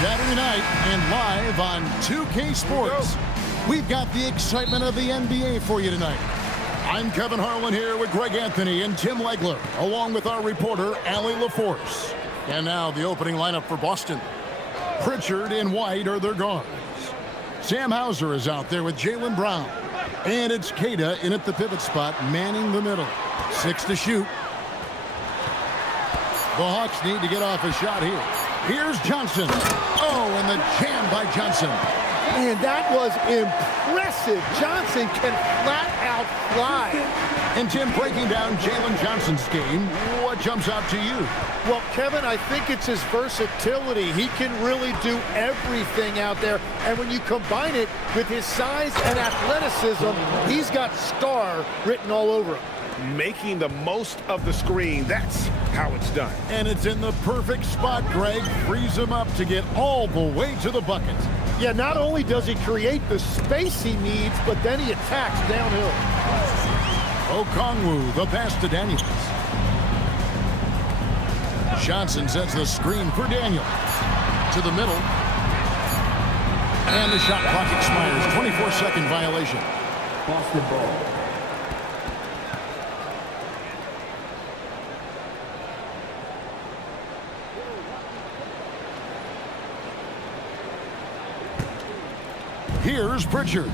Saturday night and live on 2K Sports. We've got the excitement of the NBA for you tonight. I'm Kevin Harlan here with Greg Anthony and Tim Legler, along with our reporter, Allie LaForce. And now the opening lineup for Boston. Pritchard and White are their guards. Sam Hauser is out there with Jaylen Brown. And it's Queta in at the pivot spot, manning the middle. 6 to shoot. The Hawks need to get off a shot here. Here's Johnson. Oh, and the jam by Johnson. Man, that was impressive. Johnson can flat out fly. And Tim, breaking down Jalen Johnson's game, what jumps out to you? Well, Kevin, I think it's his versatility. He can really do everything out there. And when you combine it with his size and athleticism, he's got star written all over him. Making the most of the screen, that's how it's done. And it's in the perfect spot, Greg. Frees him up to get all the way to the bucket. Yeah, not only does he create the space he needs, but then he attacks downhill. Okongwu, the pass to Daniels. Johnson sets the screen for Daniels. To the middle. And the shot clock expires. 24-second violation. Boston ball. Here's Pritchard.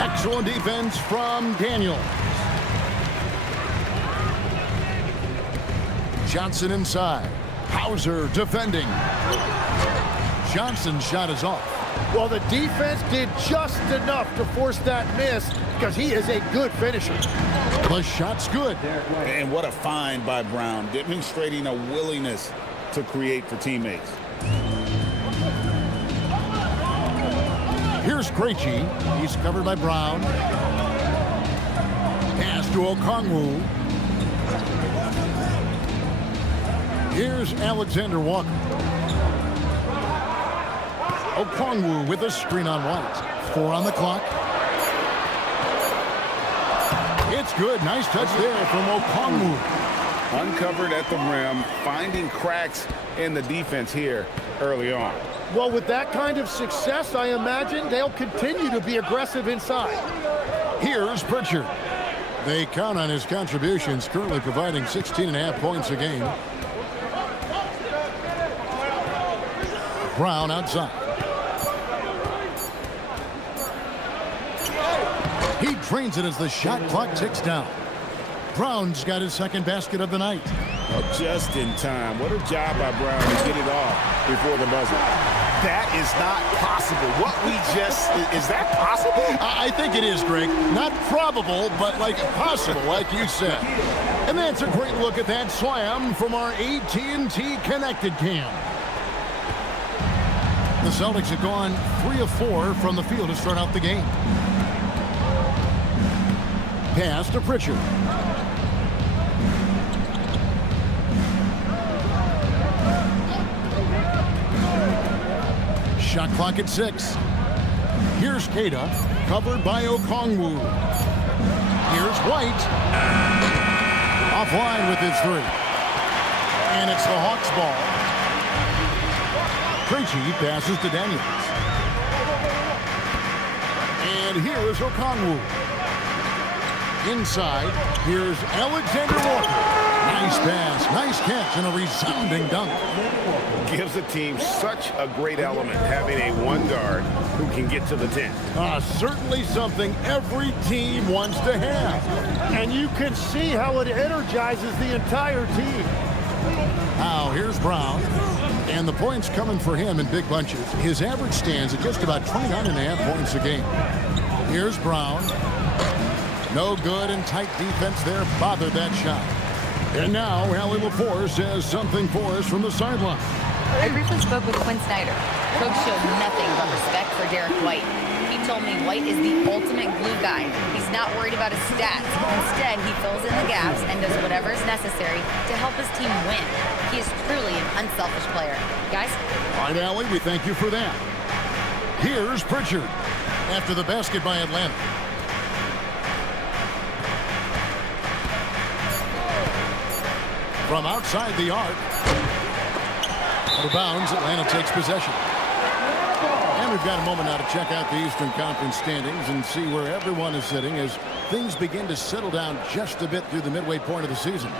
Excellent defense from Daniels. Johnson inside. Hauser defending. Johnson's shot is off. Well, the defense did just enough to force that miss because he is a good finisher. The shot's good. And what a find by Brown, demonstrating a willingness to create for teammates. Here's Krejci. He's covered by Brown. Pass to Okongwu. Here's Alexander Walker. Okongwu with a screen on White. 4 on the clock. It's good. Nice touch there from Okongwu. Uncovered at the rim, finding cracks in the defense here early on. Well, with that kind of success, I imagine they'll continue to be aggressive inside. Here's Pritchard. They count on his contributions, currently providing 16.5 points a game. Brown outside. He drains it as the shot clock ticks down. Brown's got his second basket of the night. Oh, just in time. What a job by Brown to get it off before the buzzer. That is not possible. Is that possible? I think it is, Greg. Not probable, but like possible, like you said. And that's a great look at that slam from our AT&T Connected Cam. The Celtics have gone 3 of 4 from the field to start out the game. Pass to Pritchard. Shot clock at 6. Here's Queta, covered by Okongwu. Here's White. Offline with his 3. And it's the Hawks ball. Krejci passes to Daniels. And here is Okongwu. Inside, here's Alexander Walker. Nice pass, nice catch, and a resounding dunk. Gives the team such a great element, having a one guard who can get to the 10. Certainly something every team wants to have. And you can see how it energizes the entire team. Now, here's Brown. And the points coming for him in big bunches. His average stands at just about 29.5 points a game. Here's Brown. No good, and tight defense there bothered that shot. And now, Allie LaForce has something for us from the sideline. I briefly spoke with Quinn Snyder. Coach showed nothing but respect for Derek White. He told me White is the ultimate glue guy. He's not worried about his stats. Instead, he fills in the gaps and does whatever is necessary to help his team win. He is truly an unselfish player. Guys? All right, Allie, we thank you for that. Here's Pritchard after the basket by Atlanta. From outside the arc. Out of bounds, Atlanta takes possession. And we've got a moment now to check out the Eastern Conference standings and see where everyone is sitting as things begin to settle down just a bit through the midway point of the season.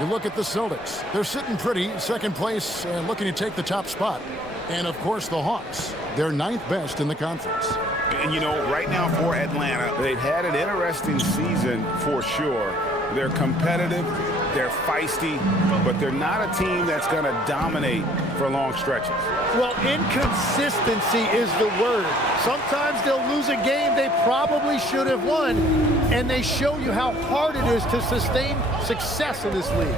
You look at the Celtics. They're sitting pretty, second place, looking to take the top spot. And, of course, the Hawks. They're ninth best in the conference. And, you know, right now for Atlanta, they've had an interesting season for sure. They're competitive, they're feisty, but they're not a team that's going to dominate for long stretches. Well, inconsistency is the word. Sometimes they'll lose a game they probably should have won, and they show you how hard it is to sustain success in this league.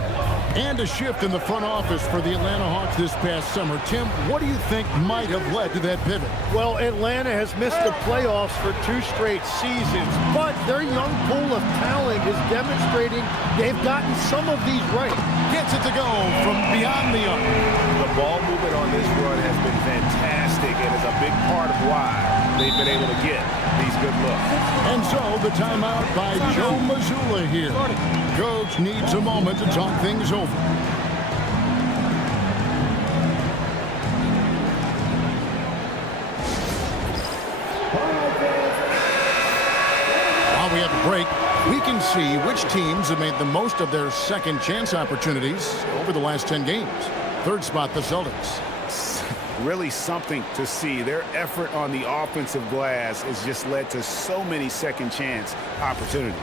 And a shift in the front office for the Atlanta Hawks this past summer. Tim, what do you think might have led to that pivot? Well, Atlanta has missed the playoffs for 2 straight seasons, but their young pool of talent is demonstrating they've gotten some of these right. Gets it to go from beyond the arc. The ball movement on this run has been fantastic and is a big part of why they've been able to get these good looks. And so the timeout by Joe Mazzulla here. Coach needs a moment to talk things over. While we have a break, we can see which teams have made the most of their second chance opportunities over the last 10 games. Third spot, the Celtics. Really something to see. Their effort on the offensive glass has just led to so many second chance opportunities.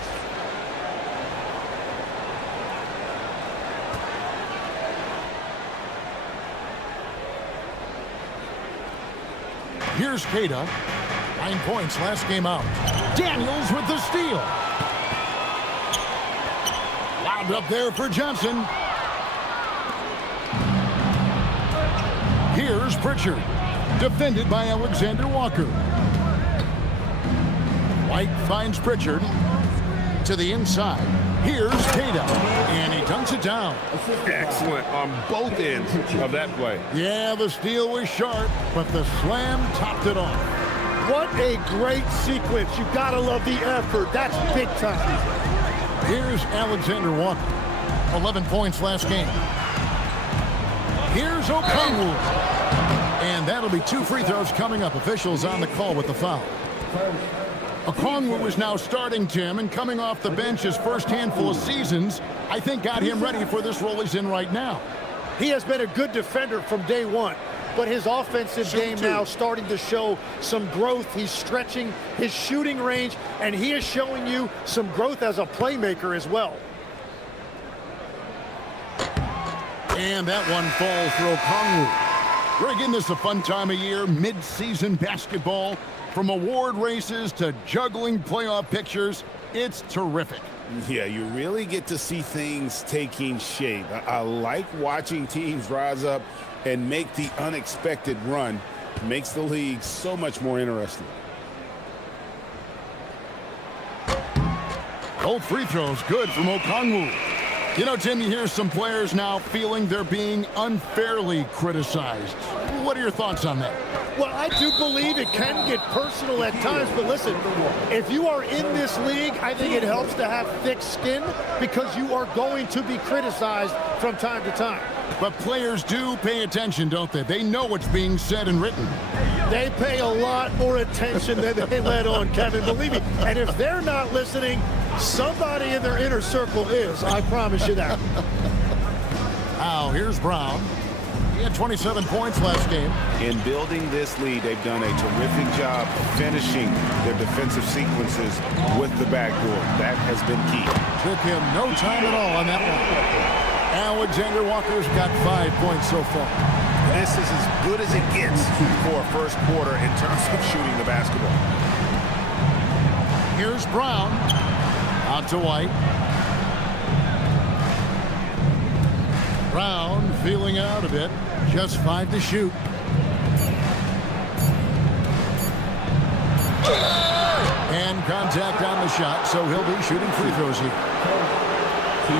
Here's Cada. 9 points last game out. Daniels with the steal. Wound up there for Johnson. Here's Pritchard. Defended by Alexander Walker. White finds Pritchard to the inside. Here's Cada. And he dunks it down. Excellent on both ends of that play. Yeah, the steal was sharp, but the slam topped it off. What a great sequence. You gotta love the effort. That's big time. Here's Alexander Walker. 11 points last game. Here's Okongwu. And that'll be 2 free throws coming up. Officials on the call with the foul. Okongwu is now starting, Tim, and coming off the bench his first handful of seasons, I think got him ready for this role he's in right now. He has been a good defender from day one, but his offensive game now starting to show some growth. He's stretching his shooting range, and he is showing you some growth as a playmaker as well. And that one falls for Okongwu. Greg, isn't this a fun time of year? Mid-season basketball. From award races to juggling playoff pictures, it's terrific. Yeah, you really get to see things taking shape. I like watching teams rise up and make the unexpected run. Makes the league so much more interesting. Both free throws good from Okongwu. You know, Tim, you hear some players now feeling they're being unfairly criticized. What are your thoughts on that? Well, I do believe it can get personal at times, but listen, if you are in this league, I think it helps to have thick skin because you are going to be criticized from time to time. But players do pay attention, don't they? They know what's being said and written. They pay a lot more attention than they let on, Kevin, believe me. And if they're not listening, somebody in their inner circle is, I promise you that. Now, here's Brown. He had 27 points last game. In building this lead, they've done a terrific job finishing their defensive sequences with the backdoor. That has been key. Took him no time at all on that one. Alexander Walker's got 5 points so far. This is as good as it gets for a first quarter in terms of shooting the basketball. Here's Brown. Out to White. Brown feeling out a bit. Just 5 to shoot. And contact on the shot, so he'll be shooting free throws here.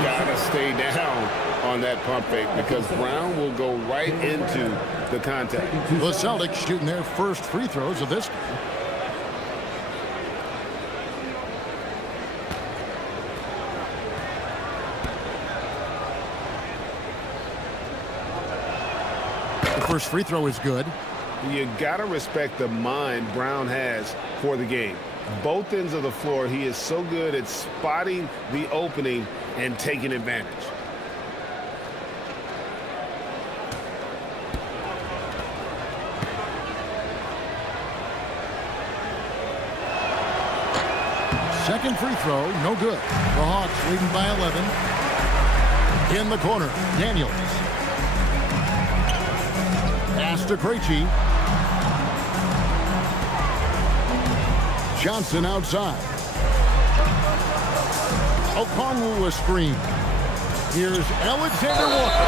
Gotta stay down on that pump fake because Brown will go right into the contact. The Celtics shooting their first free throws of this game. The first free throw is good. You got to respect the mind Brown has for the game. Both ends of the floor, he is so good at spotting the opening and taking advantage. Second free throw, no good. The Hawks leading by 11. In the corner, Daniels. Pass to Krejci. Johnson outside. Okongwu a screen. Here's Alexander Walker.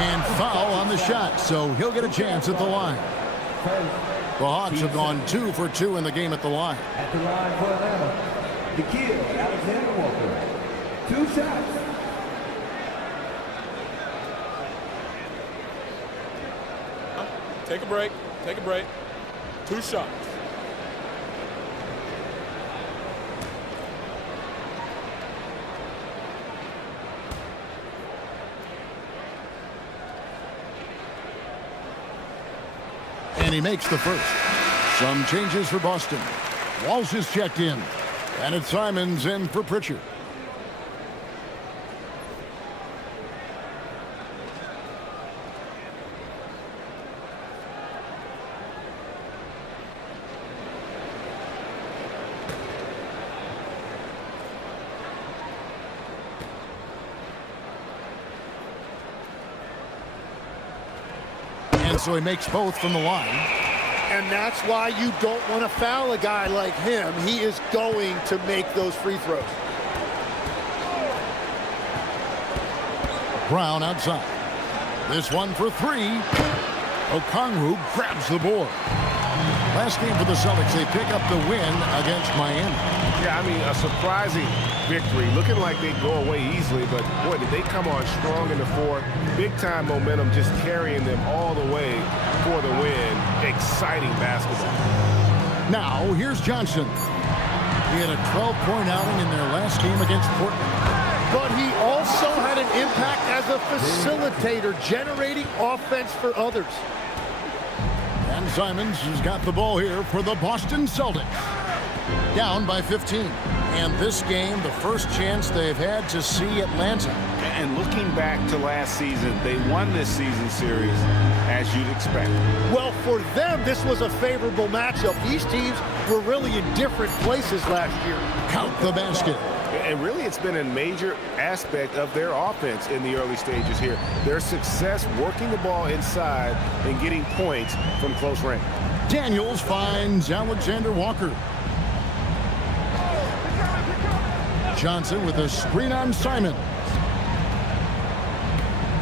And foul on the shot, so he'll get a chance at the line. The Hawks have gone 2 for 2 in the game at the line. At the line for Atlanta, the kid, Alexander Walker. 2 shots. Take a break. Take a break. 2 shots. And he makes the first. Some changes for Boston. Walsh is checked in. And it's Simons in for Pritchard. And so he makes both from the line. And that's why you don't want to foul a guy like him. He is going to make those free throws. Brown outside. This one for 3. Okongwu grabs the board. Last game for the Celtics, they pick up the win against Miami. Yeah, I mean, a surprising victory. Looking like they'd go away easily, but boy, did they come on strong in the fourth. Big-time momentum just carrying them all the way for the win. Exciting basketball. Now, here's Johnson. He had a 12-point outing in their last game against Portland. But he also had an impact as a facilitator, generating offense for others. And Simons has got the ball here for the Boston Celtics. Down by 15. And this game, the first chance they've had to see Atlanta. And looking back to last season, they won this season series as you'd expect. Well, for them, this was a favorable matchup. These teams were really in different places last year. Count the basket. And really, it's been a major aspect of their offense in the early stages here. Their success working the ball inside and getting points from close range. Daniels finds Alexander Walker. Johnson with a screen on Simon.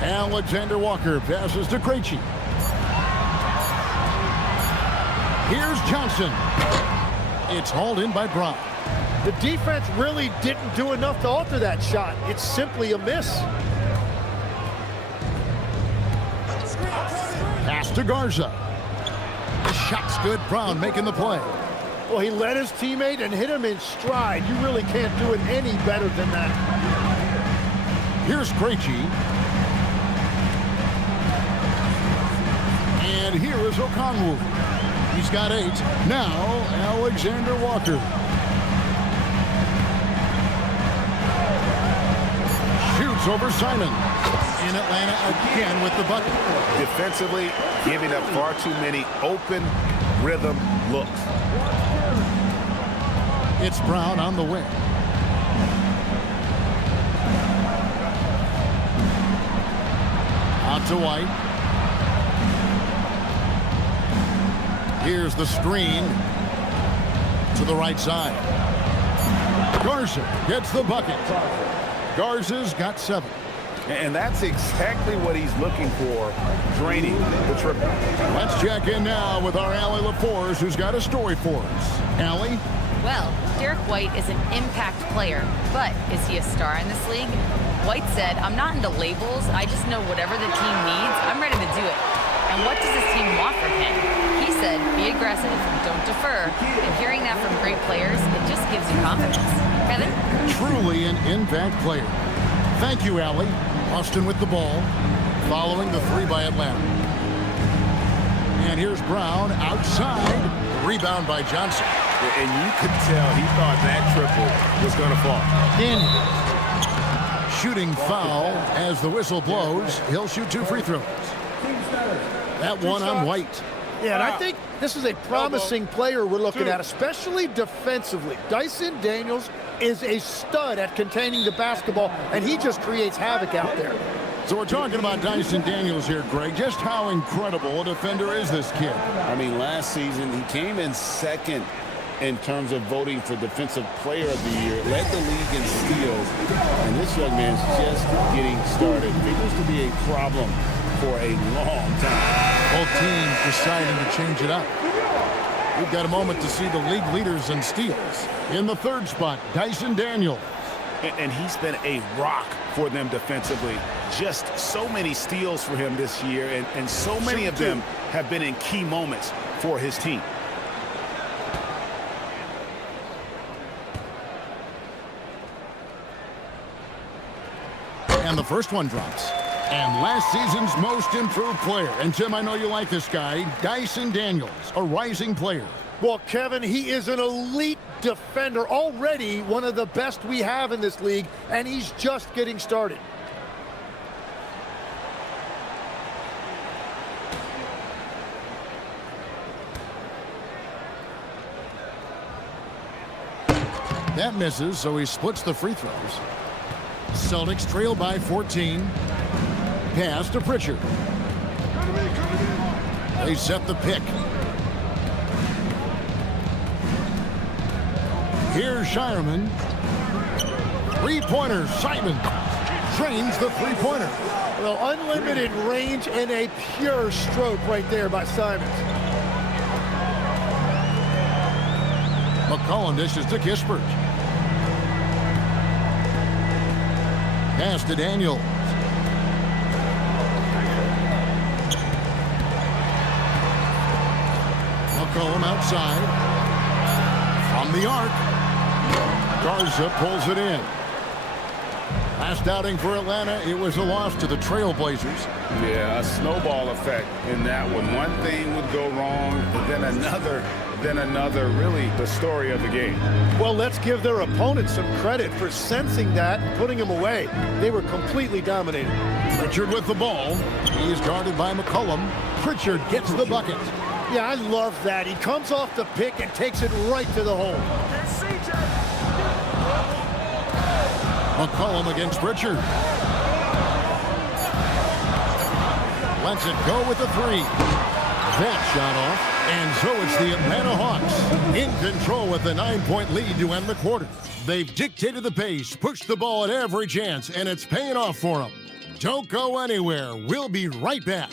Alexander Walker passes to Krejci. Here's Johnson. It's hauled in by Brown. The defense really didn't do enough to alter that shot. It's simply a miss. Pass to Garza. The shot's good. Brown making the play. Well, he led his teammate and hit him in stride. You really can't do it any better than that. Here's Krejci. And here is Okongwu. He's got 8. Now, Alexander Walker. Shoots over Simon. In Atlanta again with the bucket. Defensively, giving up far too many open rhythm looks. It's Brown on the wing. Out to White. Here's the screen to the right side. Garza gets the bucket. Garza's got 7. And that's exactly what he's looking for, draining the triple. Let's check in now with our Allie LaForce, who's got a story for us. Allie? Well, Derek White is an impact player, but is he a star in this league? White said, "I'm not into labels. I just know whatever the team needs, I'm ready to do it. And what does this team want from him?" He said, "Be aggressive, don't defer." And hearing that from great players, it just gives you confidence. Kevin? Truly an impact player. Thank you, Allie. Boston with the ball, following the 3 by Atlanta. And here's Brown outside. Rebound by Johnson. And you could tell he thought that triple was going to fall. Daniels. Shooting foul as the whistle blows. He'll shoot 2 free throws. That one on White. Yeah, and I think this is a promising player we're looking at, especially defensively. Dyson Daniels is a stud at containing the basketball, and he just creates havoc out there. So we're talking about Dyson Daniels here, Greg. Just how incredible a defender is this kid? I mean, last season he came in second in terms of voting for Defensive Player of the Year, led the league in steals, and this young man's just getting started. Figures to be a problem for a long time. Both teams deciding to change it up. We've got a moment to see the league leaders in steals. In the third spot, Dyson Daniels. And he's been a rock for them defensively. Just so many steals for him this year, and so many of them have been in key moments for his team. And the first one drops. And last season's most improved player. And Tim, I know you like this guy, Dyson Daniels, a rising player. Well, Kevin, he is an elite defender, already one of the best we have in this league, and he's just getting started. That misses, so he splits the free throws. Celtics trail by 14. Pass to Pritchard. They set the pick. Here's Shireman. Three-pointer, Simon. Drains the three-pointer. Well, unlimited range and a pure stroke right there by Simons. McCollum dishes to Kispert. Pass to Daniels. McCollum outside. From the arc. Garza pulls it in. Last outing for Atlanta, it was a loss to the Trailblazers. Yeah, a snowball effect in that one. One thing would go wrong, then another, really the story of the game. Well, let's give their opponent some credit for sensing that and putting him away. They were completely dominated. Pritchard with the ball. He's guarded by McCollum. Pritchard gets the bucket. Yeah, I love that. He comes off the pick and takes it right to the hole. McCollum against Pritchard. Lets it go with the three. That shot off. And so it's the Atlanta Hawks in control with a 9-point lead to end the quarter. They've dictated the pace, pushed the ball at every chance, and it's paying off for them. Don't go anywhere. We'll be right back.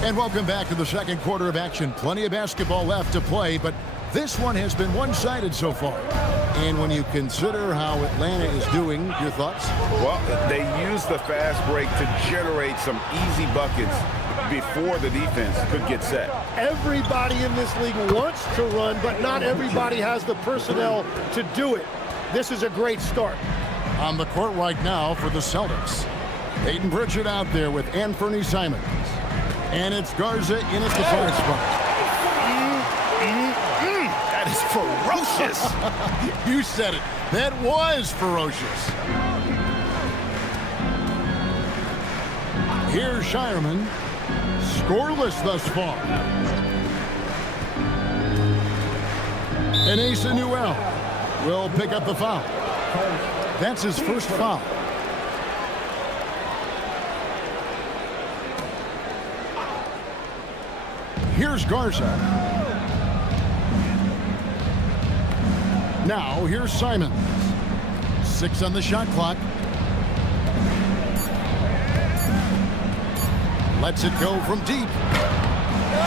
And welcome back to the second quarter of action. Plenty of basketball left to play, but this one has been one-sided so far. And when you consider how Atlanta is doing, your thoughts? Well, they use the fast break to generate some easy buckets before the defense could get set. Everybody in this league wants to run, but not everybody has the personnel to do it. This is a great start. On the court right now for the Celtics. Peyton Pritchard out there with Anthony Simons. And it's Garza in at the 5 spot. That is ferocious. You said it. That was ferocious. Here's Shireman. Scoreless thus far. And Asa Newell will pick up the foul. That's his first foul. Here's Garza. Now, here's Simons. 6 on the shot clock. Lets it go from deep.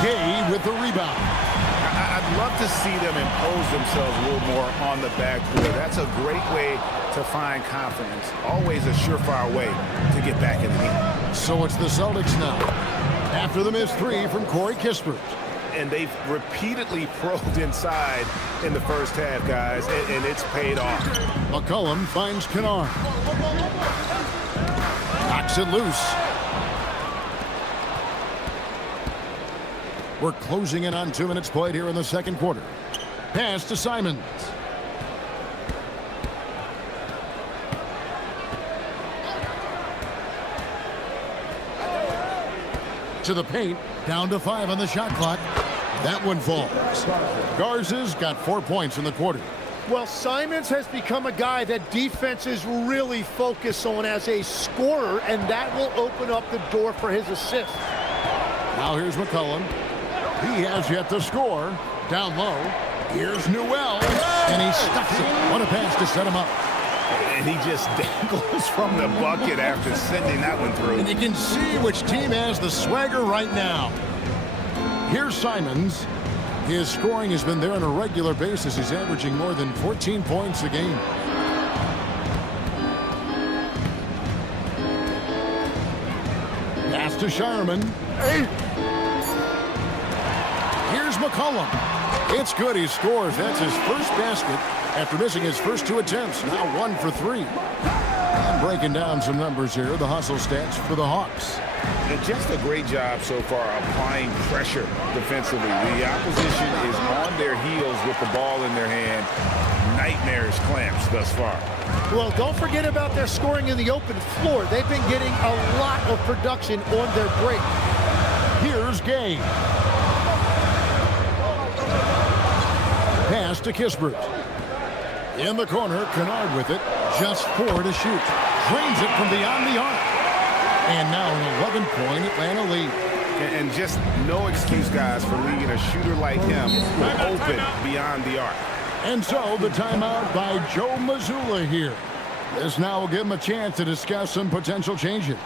Gay with the rebound. I'd love to see them impose themselves a little more on the backboard. That's a great way to find confidence. Always a surefire way to get back in the game. So it's the Celtics now, after the missed three from Corey Kispert. And they've repeatedly probed inside in the first half, guys, and it's paid off. McCollum finds Kennard. Knocks it loose. We're closing in on 2 minutes played here in the second quarter. Pass to Simons. To the paint, down to 5 on the shot clock. That one falls. Garza's got 4 points in the quarter. Well, Simons has become a guy that defenses really focus on as a scorer, and that will open up the door for his assist. Now here's McCollum. He has yet to score. Down low. Here's Newell, and he stuffs it. What a pass to set him up. And he just dangles from the bucket after sending that one through. And you can see which team has the swagger right now. Here's Simons. His scoring has been there on a regular basis. He's averaging more than 14 points a game. Pass to Sharman. Here's McCollum. It's good. He scores. That's his first basket after missing his first 2 attempts. Now 1 for 3. And breaking down some numbers here, the hustle stats for the Hawks. And just a great job so far applying pressure defensively. The opposition is on their heels with the ball in their hand. Nightmarish clamps thus far. Well, don't forget about their scoring in the open floor. They've been getting a lot of production on their break. Here's Gay. Pass to Kispert. In the corner, Kennard with it. Just 4 to shoot. Drains it from beyond the arc. And now an 11-point Atlanta lead. And just no excuse, guys, for leaving a shooter like him open beyond the arc. And so the timeout by Joe Mazzulla here. This now will give him a chance to discuss some potential changes.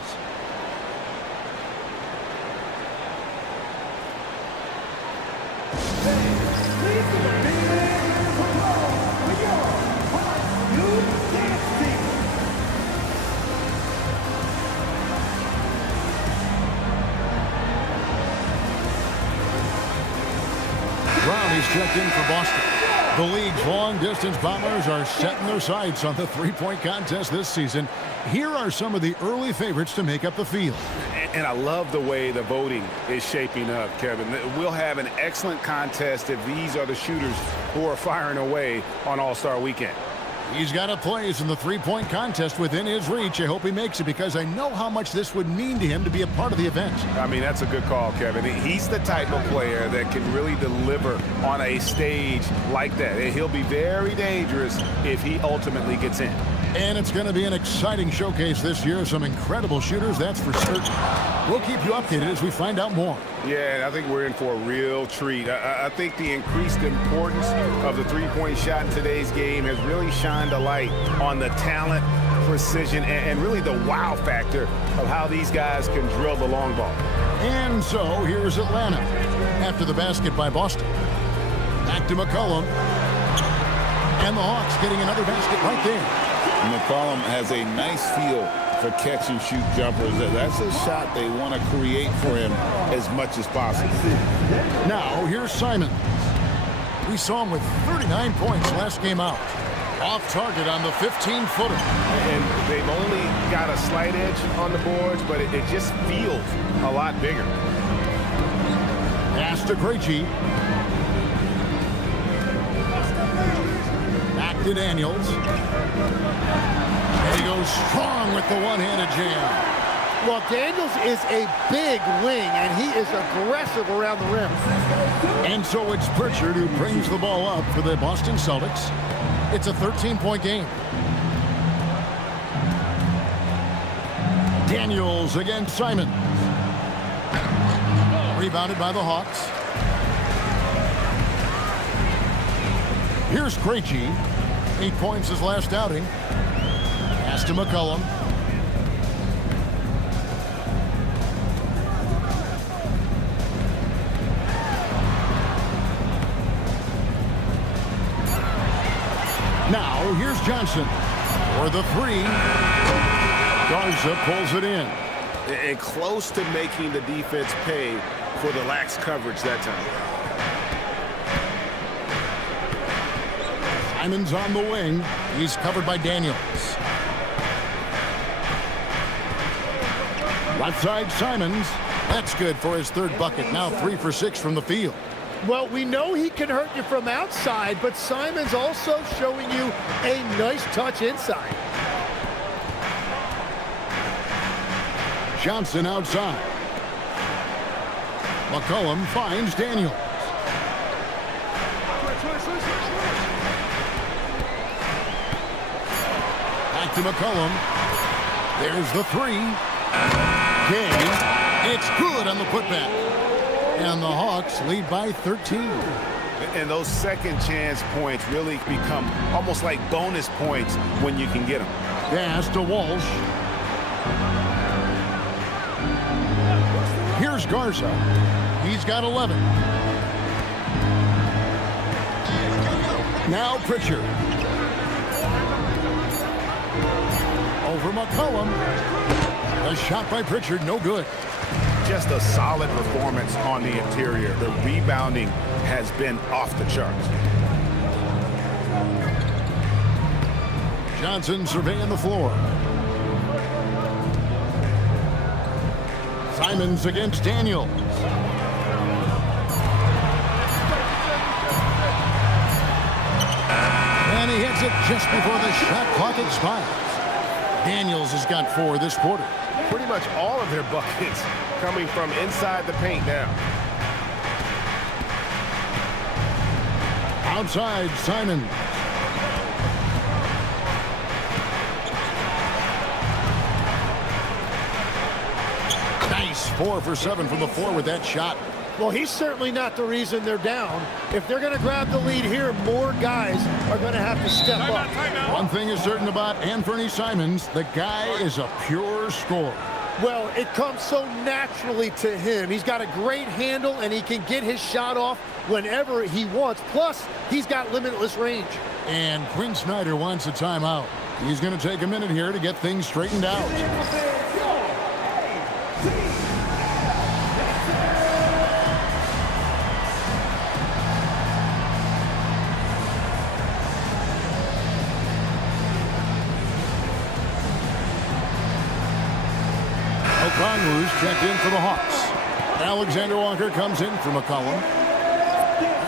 Brownie's checked in for Boston. The league's long-distance bombers are setting their sights on the three-point contest this season. Here are some of the early favorites to make up the field. And I love the way the voting is shaping up, Kevin. We'll have an excellent contest if these are the shooters who are firing away on All-Star Weekend. He's got a place in the three-point contest within his reach. I hope he makes it because I know how much this would mean to him to be a part of the event. I mean, that's a good call, Kevin. He's the type of player that can really deliver on a stage like that. He'll be very dangerous if he ultimately gets in. And it's going to be an exciting showcase this year. Some incredible shooters, that's for certain. We'll keep you updated as we find out more. Yeah, I think we're in for a real treat. I think the increased importance of the three-point shot in today's game has really shined a light on the talent, precision, and really the wow factor of how these guys can drill the long ball. And so here's Atlanta after the basket by Boston. Back to McCollum. And the Hawks getting another basket right there. McCollum has a nice feel for catch-and-shoot jumpers. That's a shot they want to create for him as much as possible. Now, here's Simons. We saw him with 39 points last game out. Off target on the 15-footer. And they've only got a slight edge on the boards, but it just feels a lot bigger. Pass to Krejci. Back to Daniels. And he goes strong with the one-handed jam. Well, Daniels is a big wing, and he is aggressive around the rim. And so it's Pritchard who brings the ball up for the Boston Celtics. It's a 13-point game. Daniels against Simons. Rebounded by the Hawks. Here's Krejci. 8 points his last outing. Pass to McCollum. Now, here's Johnson. For the three. Garza pulls it in. And close to making the defense pay for the lax coverage that time. Simon's on the wing. He's covered by Daniels. Left side, Simons. That's good for his third bucket. Now 3 for 6 from the field. Well, we know he can hurt you from outside, but Simon's also showing you a nice touch inside. Johnson outside. McCollum finds Daniels. Back to McCollum. There's the three. Gay. It's good on the putback. And the Hawks lead by 13. And those second chance points really become almost like bonus points when you can get them. Pass to Walsh. Here's Garza. He's got 11. Now Pritchard. Over McCollum. A shot by Pritchard, no good. Just a solid performance on the interior. The rebounding has been off the charts. Johnson surveying the floor. Simons against Daniels. And he hits it just before the shot clock expires. Daniels has got 4 this quarter. Pretty much all of their buckets coming from inside the paint now. Outside, Simons. Nice 4 for 7 from the floor with that shot. Well, he's certainly not the reason they're down. If they're going to grab the lead here, more guys are going to have to step up. One thing is certain about Anthony Simons, the guy is a pure scorer. Well, it comes so naturally to him. He's got a great handle, and he can get his shot off whenever he wants. Plus, he's got limitless range. And Quinn Snyder wants a timeout. He's going to take a minute here to get things straightened out. Congress checked in for the Hawks. Alexander Walker comes in for McCollum.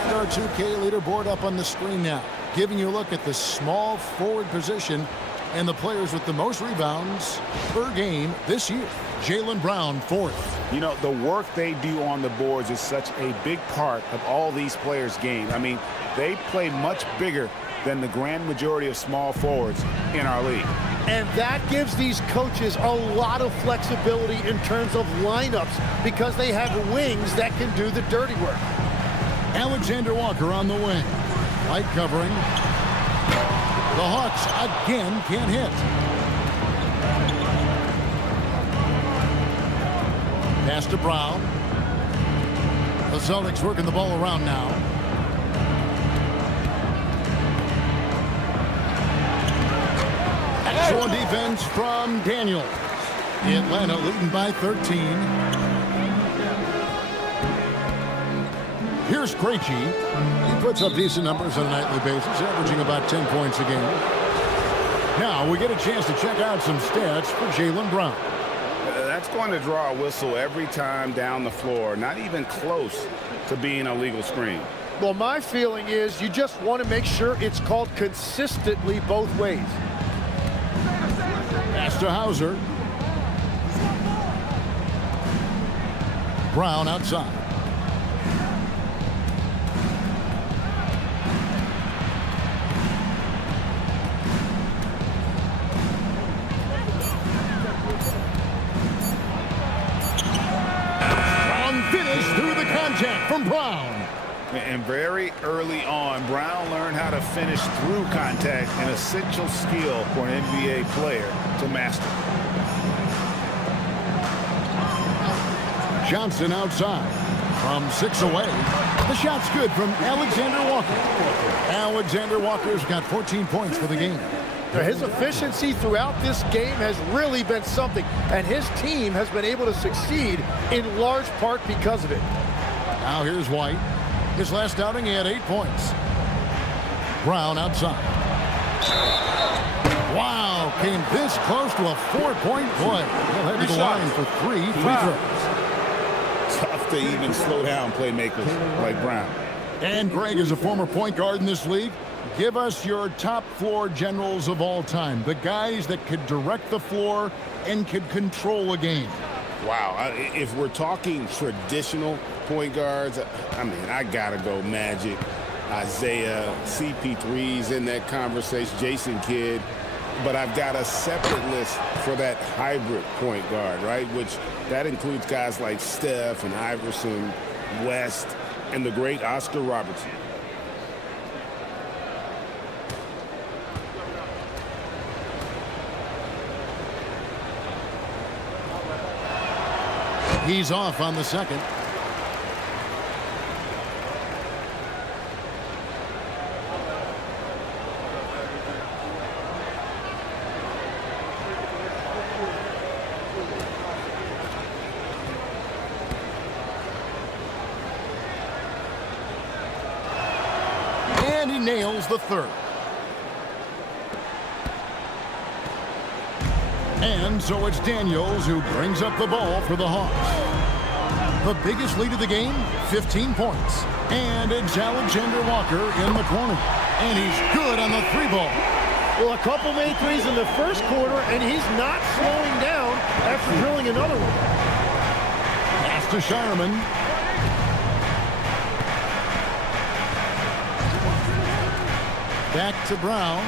And our 2K leaderboard up on the screen now, giving you a look at the small forward position and the players with the most rebounds per game this year. Jaylen Brown, 4th. You know, the work they do on the boards is such a big part of all these players' game. I mean, they play much bigger than the grand majority of small forwards in our league. And that gives these coaches a lot of flexibility in terms of lineups because they have wings that can do the dirty work. Alexander Walker on the wing. Light covering. The Hawks again can't hit. Pass to Brown. The Celtics working the ball around now. Excellent defense from Daniels. Atlanta leading by 13. Here's Krejci. He puts up decent numbers on a nightly basis, averaging about 10 points a game. Now we get a chance to check out some stats for Jaylen Brown. That's going to draw a whistle every time down the floor. Not even close to being a legal screen. Well, my feeling is you just want to make sure it's called consistently both ways. Pass to Hauser. Brown outside. Strong finish through the contact from Brown. And very early on, Brown learned how to finish through contact, an essential skill for an NBA player to master. Johnson outside from 6 away. The shot's good from Alexander Walker. Alexander Walker's got 14 points for the game. His efficiency throughout this game has really been something, and his team has been able to succeed in large part because of it. Now here's White. His last outing, he had 8 points. Brown outside. Wow, came this close to a 4-point play. He'll head to the line for 3 free throws. Tough to even slow down playmakers like Brown. And Greg, as a former point guard in this league, give us your top floor generals of all time. The guys that could direct the floor and could control a game. Wow, if we're talking traditional point guards, I mean, I gotta go Magic, Isaiah, CP3's in that conversation, Jason Kidd. But I've got a separate list for that hybrid point guard, right? Which that includes guys like Steph and Iverson, West, and the great Oscar Robertson. He's off on the second. And he nails the third. And so it's Daniels who brings up the ball for the Hawks. The biggest lead of the game, 15 points. And it's Alexander Walker in the corner. And he's good on the 3-ball. Well, a couple made threes in the first quarter, and he's not slowing down after drilling another one. Pass to Shireman. Back to Brown.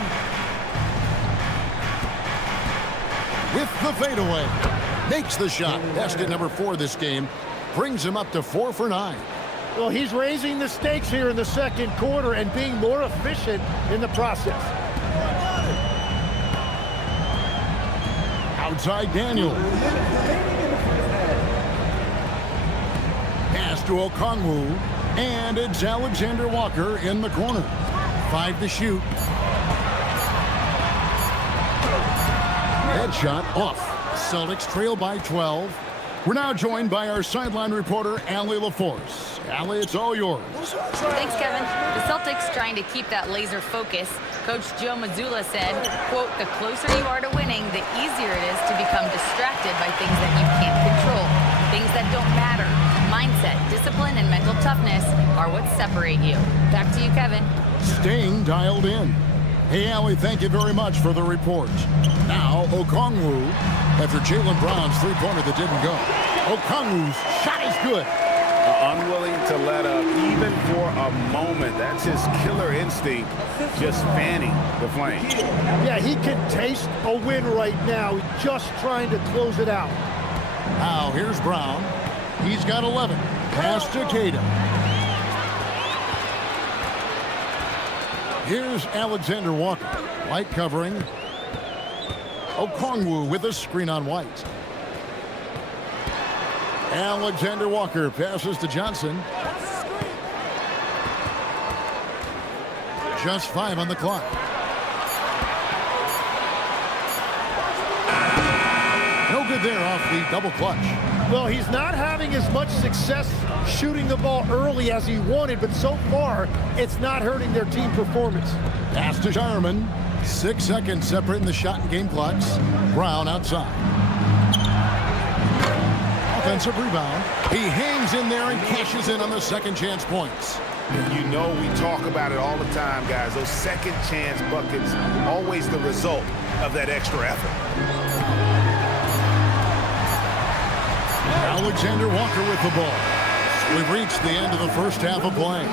With the fadeaway. Makes the shot. Best at number 4 this game. Brings him up to 4 for 9. Well, he's raising the stakes here in the second quarter and being more efficient in the process. Outside Daniel. Pass to Okongwu. And it's Alexander Walker in the corner. 5 to shoot. Headshot off. Celtics trail by 12. We're now joined by our sideline reporter, Allie LaForce. Allie, it's all yours. Thanks, Kevin. The Celtics trying to keep that laser focus. Coach Joe Mazzulla said, quote, "The closer you are to winning, the easier it is to become distracted by things that you can't control. Things that don't matter. Mindset, discipline, and mental toughness are what separate you." Back to you, Kevin. Staying dialed in. Hey, Allie, thank you very much for the report. Now, Okongwu, after Jaylen Brown's 3-pointer that didn't go. Okongwu's shot is good. Unwilling to let up even for a moment. That's his killer instinct, just fanning the flame. Yeah, he can taste a win right now, just trying to close it out. Now, here's Brown. He's got 11. Pass to Cada. Here's Alexander Walker. White covering. Okongwu with a screen on White. Alexander Walker passes to Johnson. Just 5 on the clock. No good there off the double clutch. Well, he's not having as much success shooting the ball early as he wanted, but so far, it's not hurting their team performance. Pass to Shireman. 6 seconds separating the shot and game clocks. Brown outside. Offensive rebound. He hangs in there and cashes in on the second chance points. You know we talk about it all the time, guys. Those second chance buckets, always the result of that extra effort. Alexander Walker with the ball. We've reached the end of the first half of play.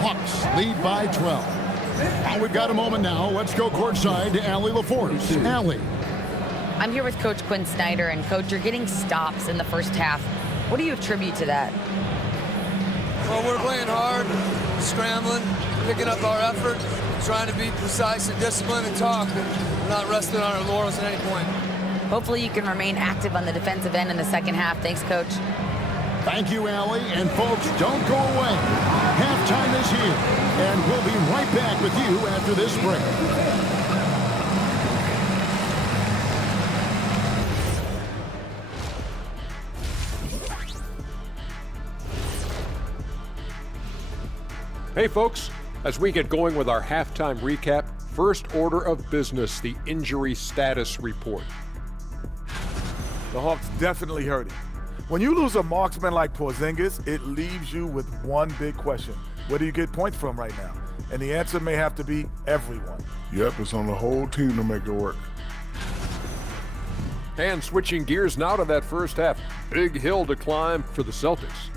Hawks lead by 12. And we've got a moment now. Let's go courtside to Allie LaForce. Allie. I'm here with Coach Quinn Snyder, and Coach, you're getting stops in the first half. What do you attribute to that? Well, we're playing hard, scrambling, picking up our effort, trying to be precise and disciplined and talk, and we're not resting on our laurels at any point. Hopefully you can remain active on the defensive end in the second half. Thanks, Coach. Thank you, Allie. And folks, don't go away. Halftime is here, and we'll be right back with you after this break. Hey folks, as we get going with our halftime recap, first order of business, the injury status report. The Hawks definitely hurting. When you lose a marksman like Porzingis, it leaves you with one big question. Where do you get points from right now? And the answer may have to be everyone. Yep, it's on the whole team to make it work. And switching gears now to that first half. Big hill to climb for the Celtics.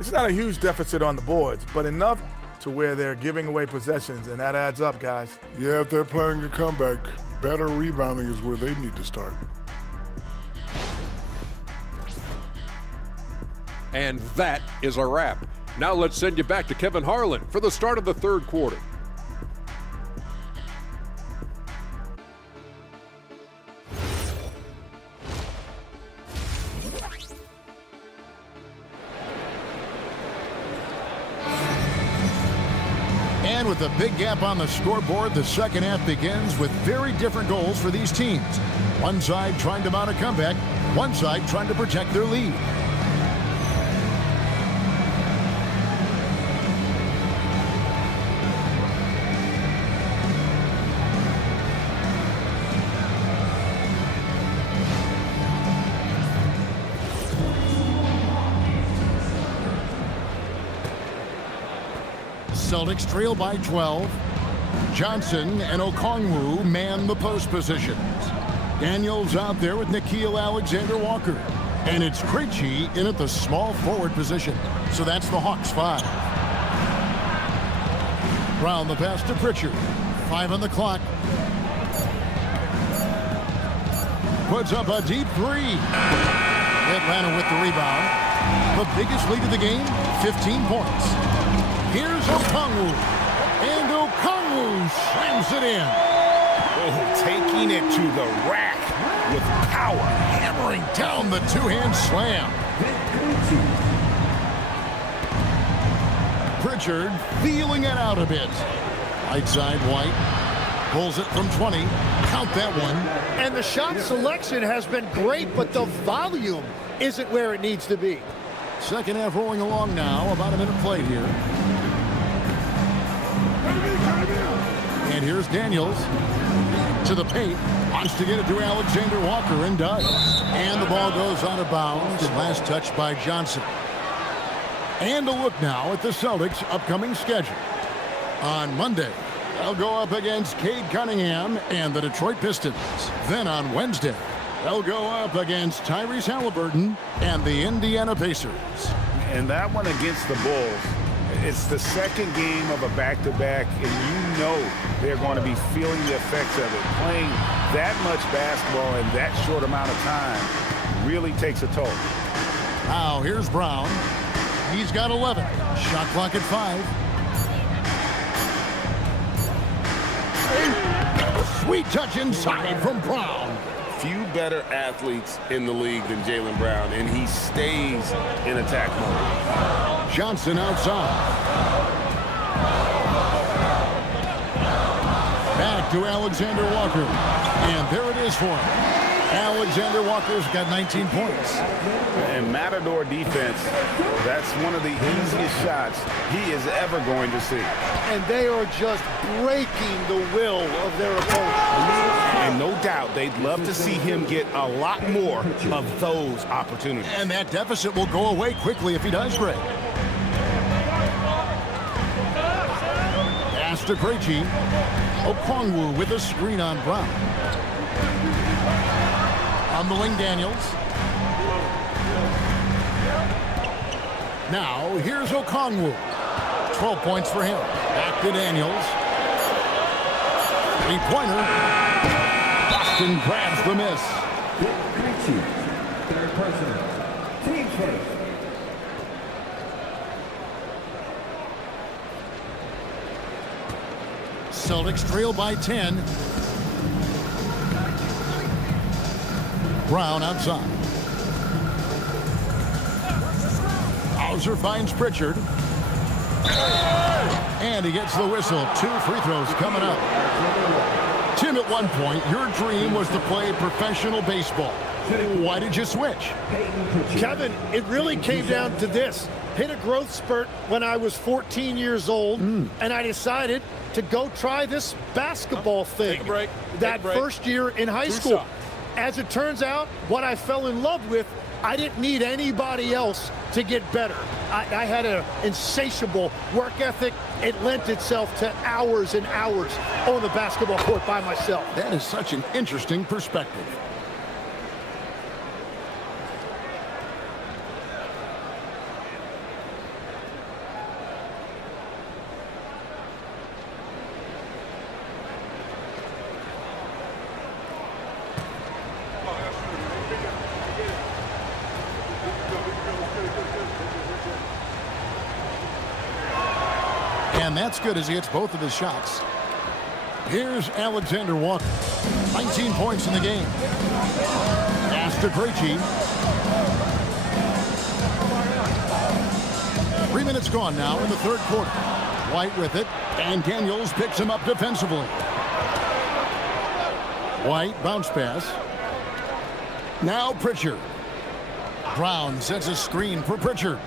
It's not a huge deficit on the boards, but enough to where they're giving away possessions, and that adds up, guys. Yeah, if they're playing a comeback, better rebounding is where they need to start. And that is a wrap. Now let's send you back to Kevin Harlan for the start of the third quarter. And with a big gap on the scoreboard, the second half begins with very different goals for these teams. One side trying to mount a comeback, one side trying to protect their lead. Celtics trail by 12. Johnson and Okongwu man the post positions. Daniels out there with Nickeil Alexander-Walker. And it's Krejci in at the small forward position. So that's the Hawks 5. Brown the pass to Pritchard. 5 on the clock. Puts up a deep 3. Atlanta with the rebound. The biggest lead of the game, 15 points. Here's Okongwu, and Okongwu slams it in. Oh, taking it to the rack with power. Hammering down the two-hand slam. Pritchard feeling it out a bit. Right side, White. Pulls it from 20. Count that one. And the shot selection has been great, but the volume isn't where it needs to be. Second half rolling along now. About a minute played here. And here's Daniels to the paint. Wants to get it to Alexander-Walker and does. And the ball goes out of bounds. Last touch by Johnson. And a look now at the Celtics' upcoming schedule. On Monday, they'll go up against Cade Cunningham and the Detroit Pistons. Then on Wednesday, they'll go up against Tyrese Halliburton and the Indiana Pacers. And that one against the Bulls, it's the second game of a back-to-back, and you know they're going to be feeling the effects of it. Playing that much basketball in that short amount of time really takes a toll. Now here's Brown. He's got 11. Shot clock at 5. Sweet touch inside from Brown. Few better athletes in the league than Jaylen Brown, and he stays in attack mode. Johnson outside. Back to Alexander-Walker. And there it is for him. Alexander-Walker's got 19 points. And Matador defense, that's one of the easiest shots he is ever going to see. And they are just breaking the will of their opponent. And no doubt they'd love to see him get a lot more of those opportunities. And that deficit will go away quickly if he does, Greg. Pass to Krejci. Okongwu with a screen on Brown. On the wing, Daniels. Now, here's Okongwu. 12 points for him. Back to Daniels. Three-pointer. Boston grabs the miss. Third personal. Team first. Celtics trail by 10. Brown outside. Hauser finds Pritchard. And he gets the whistle. 2 free throws coming up. Tim, at one point, your dream was to play professional baseball. Why did you switch? Kevin, it really came down to this. hit a growth spurt when I was 14 years old, and I decided to go try this basketball thing. Take a break. That first year in high school. Shots. As it turns out, what I fell in love with, I didn't need anybody else to get better. I had an insatiable work ethic. It lent itself to hours and hours on the basketball court by myself. That is such an interesting perspective. And that's good as he hits both of his shots. Here's Alexander Walker. 19 points in the game. Pass to Krejci. 3 minutes gone now in the third quarter. White with it, and Daniels picks him up defensively. White bounce pass. Now Pritchard. Brown sets a screen for Pritchard.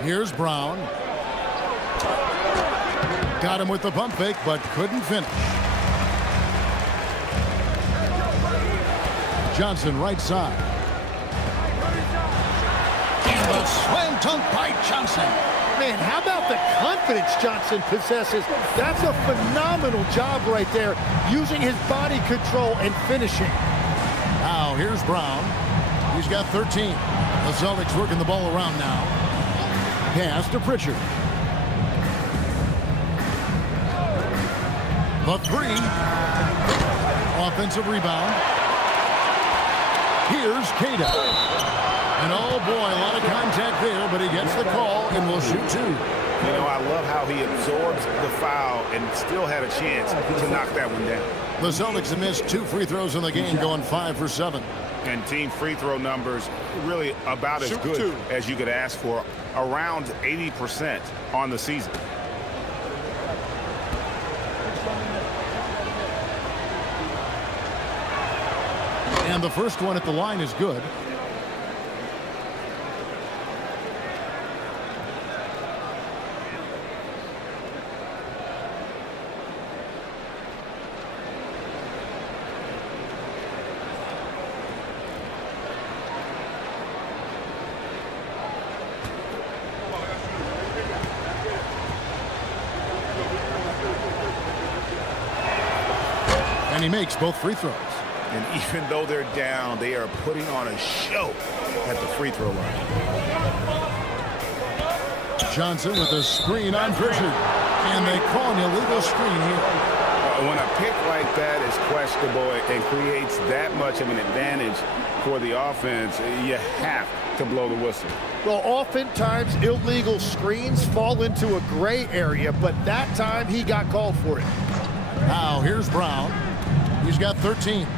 Here's Brown. Got him with the pump fake, but couldn't finish. Johnson right side. And the slam dunk by Johnson. Man, how about the confidence Johnson possesses? That's a phenomenal job right there, using his body control and finishing. Now here's Brown. He's got 13. The Celtics working the ball around now. Pass to Pritchard. The three. Offensive rebound. Here's Cada. And oh boy, a lot of contact there, but he gets the call and will shoot two. You know, I love how he absorbs the foul and still had a chance to knock that one down. The Celtics have missed 2 free throws in the game, going 5 for 7. And team free throw numbers really about as good as you could ask for, around 80% on the season. And the first one at the line is good. And he makes both free throws. And even though they're down, they are putting on a show at the free throw line. Johnson with a screen on Pritchard. And they call an illegal screen here. When a pick like that is questionable and creates that much of an advantage for the offense, you have to blow the whistle. Well, oftentimes illegal screens fall into a gray area, but that time he got called for it. Now here's Brown. He's got 13.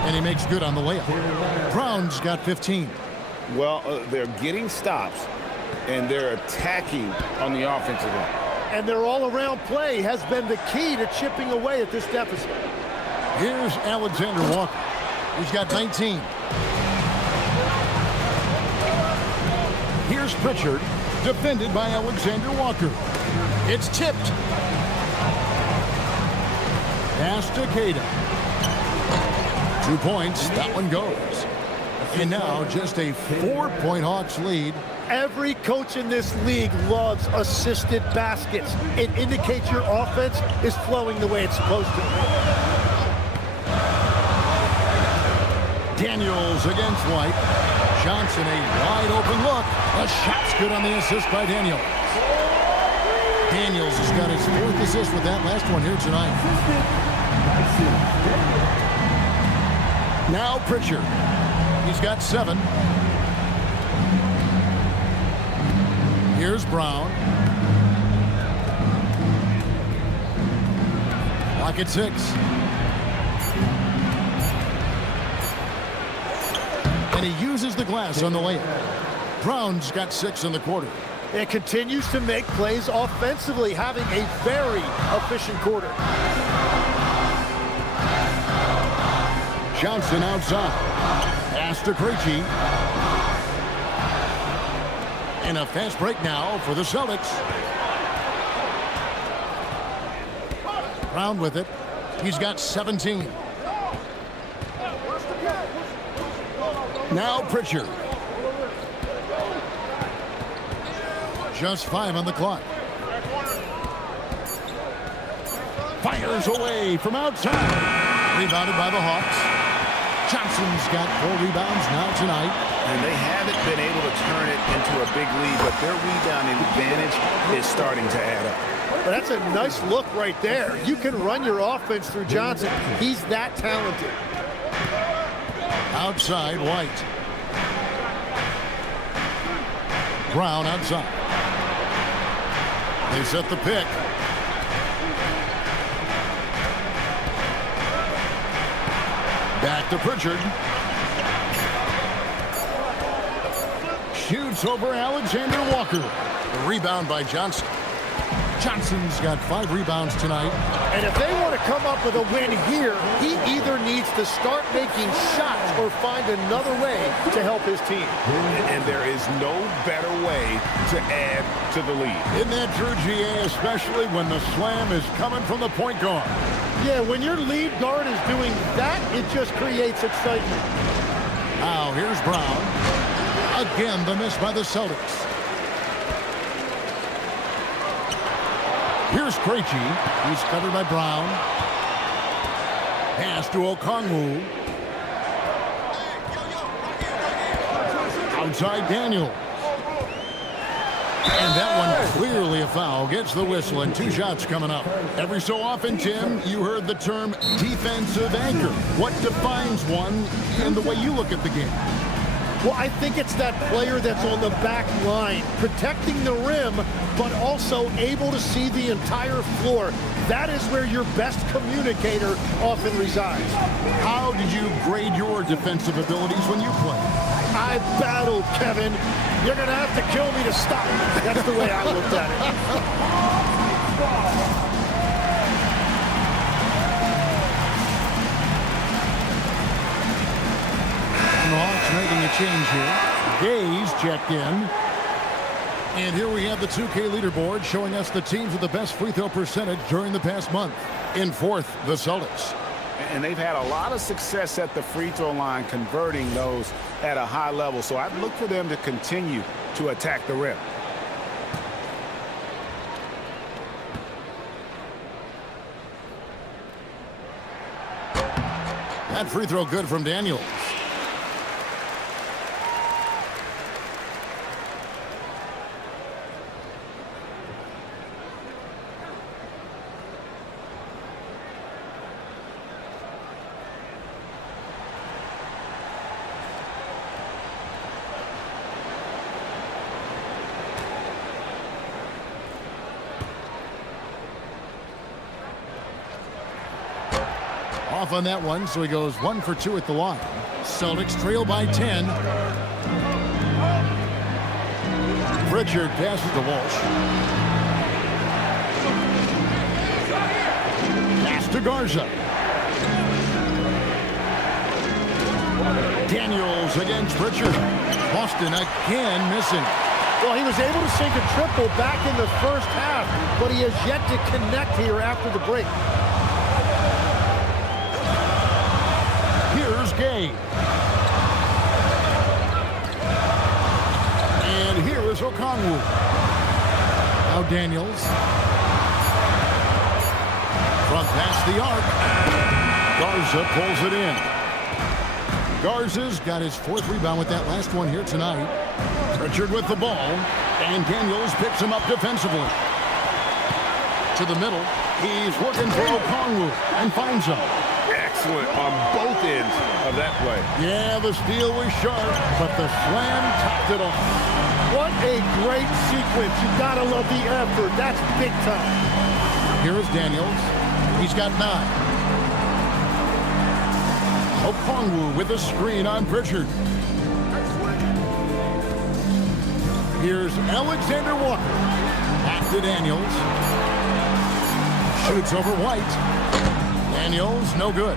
And he makes good on the layup. Brown's got 15. Well, they're getting stops, and they're attacking on the offensive end. And their all-around play has been the key to chipping away at this deficit. Here's Alexander Walker. He's got 19. Here's Pritchard, defended by Alexander Walker. It's tipped. Pass to Cada. 2 points. That one goes. And now just a 4-point Hawks lead. Every coach in this league loves assisted baskets. It indicates your offense is flowing the way it's supposed to. Daniels against White. Johnson, a wide open look. The shot's good on the assist by Daniels. Daniels has got his 4th assist with that last one here tonight. Now Pritchard. He's got 7. Here's Brown. Clock at 6. And he uses the glass on the layup. Brown's got 6 in the quarter. It continues to make plays offensively, having a very efficient quarter. Johnson outside. Pass to Krejci. And a fast break now for the Celtics. Brown with it. He's got 17. Now Pritchard. Just 5 on the clock. Fires away from outside. Rebounded by the Hawks. Johnson's got 4 rebounds now tonight. And they haven't been able to turn it into a big lead, but their rebounding advantage is starting to add up. But that's a nice look right there. You can run your offense through Johnson. He's that talented. Outside, White. Brown outside. They set the pick. Back to Pritchard. Shoots over Alexander Walker. The rebound by Johnson. Johnson's got 5 rebounds tonight. And if they want to come up with a win here, he either needs to start making shots or find another way to help his team. And there is no better way to add to the lead. Isn't that true, GA, especially when the slam is coming from the point guard? Yeah, when your lead guard is doing that, it just creates excitement. Now, here's Brown. Again, the miss by the Celtics. Here's Krejci. He's covered by Brown. Pass to Okongwu. Outside Daniel. And that one clearly a foul. Gets the whistle and 2 shots coming up. Every so often, Tim, you heard the term defensive anchor. What defines one and the way you look at the game? Well, I think it's that player that's on the back line, protecting the rim, but also able to see the entire floor. That is where your best communicator often resides. How did you grade your defensive abilities when you played? I battled, Kevin. You're going to have to kill me to stop me. That's the way I looked at it. The Hawks making a change here. Gaze checked in. And here we have the 2K leaderboard showing us the teams with the best free throw percentage during the past month. In 4th, the Celtics. And they've had a lot of success at the free throw line, converting those at a high level. So I'd look for them to continue to attack the rim. That free throw good from Daniels. Off on that one, so he goes 1 for 2 at the line. Celtics trail by 10. Pritchard passes to Walsh. Pass to Garza. Daniels against Pritchard. Boston again missing. Well, he was able to sink a triple back in the first half, but he has yet to connect here after the break. Here's Gay. And here is Okongwu. Now Daniels. Front past the arc. Garza pulls it in. Garza's got his 4th rebound with that last one here tonight. Pritchard with the ball. And Daniels picks him up defensively. To the middle. He's looking for Okongwu and finds him. Excellent on both ends of that play. Yeah, the steal was sharp, but the slam topped it off. What a great sequence. You gotta love the effort. That's big time. Here is Daniels. He's got 9. Okongwu with a screen on Pritchard. Here's Alexander Walker. Back to Daniels. Shoots over White. Daniels, no good.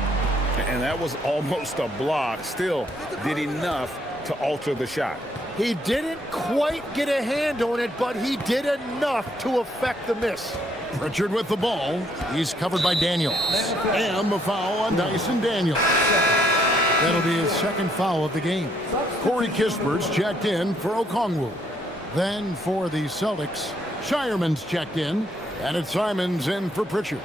And that was almost a block. Still did enough to alter the shot. He didn't quite get a hand on it, but he did enough to affect the miss. Pritchard with the ball. He's covered by Daniels. And the foul on Dyson Daniels. That'll be his second foul of the game. Corey Kispert's checked in for Okongwu. Then for the Celtics, Shireman's checked in, and it's Simons in for Pritchard.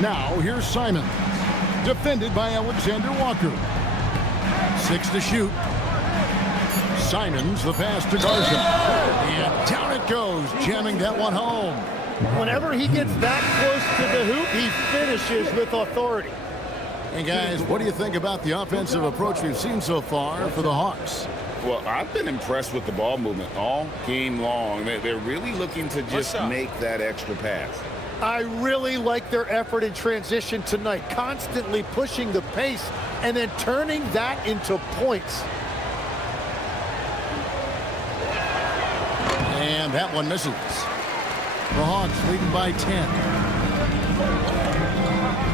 Now here's Simons, defended by Alexander Walker. 6 to shoot. Simons, the pass to Garza. And down it goes, jamming that one home. Whenever he gets that close to the hoop, he finishes with authority. Hey guys, what do you think about the offensive approach we've seen so far for the Hawks? Well, I've been impressed with the ball movement all game long. They're really looking to just make that extra pass. I really like their effort in transition tonight, constantly pushing the pace and then turning that into points. And that one misses. The Hawks leading by 10.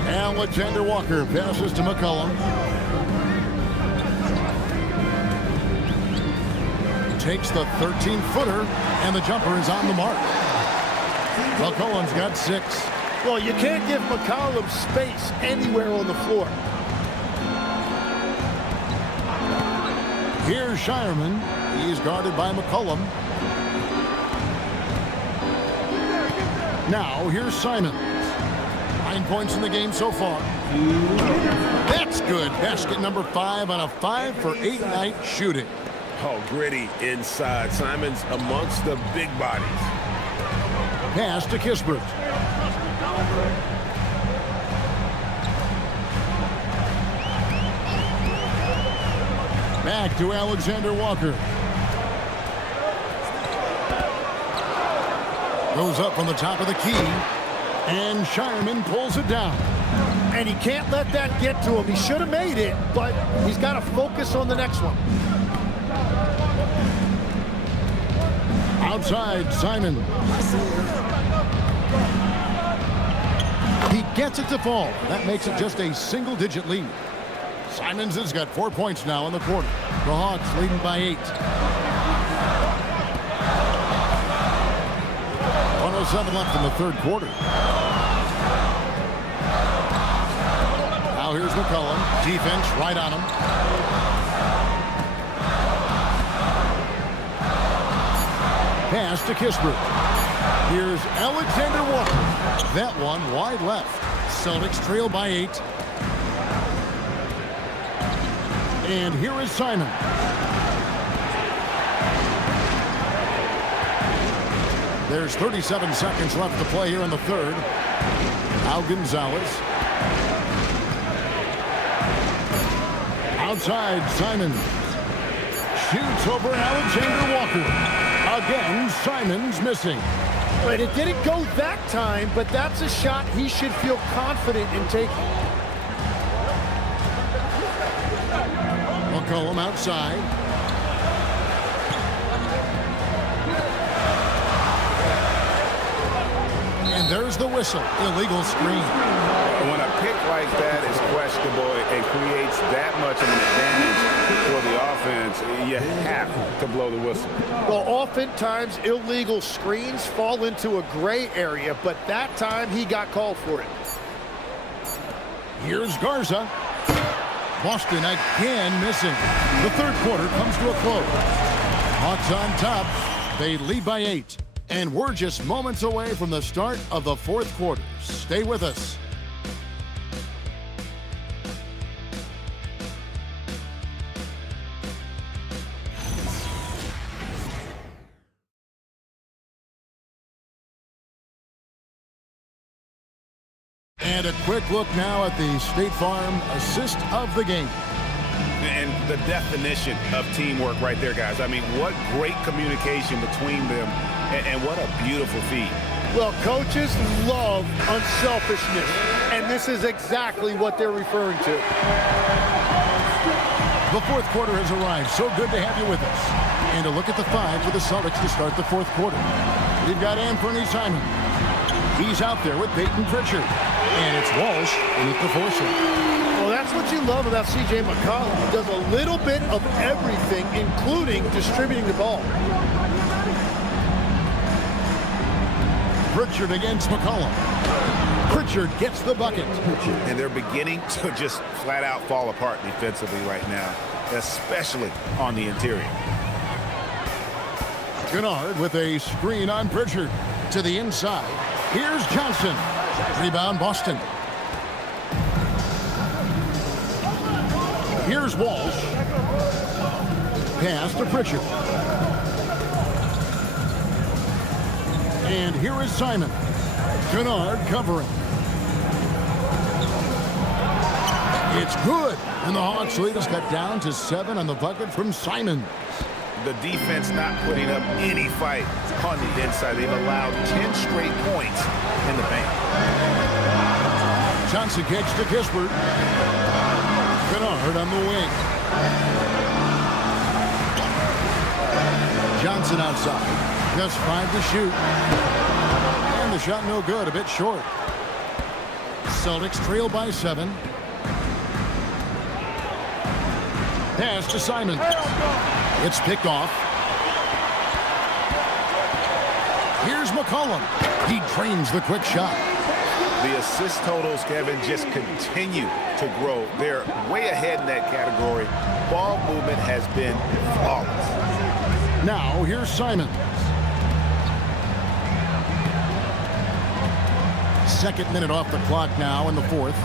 Alexander Walker passes to McCollum. Takes the 13-footer, and the jumper is on the mark. McCollum's got 6. Well, you can't give McCollum space anywhere on the floor. Here's Shireman. He's guarded by McCollum. Now, here's Simons. 9 points in the game so far. That's good. Basket number 5 on a 5-for-8 night shooting. Oh, gritty inside. Simons amongst the big bodies. Pass to Kispert. Back to Alexander Walker. Goes up from the top of the key. And Shireman pulls it down. And he can't let that get to him. He should have made it, but he's got to focus on the next one. Outside, Simon. He gets it to fall. That makes it just a single-digit lead. Simons has got 4 points now in the quarter. The Hawks leading by 8. 1:07 left in the third quarter. Now here's McCollum. Defense right on him. Pass to Kispert. Here's Alexander Walker. That one wide left. Celtics trail by 8. And here is Simon. There's 37 seconds left to play here in the third. Now Gonzalez. Outside, Simon. Shoots over Alexander Walker. Again, Simon's missing. But it didn't go that time, but that's a shot he should feel confident in taking. McCollum outside. And there's the whistle. Illegal screen. When a pick like that is questionable and creates that much of an advantage for the offense, you have to blow the whistle. Well, oftentimes illegal screens fall into a gray area, but that time he got called for it. Here's Garza. Boston again missing. The third quarter comes to a close. Hawks on top. They lead by 8. And we're just moments away from the start of the fourth quarter. Stay with us. And a quick look now at the State Farm assist of the game. And the definition of teamwork right there, guys. I mean, what great communication between them, and what a beautiful feat. Well, coaches love unselfishness, and this is exactly what they're referring to. The fourth quarter has arrived. So good to have you with us. And a look at the 5 for the Celtics to start the fourth quarter. We've got Anthony Simon. He's out there with Peyton Pritchard. And it's Walsh in at the forceps. Well, that's what you love about C.J. McCollum. He does a little bit of everything, including distributing the ball. Pritchard against McCollum. Pritchard gets the bucket. And they're beginning to just flat out fall apart defensively right now, especially on the interior. Kennard with a screen on Pritchard to the inside. Here's Johnson. Rebound Boston. Here's Walsh. Pass to Pritchard. And here is Simon. Kennard covering. It's good. And the Hawks lead has cut down to 7 on the bucket from Simon. The defense not putting up any fight on the inside. They've allowed 10 straight points in the paint. Johnson kicks to Kispert. Kennard on the wing. Johnson outside. Just 5 to shoot. And the shot no good, a bit short. Celtics trail by 7. Pass to Simon. It's picked off. Here's McCollum. He drains the quick shot. The assist totals, Kevin, just continue to grow. They're way ahead in that category. Ball movement has been flawless. Now, here's Simon. Second minute off the clock now in the fourth.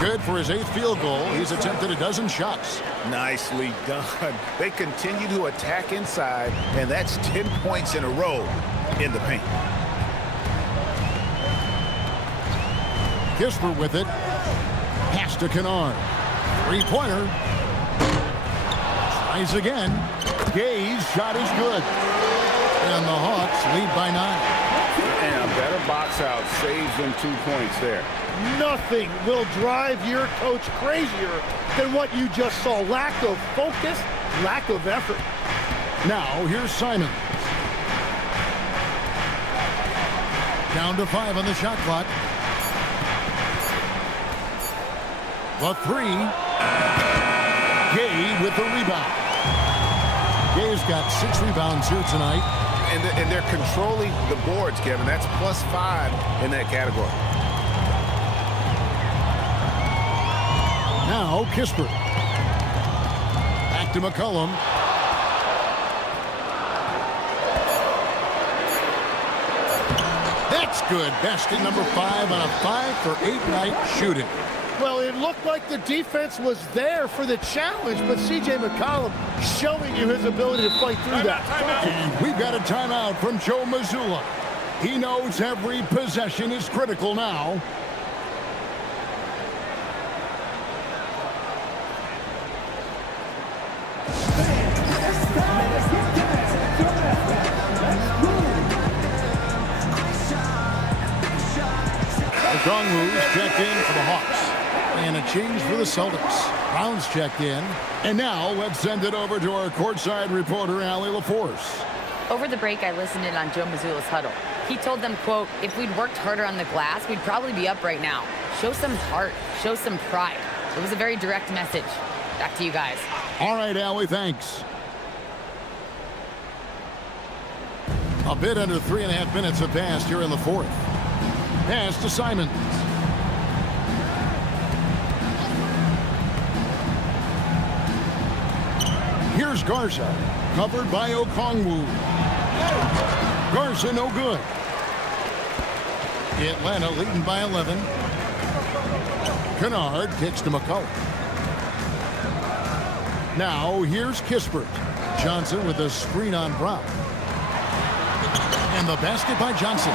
Good for his 8th field goal. He's attempted a dozen shots. Nicely done. They continue to attack inside, and that's 10 points in a row in the paint. Kispert with it. Pass to Kennard. 3-pointer. Tries again. Gay's shot is good. And the Hawks lead by 9. And a better box out saves them 2 points there. Nothing will drive your coach crazier than what you just saw. Lack of focus, lack of effort. Now, here's Simon. Down to 5 on the shot clock. The 3. Gay with the rebound. Gay's got 6 rebounds here tonight. And they're controlling the boards, Kevin. That's +5 in that category. Now, Kispert. Back to McCollum. That's good. Basket number 5 on a 5-for-8 night shooting. Well, it looked like the defense was there for the challenge, but C.J. McCollum showing you his ability to fight through that. And we've got a timeout from Joe Mazzulla. He knows every possession is critical now. Okongwu's checked in for the Hawks. And a change for the Celtics. Brown's checked in. And now let's send it over to our courtside reporter, Allie LaForce. Over the break, I listened in on Joe Mazzulla's huddle. He told them, quote, if we'd worked harder on the glass, we'd probably be up right now. Show some heart. Show some pride. It was a very direct message. Back to you guys. All right, Allie, thanks. A bit under 3.5 minutes have passed here in the fourth. Pass to Simon. Here's Garza, covered by Okongwu. Garza no good. Atlanta leading by 11. Kennard kicks to McCullough. Now here's Kispert. Johnson with a screen on Brown. And the basket by Johnson.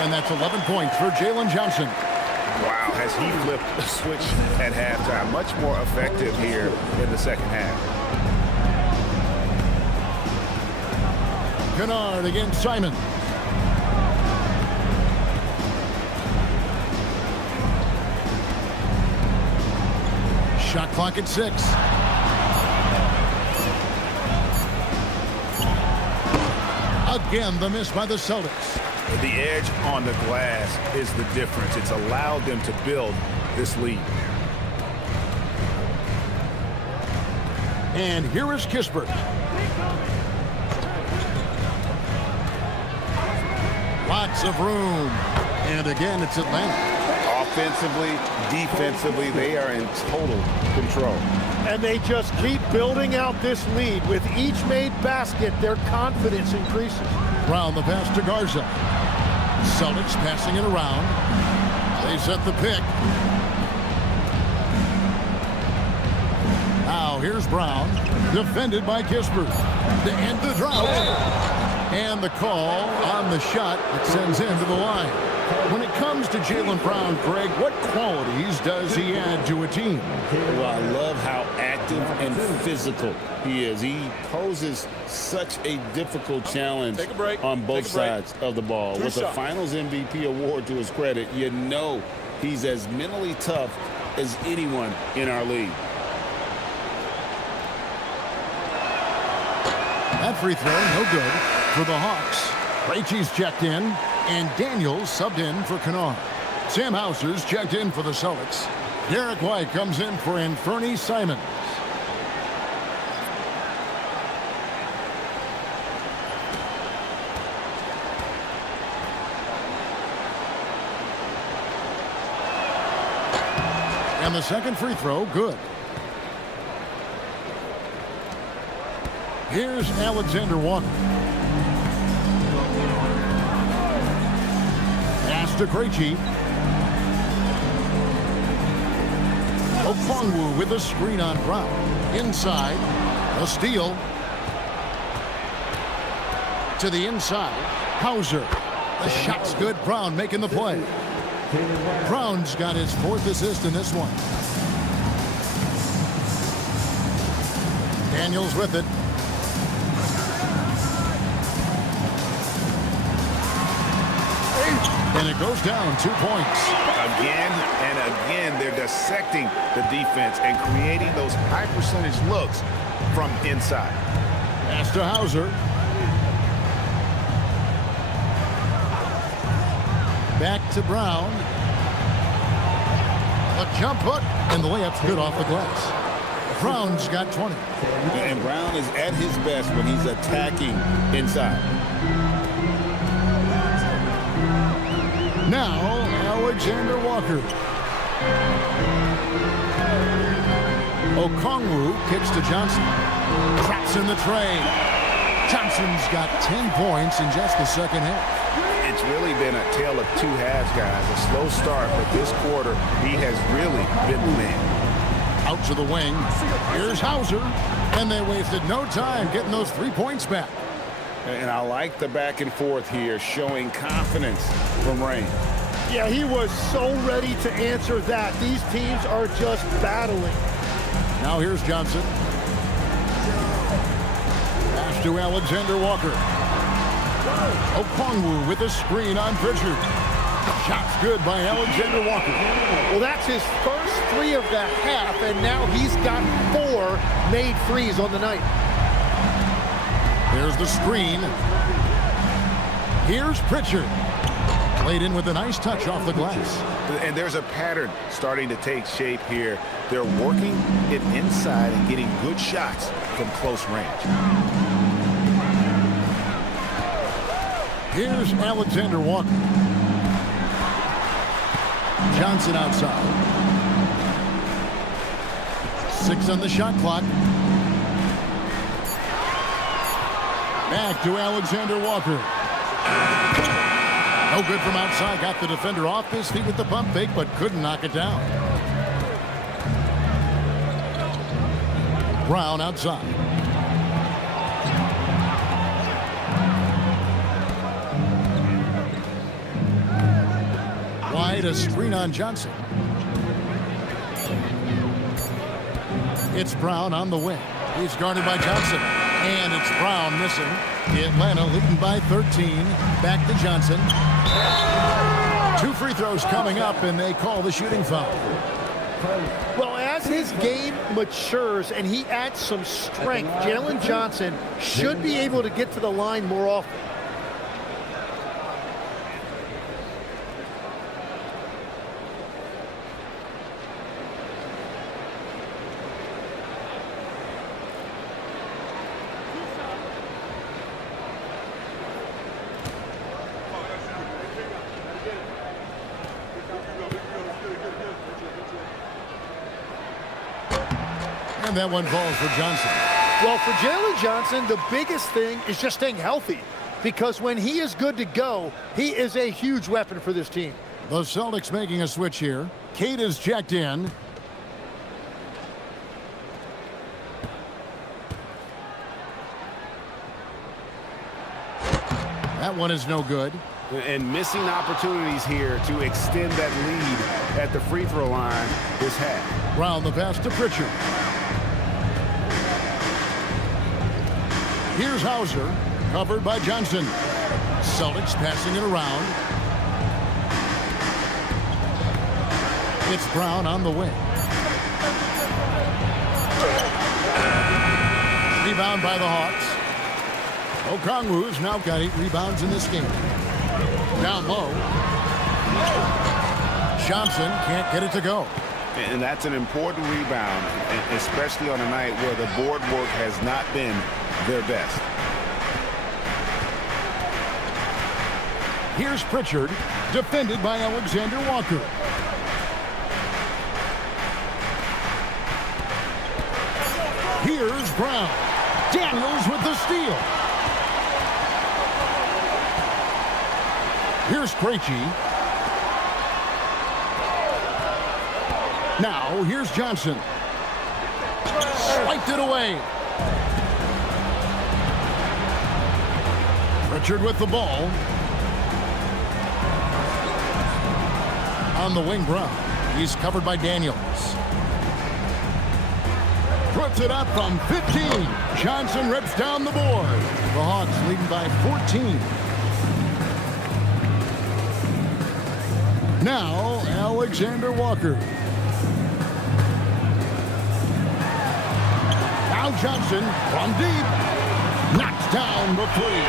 And that's 11 points for Jalen Johnson. Wow, has he flipped the switch at halftime. Much more effective here in the second half. Kennard against Simon. Shot clock at 6. Again, the miss by the Celtics. The edge on the glass is the difference. It's allowed them to build this lead. And here is Kispert. Lots of room. And again, it's Atlanta. Offensively, defensively, they are in total control. And they just keep building out this lead. With each made basket, their confidence increases. Brown, the pass to Garza. Celtics passing it around. They set the pick. Now here's Brown, defended by Kispert to end the drought. And the call on the shot that sends him to the line. When it comes to Jaylen Brown, Greg, what qualities does he add to a team? Well, I love how active and physical he is. He poses such a difficult challenge on both sides of the ball. With a Finals MVP award to his credit, you know he's as mentally tough as anyone in our league. That free throw, no good for the Hawks. Krejci's checked in, and Daniels subbed in for Kennard. Sam Hauser's checked in for the Celtics. Derek White comes in for Anthony Simons. And the second free throw, good. Here's Alexander Walker. Pass to Krejci. Okongwu with a screen on Brown. Inside, a steal. To the inside, Hauser. The shot's good. Brown making the play. Brown's got his fourth assist in this one. Daniels with it. And it goes down 2 points. Again and again, they're dissecting the defense and creating those high percentage looks from inside. Pass to Hauser. Back to Brown. A jump hook, and the layup's good off the glass. Brown's got 20. And Brown is at his best when he's attacking inside. Now, Alexander Walker. Okongwu kicks to Johnson. Traps in the tray. Johnson's got 10 points in just the second half. It's really been a tale of two halves, guys. A slow start, but this quarter, he has really been the man. Out to the wing. Here's Hauser. And they wasted no time getting those 3 points back. And I like the back and forth here, showing confidence from Rain. Yeah, he was so ready to answer that. These teams are just battling. Now here's Johnson. Pass to Alexander Walker. Okongwu with a screen on Pritchard. Shot's good by Alexander Walker. Well, that's his first three of the half, and now he's got 4 made threes on the night. There's the screen. Here's Pritchard. Played in with a nice touch off the glass. And there's a pattern starting to take shape here. They're working it inside and getting good shots from close range. Here's Alexander Walker. Johnson outside. 6 on the shot clock. Back to Alexander Walker. No good from outside. Got the defender off his feet with the pump fake, but couldn't knock it down. Brown outside. Wide, a screen on Johnson. It's Brown on the wing. He's guarded by Johnson. And it's Brown missing. Atlanta leading by 13. Back to Johnson. 2 free throws coming up, and they call the shooting foul. Well, as his game matures and he adds some strength, Jalen Johnson should be able to get to the line more often. that one falls for Johnson. Well, for Jalen Johnson, the biggest thing is just staying healthy, because when he is good to go, he is a huge weapon for this team. The Celtics making a switch here. Kate is checked in. That one is no good. And missing opportunities here to extend that lead at the free throw line this half. Brown the pass to Pritchard. Here's Hauser, covered by Johnson. Celtics passing it around. It's Brown on the wing. Rebound by the Hawks. Okongwu's now got 8 rebounds in this game. Down low. Johnson can't get it to go. And that's an important rebound, especially on a night where the board work has not been their best. Here's Pritchard, defended by Alexander Walker. Here's Brown. Daniels with the steal. Here's Krejci. Now, here's Johnson. Swiped it away. Pritchard with the ball. On the wing, Brown. He's covered by Daniels. Puts it up from 15. Johnson rips down the board. The Hawks leading by 14. Now, Alexander Walker. Now Johnson from deep. Knocks down the three.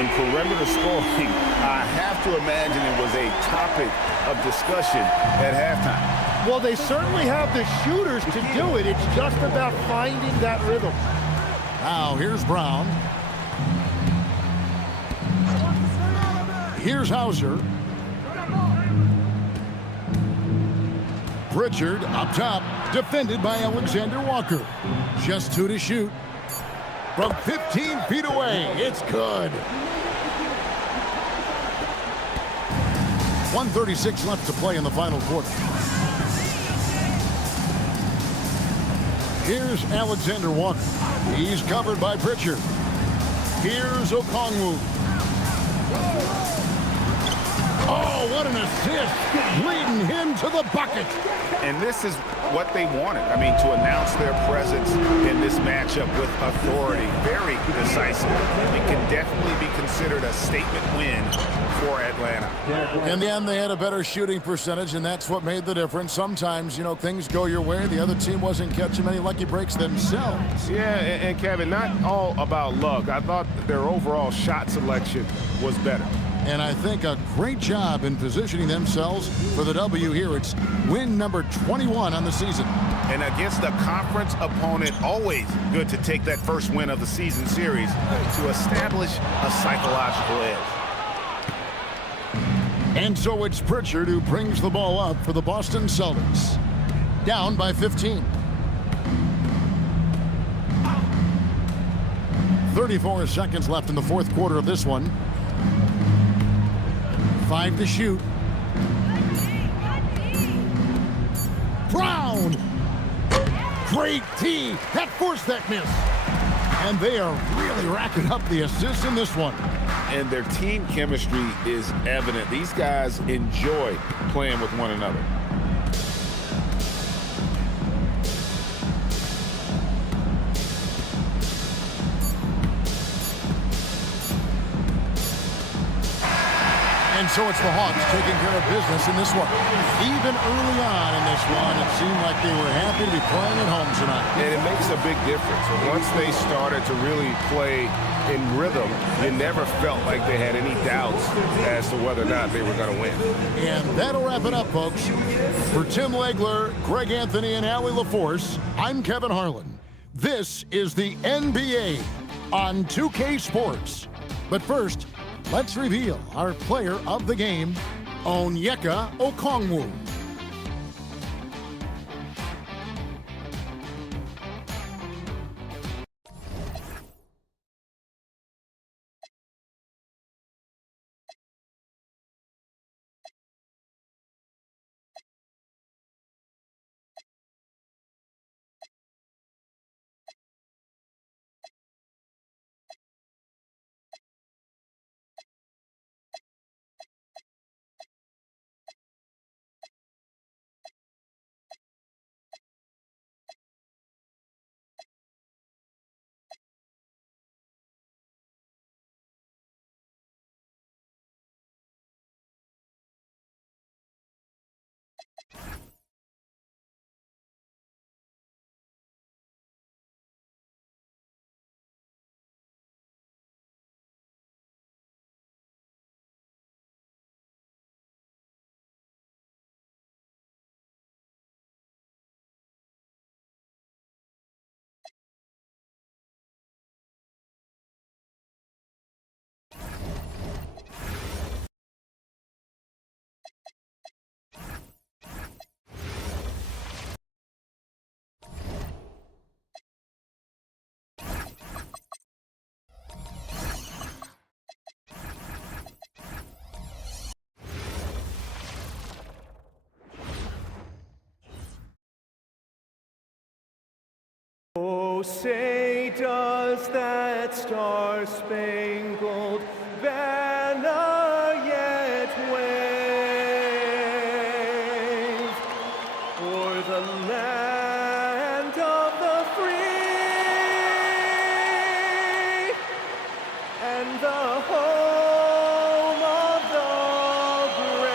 In perimeter scoring, I have to imagine it was a topic of discussion at halftime. Well, they certainly have the shooters to do it. It's just about finding that rhythm. Now, here's Brown. Here's Hauser. Pritchard up top, defended by Alexander Walker. Just 2 to shoot. From 15 feet away, it's good. 1:36 left to play in the final quarter. Here's Alexander Walker. He's covered by Pritchard. Here's Okongwu. Oh, what an assist, leading him to the bucket. And this is what they wanted. I mean, to announce their presence in this matchup with authority. Very decisive. It can definitely be considered a statement win for Atlanta. In the end, they had a better shooting percentage, and that's what made the difference. Sometimes, you know, things go your way. The other team wasn't catching many lucky breaks themselves. Yeah, and Kevin, not all about luck. I thought their overall shot selection was better. And I think a great job in positioning themselves for the W here. It's win number 21 on the season. And against a conference opponent, always good to take that first win of the season series to establish a psychological edge. And so it's Pritchard who brings the ball up for the Boston Celtics. Down by 15. 34 seconds left in the fourth quarter of this one. 5 to shoot. Brown! Great D! That forced that miss. And they are really racking up the assists in this one. And their team chemistry is evident. These guys enjoy playing with one another. And so it's the Hawks taking care of business in this one. Even early on in this one, it seemed like they were happy to be playing at home tonight. And it makes a big difference. Once they started to really play in rhythm, you never felt like they had any doubts as to whether or not they were going to win. And that'll wrap it up, folks. For Tim Legler, Greg Anthony, and Allie LaForce, I'm Kevin Harlan. This is the NBA on 2K Sports. But first, let's reveal our player of the game, Onyeka Okongwu. say does that star-spangled banner yet wave o'er the land of the free and the home of the brave.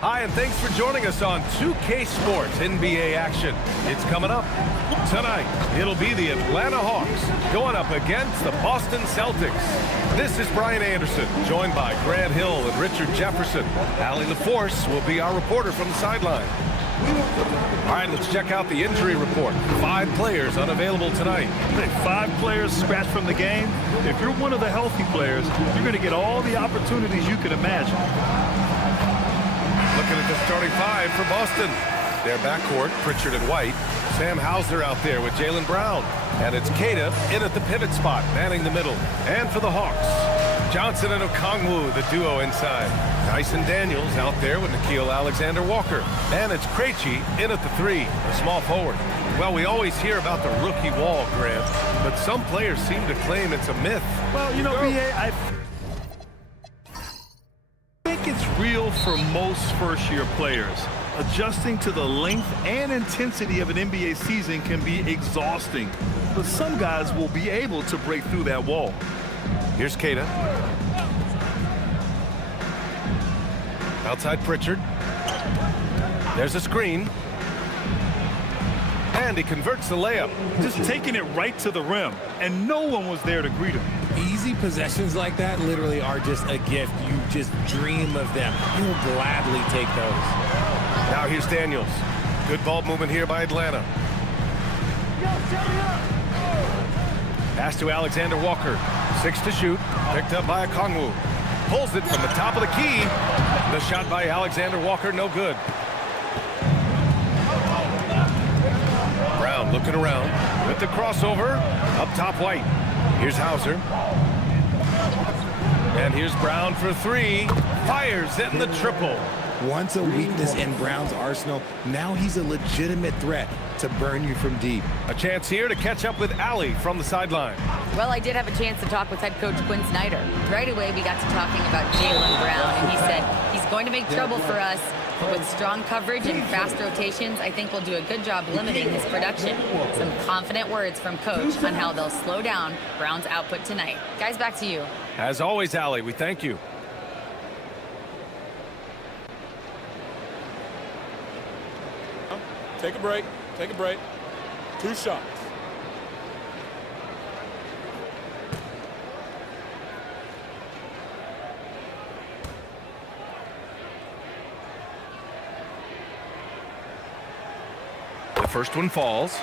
Hi, and thanks for joining us on 2K Sports NBA action. It's coming up tonight. It'll be the Atlanta Hawks going up against the Boston Celtics. This is Brian Anderson, joined by Grant Hill and Richard Jefferson. Allie LaForce will be our reporter from the sideline. All right, let's check out the injury report. 5 players unavailable tonight. Hey, 5 players scratched from the game. If you're one of the healthy players, you're going to get all the opportunities you can imagine. Looking at the starting 5 for Boston. Their backcourt, Pritchard and White. Sam Hauser out there with Jaylen Brown. And it's Keita in at the pivot spot, manning the middle. And for the Hawks, Johnson and Okongwu, the duo inside. Dyson Daniels out there with Nickeil Alexander-Walker. And it's Krejci in at the 3, a small forward. Well, we always hear about the rookie wall, Grant, but some players seem to claim it's a myth. Well, you know, B.A., I think it's real for most first-year players. Adjusting to the length and intensity of an NBA season can be exhausting, but some guys will be able to break through that wall. Here's Keita. Outside Pritchard. There's a screen. And he converts the layup. Just taking it right to the rim, and no one was there to greet him. Easy possessions like that literally are just a gift. You just dream of them. You'll gladly take those. Now here's Daniels. Good ball movement here by Atlanta. Pass to Alexander Walker. 6 to shoot. Picked up by Okongwu. Pulls it from the top of the key. The shot by Alexander Walker, no good. Brown looking around with the crossover. Up top, White. Here's Hauser. And here's Brown for 3. Fires hitting the triple. Once a weakness in Brown's arsenal, now he's a legitimate threat to burn you from deep. A chance here to catch up with Allie from the sideline. Well, I did have a chance to talk with head coach Quinn Snyder. Right away, we got to talking about Jaylen Brown, and he said he's going to make trouble for us. But with strong coverage and fast rotations, I think we'll do a good job limiting his production. Some confident words from coach on how they'll slow down Brown's output tonight. Guys, back to you. As always, Allie, we thank you. Take a break. Take a break. 2 shots. The first one falls.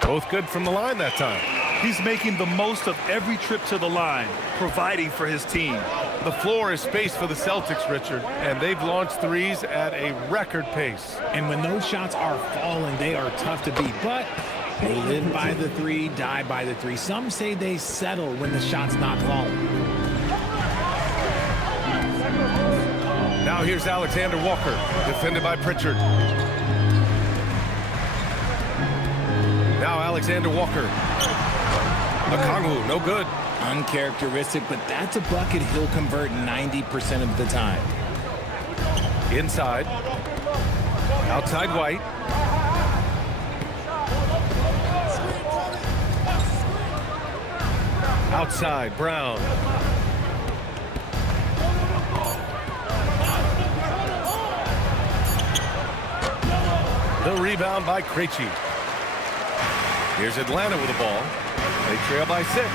Both good from the line that time. He's making the most of every trip to the line, providing for his team. The floor is space for the Celtics, Richard, and they've launched threes at a record pace. And when those shots are falling, they are tough to beat. But they live by the 3, die by the 3. Some say they settle when the shot's not falling. Now here's Alexander Walker, defended by Pritchard. Now Alexander Walker. Okongwu, no good. Uncharacteristic, but that's a bucket he'll convert 90% of the time. Inside. Outside White. Outside Brown. The rebound by Krejci. Here's Atlanta with the ball. They trail by 6.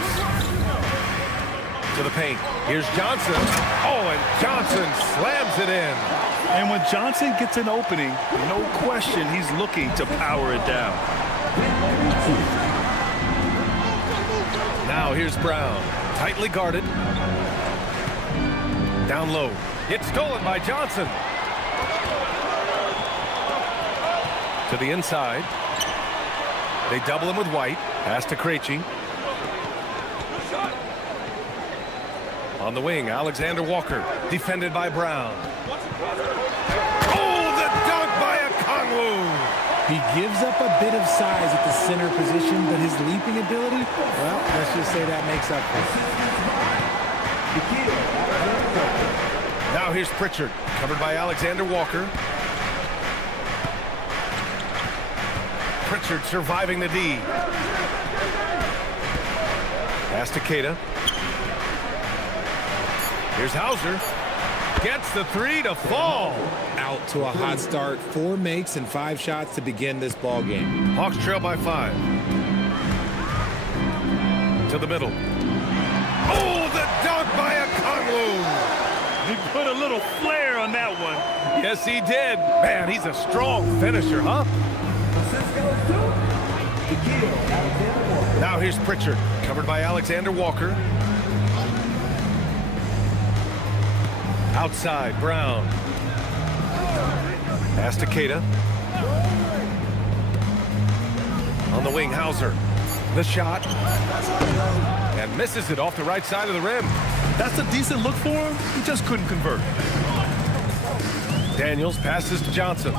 to the paint. Here's Johnson. Oh, and Johnson slams it in. And when Johnson gets an opening, no question he's looking to power it down. Now here's Brown. Tightly guarded. Down low. It's stolen by Johnson. To the inside. They double him with White. Pass to Krejci. On the wing, Alexander Walker. Defended by Brown. Oh, the dunk by Okongwu. He gives up a bit of size at the center position, but his leaping ability, well, let's just say that makes up for it. Now here's Pritchard, covered by Alexander Walker. Pritchard surviving the D. Pass to Keita. Here's Hauser. Gets the three to fall. Out to a hot start. 4 makes and 5 shots to begin this ball game. Hawks trail by 5. To the middle. Oh, the dunk by Okongwu. He put a little flair on that one. Yes, he did. Man, he's a strong finisher, huh? Now here's Pritchard, covered by Alexander Walker. Outside, Brown. Pass to Keita. On the wing, Hauser. The shot. And misses it off the right side of the rim. That's a decent look for him. He just couldn't convert. Daniels passes to Johnson.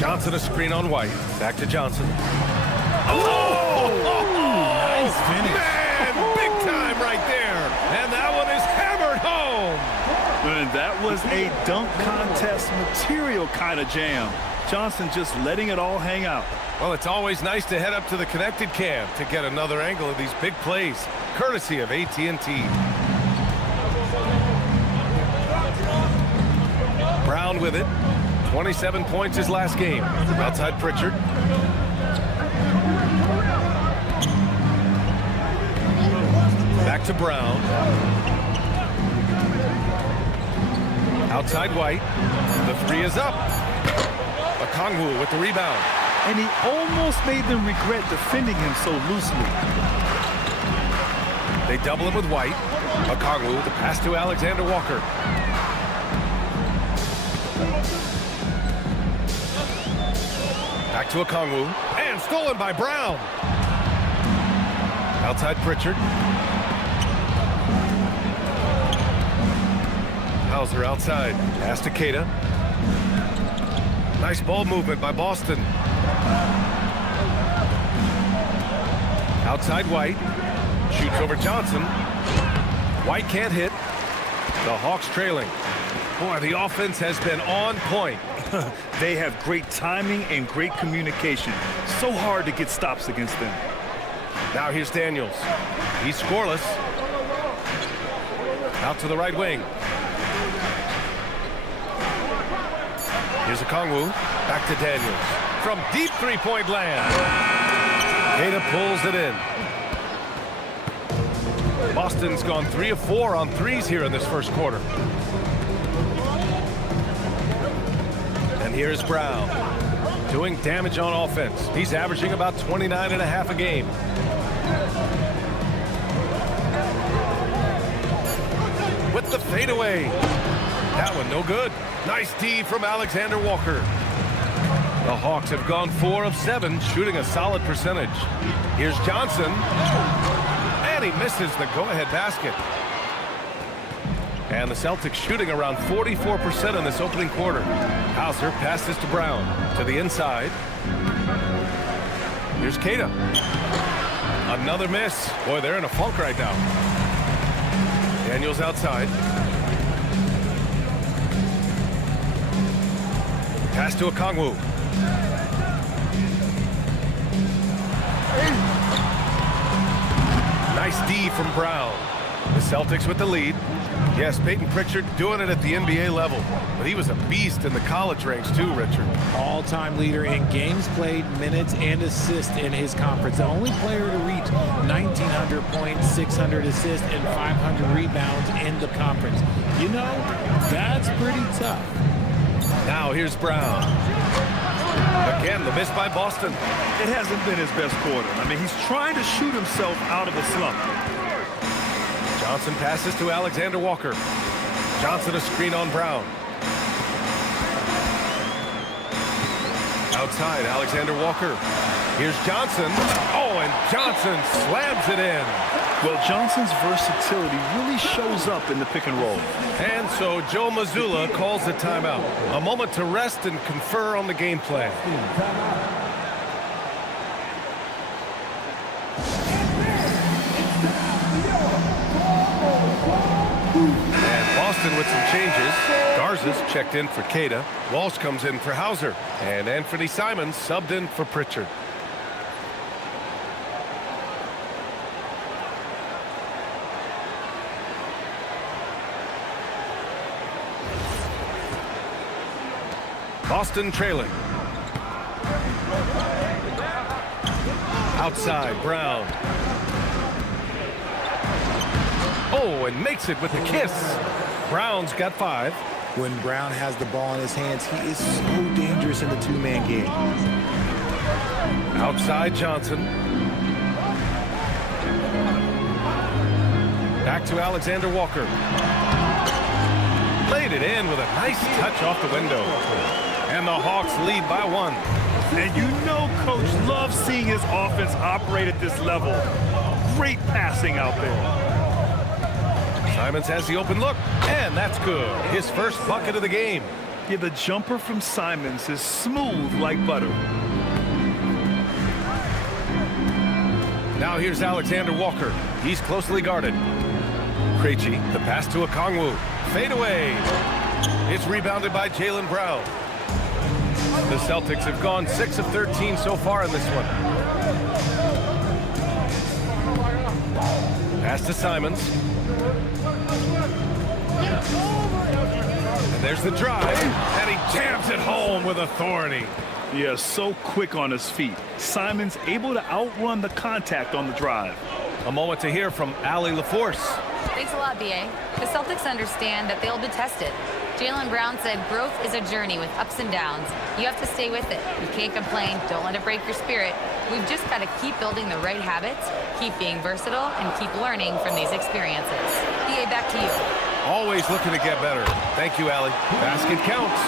Johnson a screen on White. Back to Johnson. Oh! Nice finish. Man, big time right there. And that one is hammered home. And that was a dunk contest material kind of jam. Johnson just letting it all hang out. Well, it's always nice to head up to the connected cam to get another angle of these big plays, courtesy of AT&T. Brown with it. 27 points his last game. Outside Pritchard. Back to Brown. Outside White. The three is up. Okongwu with the rebound. And he almost made them regret defending him so loosely. They double him with White. Okongwu, the pass to Alexander Walker. Back to Okongwu. And stolen by Brown. Outside Pritchard. Hauser outside. Pass to Keita. Nice ball movement by Boston. Outside White. Shoots over Johnson. White can't hit. The Hawks trailing. Boy, the offense has been on point. They have great timing and great communication. So hard to get stops against them. Now here's Daniels. He's scoreless. Out to the right wing. Here's Okongwu. Back to Daniels. From deep three-point land. Keita pulls it in. Boston's gone 3 of 4 on threes here in this first quarter. And here's Brown. Doing damage on offense. He's averaging about 29.5 a game. With the fadeaway. That one no good. Nice D from Alexander Walker. The Hawks have gone 4 of 7, shooting a solid percentage. Here's Johnson. And he misses the go-ahead basket. And the Celtics shooting around 44% in this opening quarter. Hauser passes to Brown. To the inside. Here's Keita. Another miss. Boy, they're in a funk right now. Daniels outside. Pass to Okongwu. Nice D from Brown. The Celtics with the lead. Yes, Peyton Pritchard doing it at the NBA level, but he was a beast in the college ranks too, Richard. All-time leader in games played, minutes, and assists in his conference. The only player to reach 1,900 points, 600 assists, and 500 rebounds in the conference. You know, that's pretty tough. Now here's Brown. Again, the miss by Boston. It hasn't been his best quarter. I mean, he's trying to shoot himself out of a slump. Johnson passes to Alexander Walker. Johnson a screen on Brown. Outside, Alexander Walker. Here's Johnson. Oh, and Johnson slams it in. Well, Johnson's versatility really shows up in the pick and roll. And so Joe Mazzulla calls the timeout. A moment to rest and confer on the game plan. And Boston with some changes. Garza's checked in for Queta. Walsh comes in for Hauser. And Anthony Simons subbed in for Pritchard. Boston trailing. Outside, Brown. Oh, and makes it with the kiss. Brown's got 5. When Brown has the ball in his hands, he is so dangerous in the two-man game. Outside, Johnson. Back to Alexander Walker. Laid it in with a nice touch off the window. And the Hawks lead by 1. And you know Coach loves seeing his offense operate at this level. Great passing out there. Simons has the open look, and that's good. His first bucket of the game. Yeah, the jumper from Simons is smooth like butter. Now here's Alexander Walker. He's closely guarded. Krejci, the pass to Okongwu. Fade away. It's rebounded by Jaylen Brown. The Celtics have gone 6 of 13 so far in this one. Pass to Simons. And there's the drive, and he jams it home with authority. Yeah, so quick on his feet. Simons able to outrun the contact on the drive. A moment to hear from Allie LaForce. Thanks a lot, B.A. The Celtics understand that they'll be tested. Jaylen Brown said growth is a journey with ups and downs. You have to stay with it. You can't complain. Don't let it break your spirit. We've just got to keep building the right habits, keep being versatile, and keep learning from these experiences. B.A., back to you. Always looking to get better. Thank you, Allie. Basket counts.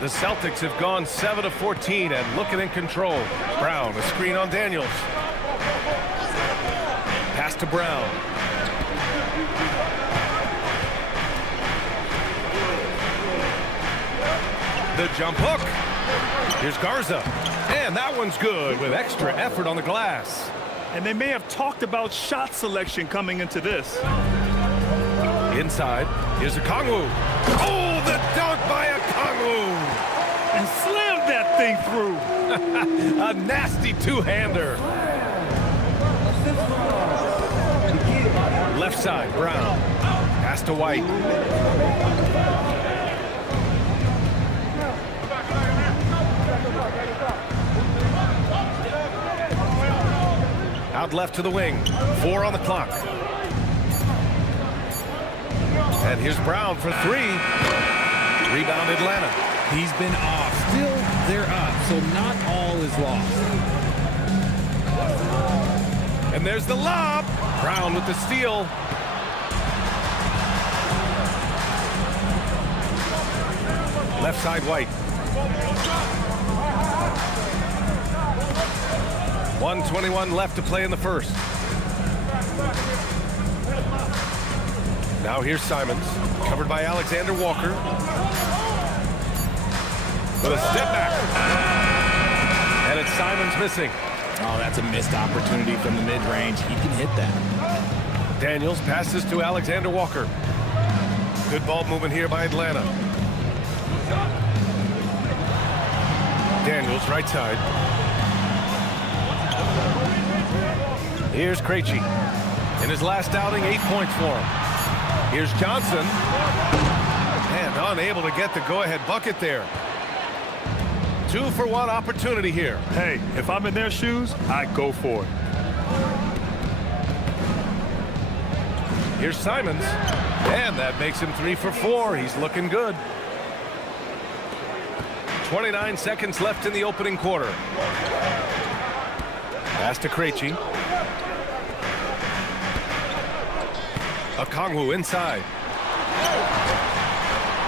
The Celtics have gone 7 of 14 and looking in control. Brown, a screen on Daniels. Pass to Brown. The jump hook. Here's Garza. And that one's good with extra effort on the glass. And they may have talked about shot selection coming into this. Inside, here's Okongwu. Oh, the dunk by Okongwu! And slammed that thing through. A nasty two-hander. Left side, Brown. Pass to White. Out left to the wing. 4 on the clock. And here's Brown for 3. Rebound Atlanta. He's been off. Still, they're up, so not all is lost. And there's the lob. Brown with the steal. Left side, White. 1:21 left to play in the first. Now here's Simons, covered by Alexander Walker. With a step back. And it's Simons missing. Oh, that's a missed opportunity from the mid-range. He can hit that. Daniels passes to Alexander Walker. Good ball movement here by Atlanta. Daniels, right side. Here's Krejci. In his last outing, 8 points for him. Here's Johnson. And unable to get the go-ahead bucket there. 2-for-1 opportunity here. Hey, if I'm in their shoes, I go for it. Here's Simons. And that makes him 3 for 4. He's looking good. 29 seconds left in the opening quarter. Pass to Krejci. Okongwu inside.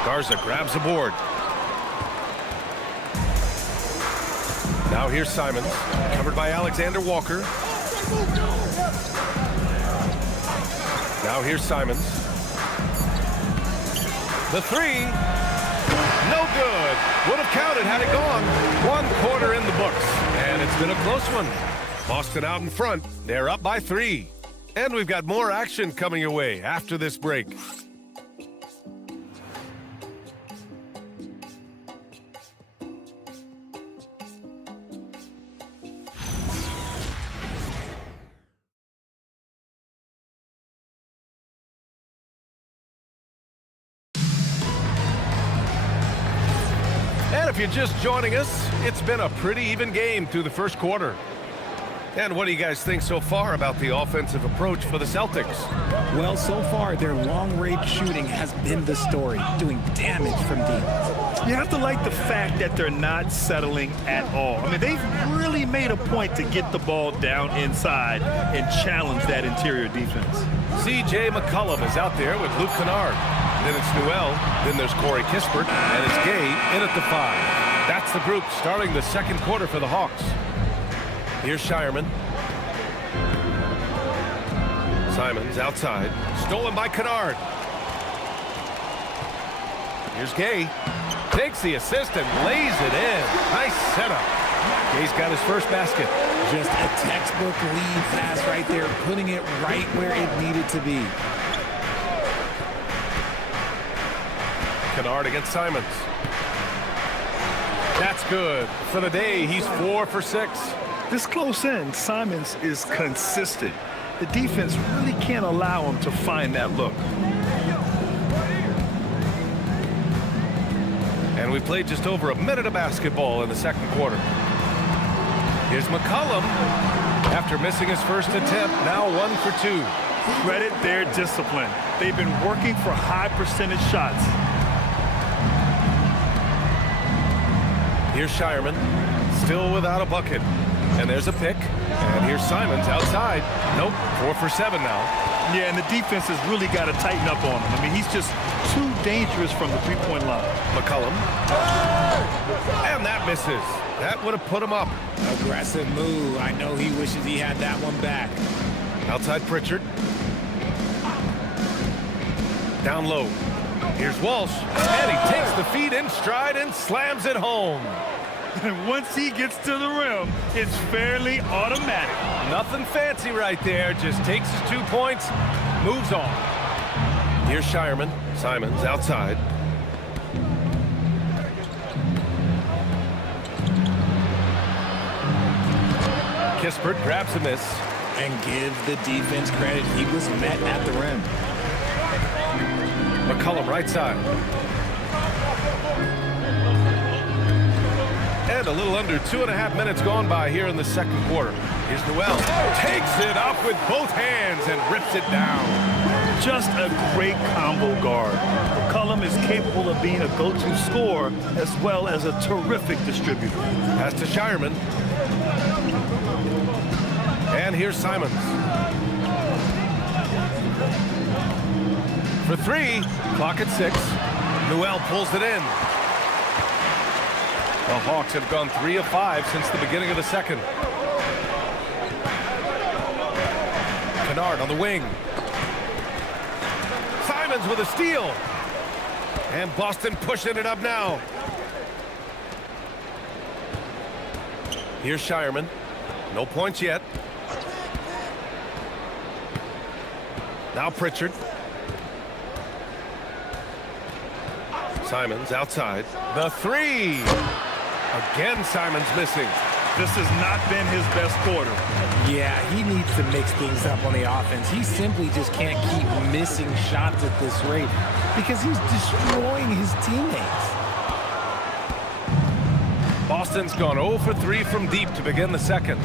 Garza grabs a board. Now here's Simons, covered by Alexander Walker. Now here's Simons. The three. No good. Would have counted had it gone. 1 quarter in the books. And it's been a close one. Boston out in front. They're up by 3. And we've got more action coming your way after this break. And if you're just joining us, it's been a pretty even game through the first quarter. And what do you guys think so far about the offensive approach for the Celtics? Well, so far, their long-range shooting has been the story, doing damage from deep. You have to like the fact that they're not settling at all. I mean, they've really made a point to get the ball down inside and challenge that interior defense. C.J. McCollum is out there with Luke Kennard. Then it's Newell. Then there's Corey Kispert. And it's Gay in at the 5. That's the group starting the second quarter for the Hawks. Here's Shireman. Simons outside. Stolen by Kennard. Here's Gay. Takes the assist and lays it in. Nice setup. Gay's got his first basket. Just a textbook lead pass right there, putting it right where it needed to be. Kennard against Simons. That's good. For the day, he's 4 for 6. This close in, Simons is consistent. The defense really can't allow him to find that look. And we played just over a minute of basketball in the second quarter. Here's McCollum. After missing his first attempt, now 1 for 2. Credit their discipline. They've been working for high percentage shots. Here's Shireman, still without a bucket. And there's a pick. And here's Simons outside. Nope, 4 for 7 now. Yeah, and the defense has really got to tighten up on him. I mean, he's just too dangerous from the three-point line. McCollum. And that misses. That would have put him up. Aggressive move. I know he wishes he had that one back. Outside Pritchard. Down low. Here's Walsh. And he takes the feed in stride and slams it home. And once he gets to the rim, it's fairly automatic. Nothing fancy right there. Just takes his 2 points, moves on. Here's Shireman. Simons outside. Kispert grabs a miss. And give the defense credit. He was met at the rim. McCollum right side. And a little under 2.5 minutes gone by here in the second quarter. Here's Newell. Takes it up with both hands and rips it down. Just a great combo guard. McCollum is capable of being a go-to scorer as well as a terrific distributor. Pass to Shireman. And here's Simons. For 3, clock at 6. Newell pulls it in. The Hawks have gone 3 of 5 since the beginning of the second. Kennard on the wing. Simons with a steal. And Boston pushing it up now. Here's Shireman. No points yet. Now Pritchard. Simons outside. The 3. Again, Simons missing. This has not been his best quarter. Yeah, he needs to mix things up on the offense. He simply just can't keep missing shots at this rate because he's destroying his teammates. Boston's gone 0 for 3 from deep to begin the second.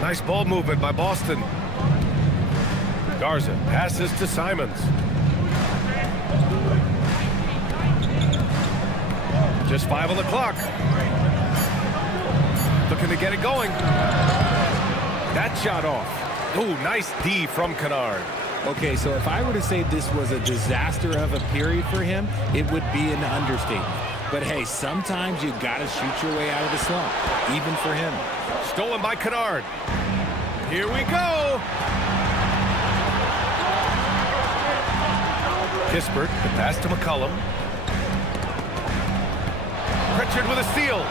Nice ball movement by Boston. Garza passes to Simons. Just 5 on the clock. Looking to get it going. That shot off. Ooh, nice D from Kennard. Okay, so if I were to say this was a disaster of a period for him, it would be an understatement. But hey, sometimes you gotta shoot your way out of the slump, even for him. Stolen by Kennard. Here we go. Kispert, the pass to McCollum. Pritchard with a steal.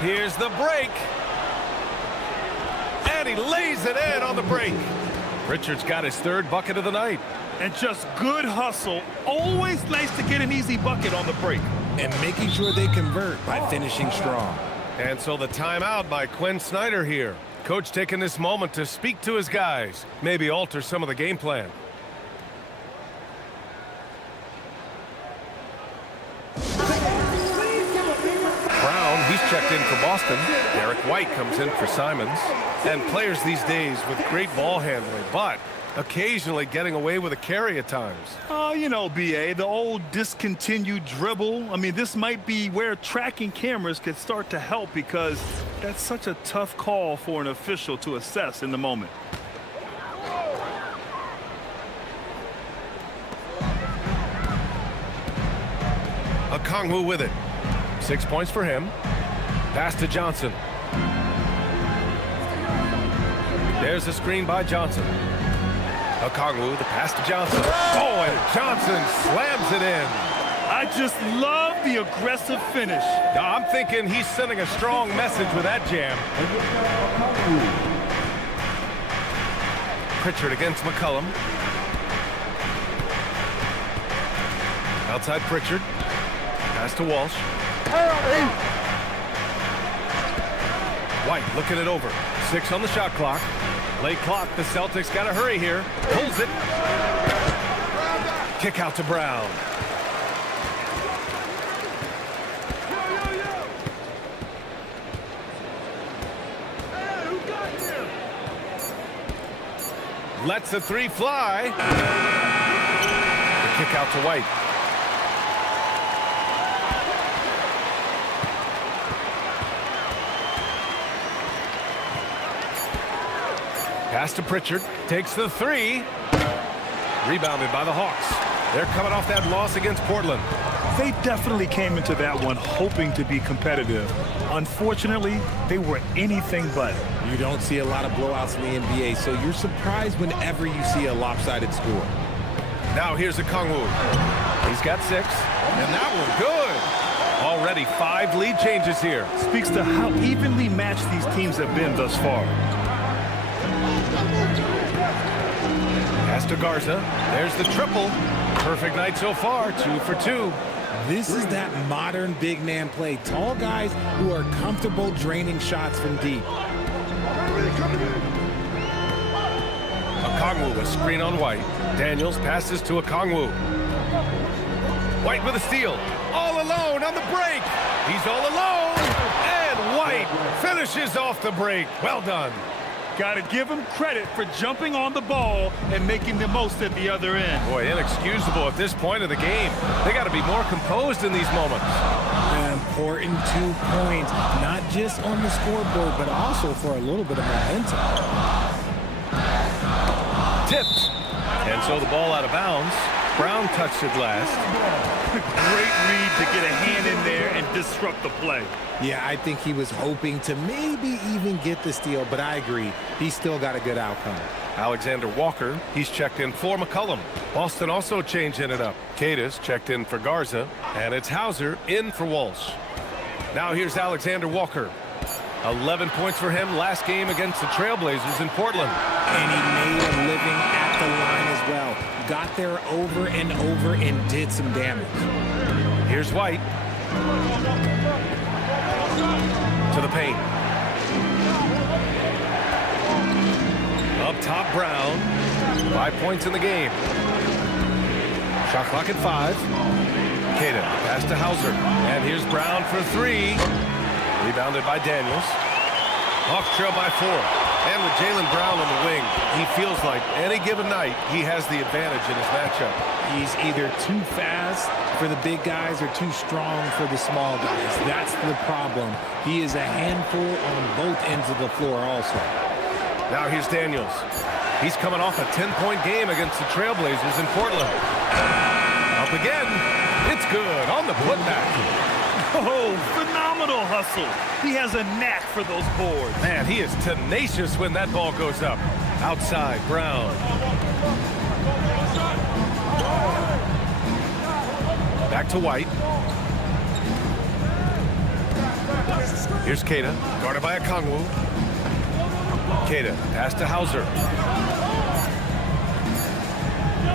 Here's the break. And he lays it in on the break. Pritchard's got his 3rd bucket of the night. And just good hustle. Always nice to get an easy bucket on the break. And making sure they convert by finishing strong. And so the timeout by Quinn Snyder here. Coach taking this moment to speak to his guys. Maybe alter some of the game plan. Brown, he's checked in for Boston. Derek White comes in for Simons. And players these days with great ball handling, but occasionally getting away with a carry at times. Oh, you know, B.A., the old discontinued dribble. I mean, this might be where tracking cameras could start to help because that's such a tough call for an official to assess in the moment. Okongwu with it. 6 points for him. Pass to Johnson. There's a screen by Johnson. Okongwu, the pass to Johnson. Oh, and Johnson slams it in. I just love the aggressive finish. I'm thinking he's sending a strong message with that jam. Pritchard against McCollum. Outside Pritchard. Pass to Walsh. White looking it over. 6 on the shot clock. Late clock. The Celtics got to hurry here. Pulls it. Kick out to Brown. Lets the 3 fly. The kick out to White. Pass to Pritchard. Takes the 3. Rebounded by the Hawks. They're coming off that loss against Portland. They definitely came into that one hoping to be competitive. Unfortunately, they were anything but. You don't see a lot of blowouts in the NBA, so you're surprised whenever you see a lopsided score. Now here's Okongwu. He's got 6. And that one good. Already 5 lead changes here. Speaks to how evenly matched these teams have been thus far. Pass to Garza. There's the triple. Perfect night so far. 2 for 2. This is that modern big man play. Tall guys who are comfortable draining shots from deep. Okongwu, a screen on White. Daniels passes to Okongwu. White with a steal. All alone on the break. He's all alone. And White finishes off the break. Well done. Got to give him credit for jumping on the ball and making the most at the other end. Boy, inexcusable at this point of the game. They got to be more composed in these moments. An important 2 points, not just on the scoreboard, but also for a little bit of momentum. Tipped. And so the ball out of bounds. Brown touched it last. Great read to get a hand in there and disrupt the play. Yeah, I think he was hoping to maybe even get the steal, but I agree. He still got a good outcome. Alexander Walker, he's checked in for McCollum. Boston also changing it up. Cadis checked in for Garza, and it's Hauser in for Walsh. Now here's Alexander Walker. 11 points for him last game against the Trailblazers in Portland. And he made a living at the line as well. Got there over and over and did some damage. Here's White. to the paint. Up top, Brown. 5 points in the game. Shot clock at 5. Queta pass to Hauser. And here's Brown for 3. Rebounded by Daniels. Hawks trail by 4. And with Jaylen Brown on the wing, he feels like any given night he has the advantage in his matchup. He's either too fast for the big guys or too strong for the small guys. That's the problem. He is a handful on both ends of the floor also. Now here's Daniels. He's coming off a 10-point game against the Trailblazers in Portland. Up again. It's good on the putback. Oh, phenomenal hustle. He has a knack for those boards. Man, he is tenacious when that ball goes up. Outside, Brown. Back to White. Here's Queta, guarded by Okongwu. Queta, pass to Hauser.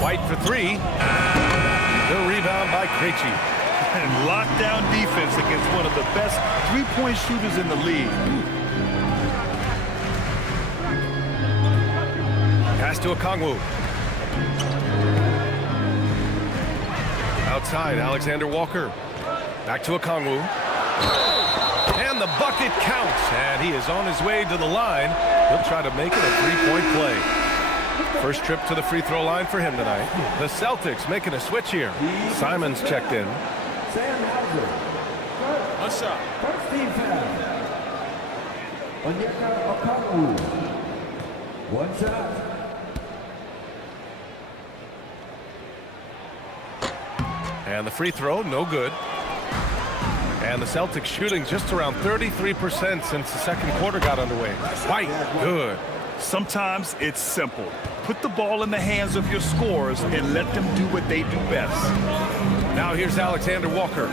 White for 3. The rebound by Krejci. And lockdown defense against one of the best three-point shooters in the league. Pass to Okongwu. Outside, Alexander Walker. Back to Okongwu. And the bucket counts. And he is on his way to the line. He'll try to make it a three-point play. First trip to the free throw line for him tonight. The Celtics making a switch here. Simons checked in. Sam Hauser. One shot. First team foul. Onyeka Okongwu. One shot. And the free throw, no good. And the Celtics shooting just around 33% since the second quarter got underway. White, good. Sometimes it's simple. Put the ball in the hands of your scorers and let them do what they do best. Now here's Alexander Walker.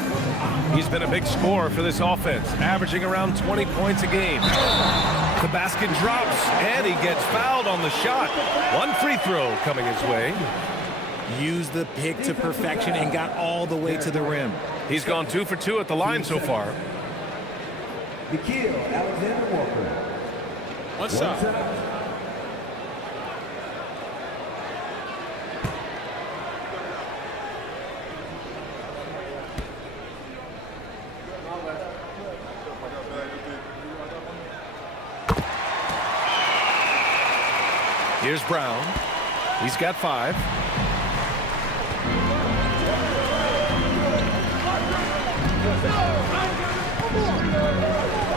He's been a big scorer for this offense, averaging around 20 points a game. The basket drops, and he gets fouled on the shot. One free throw coming his way. Used the pick to perfection and got all the way to the rim. He's gone 2 for 2 at the line so far. Nikhil Alexander Walker. One shot. Here's Brown. He's got 5.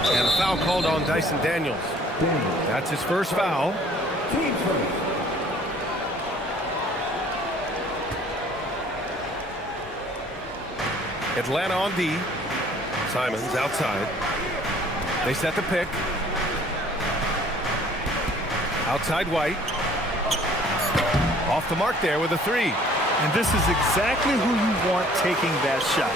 And a foul called on Dyson Daniels. That's his first foul. Atlanta on D. Simons outside. They set the pick. Outside White. Off the mark there with a 3. And this is exactly who you want taking that shot.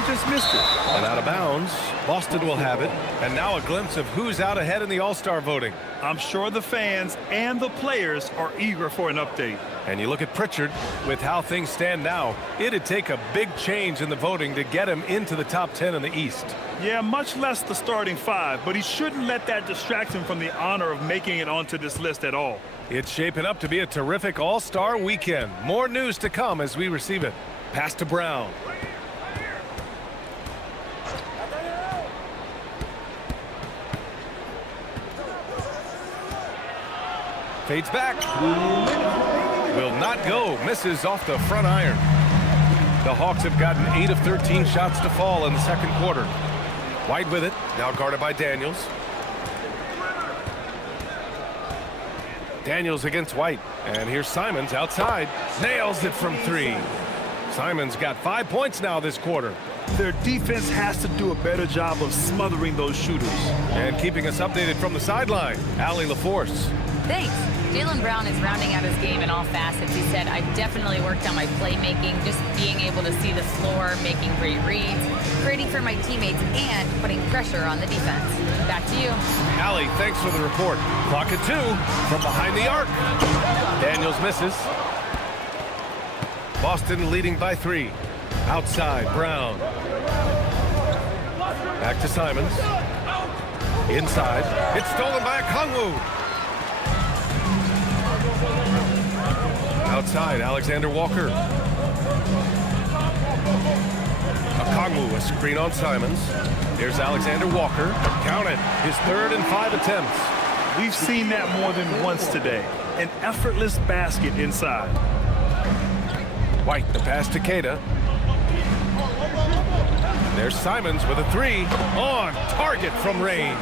He just missed it. And out of bounds. Boston will have it. And now a glimpse of who's out ahead in the All-Star voting. I'm sure the fans and the players are eager for an update. And you look at Pritchard, with how things stand now, it'd take a big change in the voting to get him into the top 10 in the East. Yeah, much less the starting 5, but he shouldn't let that distract him from the honor of making it onto this list at all. It's shaping up to be a terrific All-Star weekend. More news to come as we receive it. Pass to Brown. Fades back. Will not go. Misses off the front iron. The Hawks have gotten 8 of 13 shots to fall in the second quarter. White with it. Now guarded by Daniels. Daniels against White. And here's Simons outside. Nails it from 3. Simons got 5 points now this quarter. Their defense has to do a better job of smothering those shooters. And keeping us updated from the sideline, Allie LaForce. Thanks. Jaylen Brown is rounding out his game in all facets. He said, I've definitely worked on my playmaking, just being able to see the floor, making great reads, creating for my teammates, and putting pressure on the defense. Back to you. Allie, thanks for the report. Clock at 2 from behind the arc. Daniels misses. Boston leading by 3. Outside, Brown. Back to Simons. Inside, it's stolen by Okongwu. Outside, Alexander Walker. Okongwu, a screen on Simons. Here's Alexander Walker. Count it, his 3rd and 5 attempts. We've seen that more than once today. An effortless basket inside. White, the pass to Keita. There's Simons with a 3 on target from range.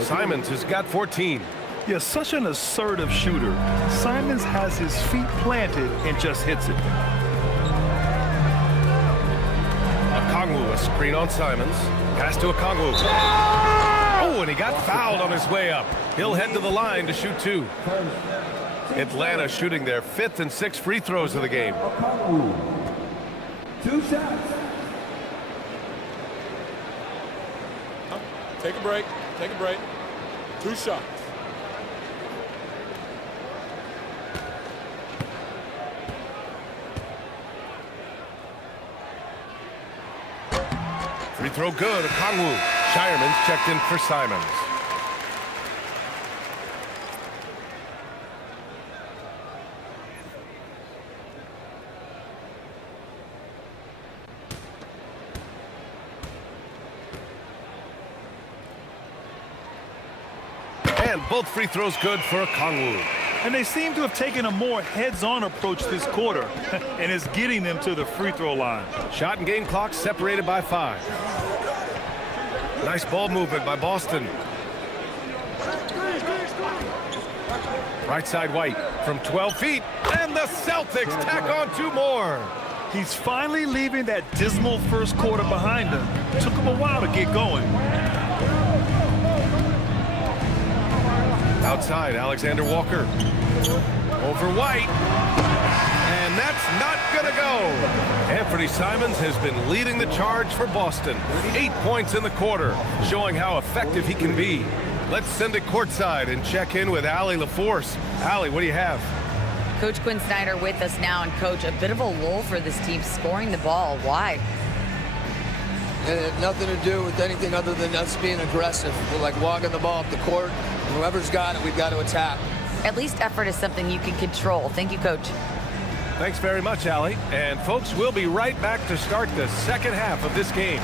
Simons has got 14. Yeah, such an assertive shooter. Simons has his feet planted and just hits it. Okongwu, a screen on Simons. Pass to Okongwu. Oh, and he got fouled on his way up. He'll head to the line to shoot 2. Atlanta shooting their 5th and 6th free throws of the game. 2 shots. Take a break. Take a break. 2 shots. Free throw good. Okongwu. Shireman's checked in for Simons. And both free throws good for Okongwu. And they seem to have taken a more heads-on approach this quarter, and it's getting them to the free throw line. Shot and game clock separated by 5. Nice ball movement by Boston. Right side White from 12 feet, and the Celtics tack on 2 more. He's finally leaving that dismal first quarter behind him. Took him a while to get going. Outside, Alexander Walker. Over White. And that's not going to go. Anthony Simons has been leading the charge for Boston. 8 points in the quarter, showing how effective he can be. Let's send it courtside and check in with Allie LaForce. Allie, what do you have? Coach Quinn Snyder with us now. And, Coach, a bit of a lull for this team scoring the ball. Why? It had nothing to do with anything other than us being aggressive. We're like walking the ball up the court. Whoever's got it, we've got to attack. At least effort is something you can control. Thank you, Coach. Thanks very much, Allie. And, folks, we'll be right back to start the second half of this game.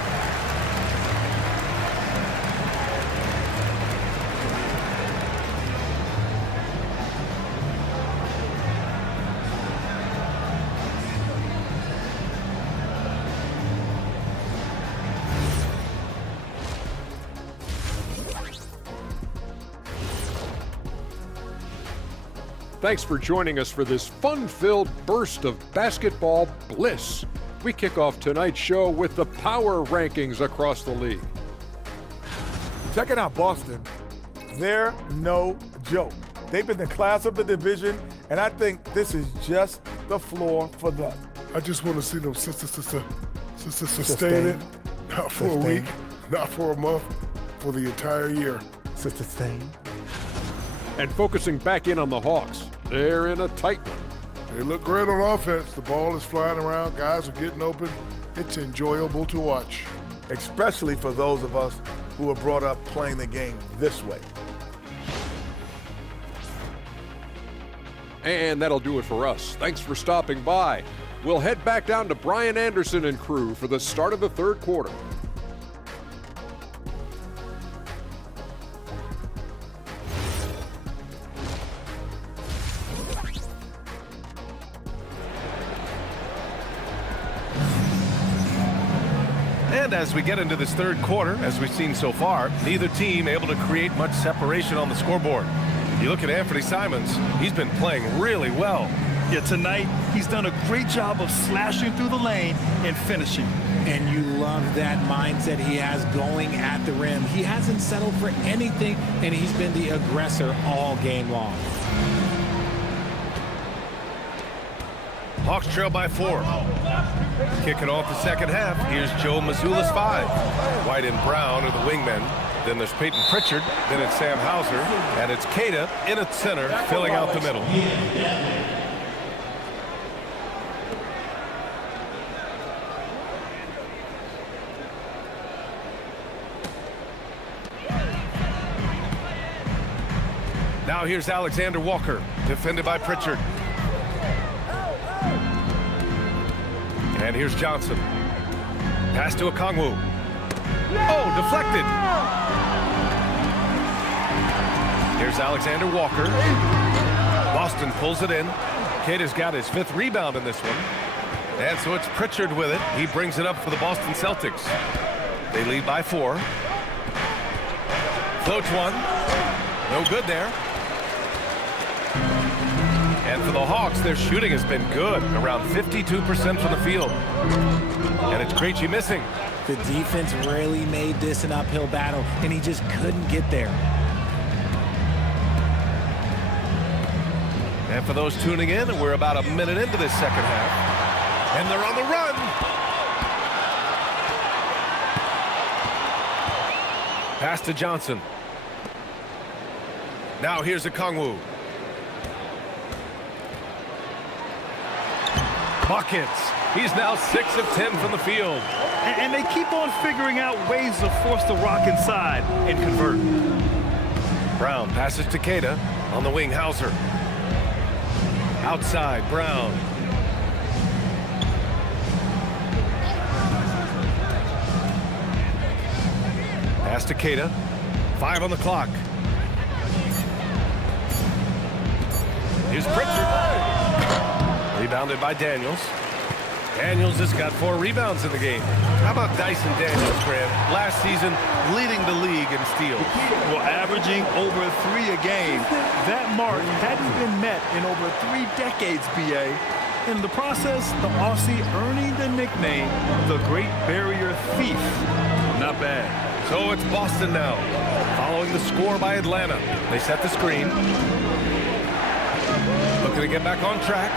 Thanks for joining us for this fun-filled burst of basketball bliss. We kick off tonight's show with the power rankings across the league. Checking out Boston, they're no joke. They've been the class of the division, and I think this is just the floor for them. I just want to see them sustain it, not for a week, not for a month, for the entire year. Sustain. And focusing back in on the Hawks, they're in a tight one. They look great on offense. The ball is flying around. Guys are getting open. It's enjoyable to watch. Especially for those of us who were brought up playing the game this way. And that'll do it for us. Thanks for stopping by. We'll head back down to Brian Anderson and crew for the start of the third quarter. And as we get into this third quarter, as we've seen so far, neither team able to create much separation on the scoreboard. You look at Anthony Simons, he's been playing really well. Yeah, tonight, he's done a great job of slashing through the lane and finishing. And you love that mindset he has going at the rim. He hasn't settled for anything, and he's been the aggressor all game long. Hawks trail by 4. Kicking off the second half, here's Joe Mazzulla's 5. White and Brown are the wingmen. Then there's Peyton Pritchard, then it's Sam Hauser, and it's Keita in at center, filling out the middle. Now here's Alexander Walker, defended by Pritchard. And here's Johnson. Pass to Okongwu. Oh, deflected. Here's Alexander Walker. Boston pulls it in. Keita's got his 5th rebound in this one. And so it's Pritchard with it. He brings it up for the Boston Celtics. They lead by 4. Floats one. No good there. And for the Hawks, their shooting has been good, around 52% from the field. And it's Krejci missing. The defense really made this an uphill battle, and he just couldn't get there. And for those tuning in, we're about a minute into this second half. And they're on the run. Pass to Johnson. Now here's Okongwu. Buckets. He's now 6 of 10 from the field. And they keep on figuring out ways to force the rock inside and convert. Brown passes to Keita. On the wing, Hauser. Outside, Brown. Pass to Keita. 5 on the clock. Here's Pritchard. Rebounded by Daniels. Daniels has got 4 rebounds in the game. How about Dyson Daniels, Graham? Last season, leading the league in steals. Well, averaging over 3 a game. That mark hadn't been met in over 3 decades, B.A. In the process, the Aussie earning the nickname, the Great Barrier Thief. Not bad. So it's Boston now, following the score by Atlanta. They set the screen. Looking to get back on track.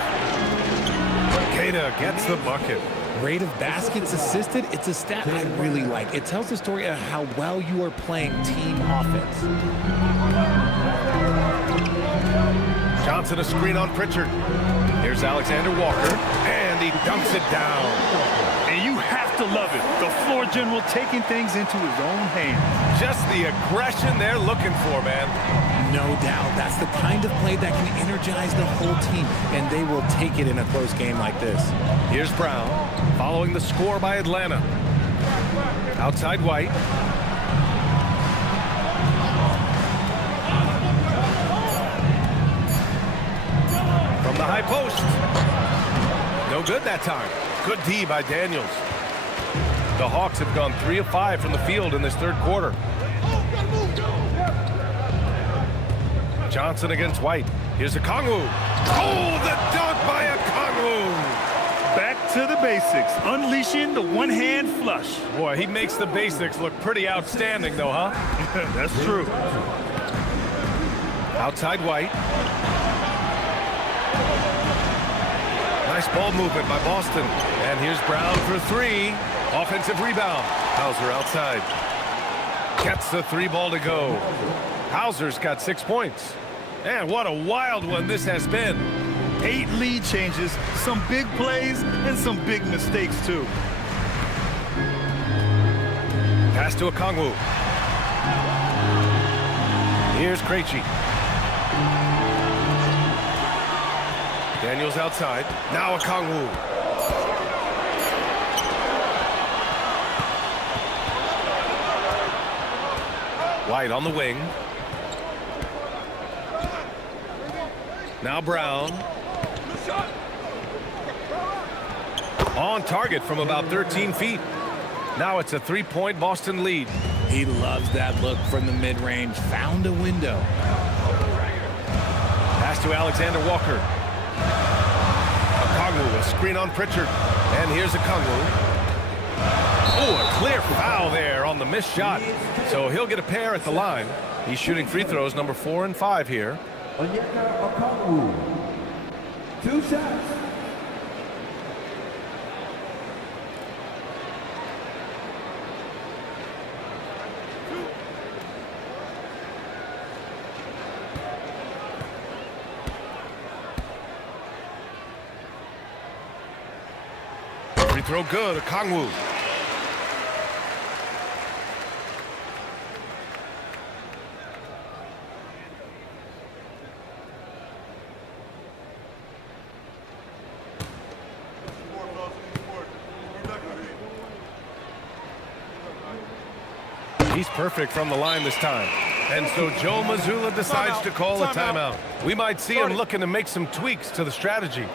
Keita gets the bucket. Rate of baskets assisted, it's a stat I really like. It tells the story of how well you are playing team offense. Johnson a screen on Pritchard. Here's Alexander Walker, and he dunks it down. And you have to love it. The floor general taking things into his own hands. Just the aggression they're looking for, man. No doubt. That's the kind of play that can energize the whole team, and they will take it in a close game like this. Here's Brown, following the score by Atlanta. Outside White. From the high post. No good that time. Good D by Daniels. The Hawks have gone 3 of 5 from the field in this 3rd quarter. Johnson against White. Here's Okongwu. Oh, the dunk by Okongwu. Back to the basics, unleashing the one-hand flush. Boy, he makes the basics look pretty outstanding, though, huh? That's true. Outside White. Nice ball movement by Boston. And here's Brown for 3. Offensive rebound. Hauser outside. Gets the 3 ball to go. Hauser's got 6 points. And what a wild one this has been. 8 lead changes, some big plays, and some big mistakes, too. Pass to Okongwu. Here's Krejci. Daniels outside. Now Okongwu. White on the wing. Now Brown. On target from about 13 feet. Now it's a 3-point Boston lead. He loves that look from the mid-range. Found a window. Pass to Alexander Walker. Okongwu, a screen on Pritchard. And here's Okongwu. Oh, a clear foul there on the missed shot. So he'll get a pair at the line. He's shooting free throws number 4 and 5 here. Okongwu. 2 shots. Free throw good, Okongwu. He's perfect from the line this time. And so Joe Mazzulla decides to call a timeout. We might see him looking to make some tweaks to the strategy.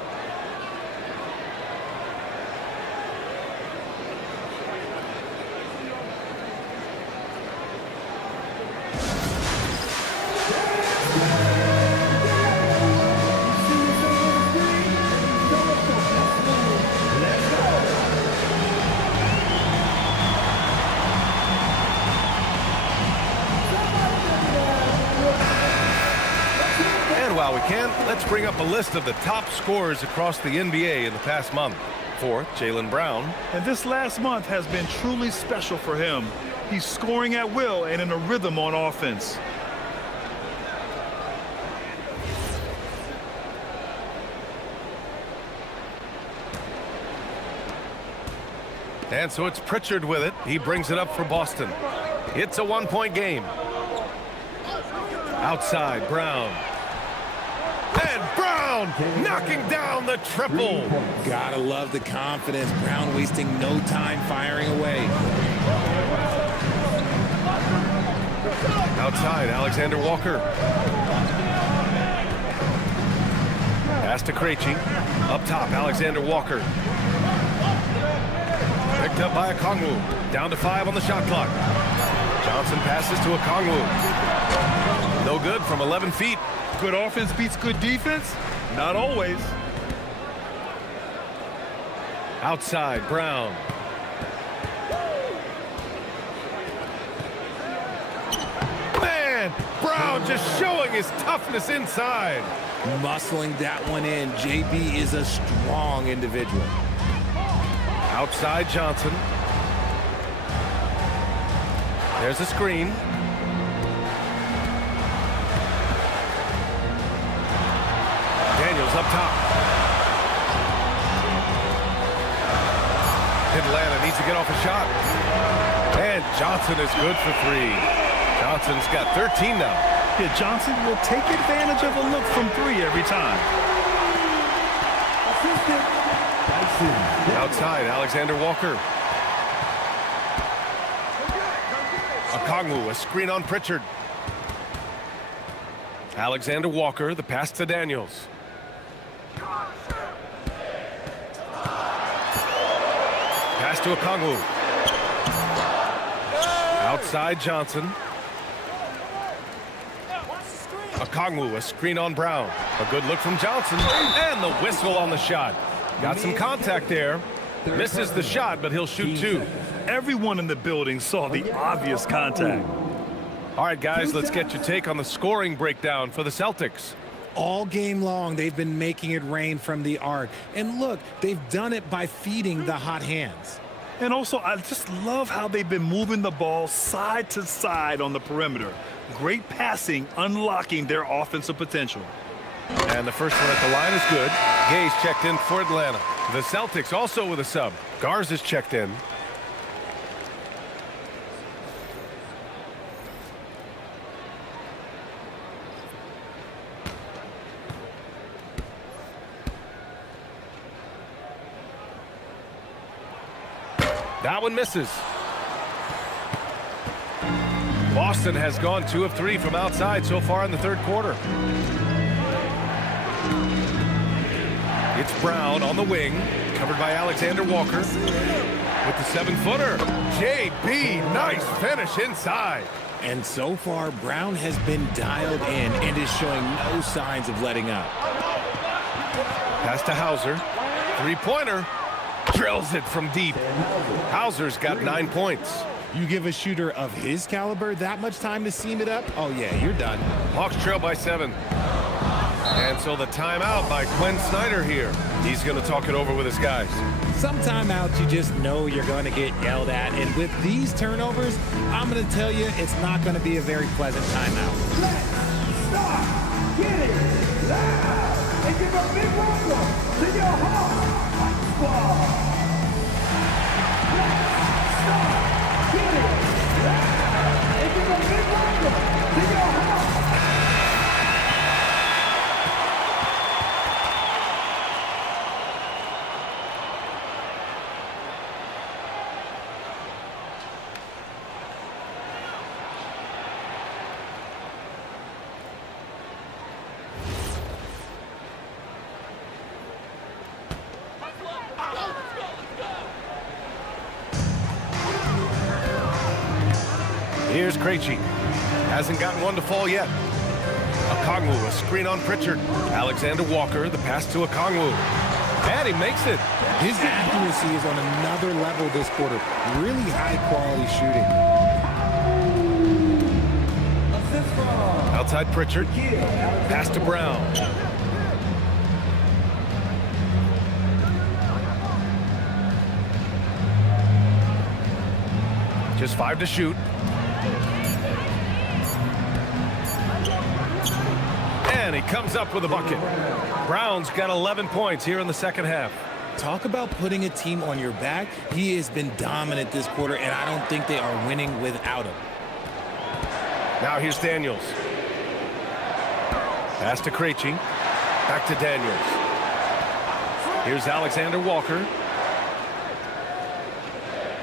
While we can, let's bring up a list of the top scorers across the NBA in the past month. Fourth, Jaylen Brown. And this last month has been truly special for him. He's scoring at will and in a rhythm on offense. And so it's Pritchard with it. He brings it up for Boston. It's a 1-point game. Outside, Brown. And Brown knocking down the triple. Gotta love the confidence. Brown wasting no time firing away. Outside, Alexander Walker. Pass to Krejci. Up top, Alexander Walker. Picked up by Okongwu. Down to 5 on the shot clock. Johnson passes to Okongwu. No good from 11 feet. Good offense beats good defense? Not always. Outside, Brown. Man, Brown just showing his toughness inside. Muscling that one in. JB is a strong individual. Outside, Johnson. There's a screen. Daniels up top. Atlanta needs to get off a shot. And Johnson is good for 3. Johnson's got 13 now. Yeah, Johnson will take advantage of a look from 3 every time. Outside, Alexander Walker. Okongwu, a screen on Pritchard. Alexander Walker, the pass to Daniels. Pass to Okongwu. Outside, Johnson. Okongwu, a screen on Brown. A good look from Johnson. And the whistle on the shot. Got some contact there. Misses the shot, but he'll shoot 2. Everyone in the building saw the obvious contact. All right, guys, let's get your take on the scoring breakdown for the Celtics. All game long, they've been making it rain from the arc. And look, they've done it by feeding the hot hands. And also, I just love how they've been moving the ball side to side on the perimeter. Great passing, unlocking their offensive potential. And the first one at the line is good. Gay's checked in for Atlanta. The Celtics also with a sub. Garza's checked in. That one misses. Boston has gone 2 of 3 from outside so far in the third quarter. It's Brown on the wing, covered by Alexander Walker. With the 7-footer. JB, nice finish inside. And so far, Brown has been dialed in and is showing no signs of letting up. Pass to Hauser. 3-pointer. Drills it from deep. Hauser's got 9 points. You give a shooter of his caliber that much time to seam it up? Oh, yeah, you're done. Hawks trail by 7. And so the timeout by Quinn Snyder here. He's going to talk it over with his guys. Some timeouts you just know you're going to get yelled at. And with these turnovers, I'm going to tell you it's not going to be a very pleasant timeout. Let's start getting loud and give a big welcome to your Hawks ball. Let's start getting loud and give a big welcome to your Hawks. Here's Krejci. Hasn't gotten one to fall yet. Okongwu, a screen on Pritchard. Alexander Walker, the pass to Okongwu. And he makes it. His accuracy is on another level this quarter. Really high-quality shooting. Outside Pritchard. Pass to Brown. Just 5 to shoot. And he comes up with a bucket. Brown's got 11 points here in the second half. Talk about putting a team on your back. He has been dominant this quarter, and I don't think they are winning without him. Now here's Daniels. Pass to Krejci. Back to Daniels. Here's Alexander Walker.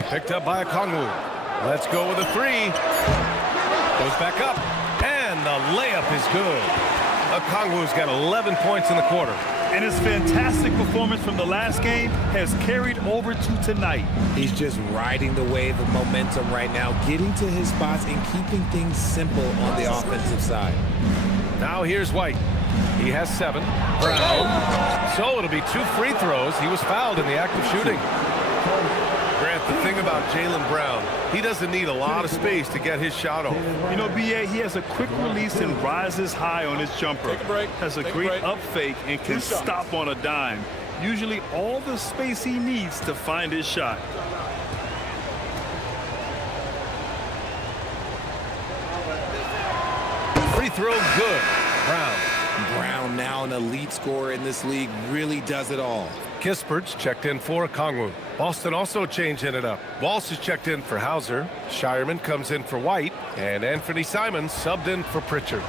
Picked up by Okongwu. Let's go with a 3. Goes back up. And the layup is good. Okongwu's got 11 points in the quarter. And his fantastic performance from the last game has carried over to tonight. He's just riding the wave of momentum right now, getting to his spots and keeping things simple on the offensive side. Now here's White. He has 7. Brown. So it'll be 2 free throws. He was fouled in the act of shooting. Grant, the thing about Jaylen Brown, he doesn't need a lot of space to get his shot off. You know, B.A., he has a quick release and rises high on his jumper. Take a break. Has a great up fake and can stop on a dime. Usually all the space he needs to find his shot. Free throw good. Brown, now an elite scorer in this league, really does it all. Kispert's checked in for Okongwu. Boston also changing it up. Walsh is checked in for Hauser. Shireman comes in for White. And Anthony Simons subbed in for Pritchard.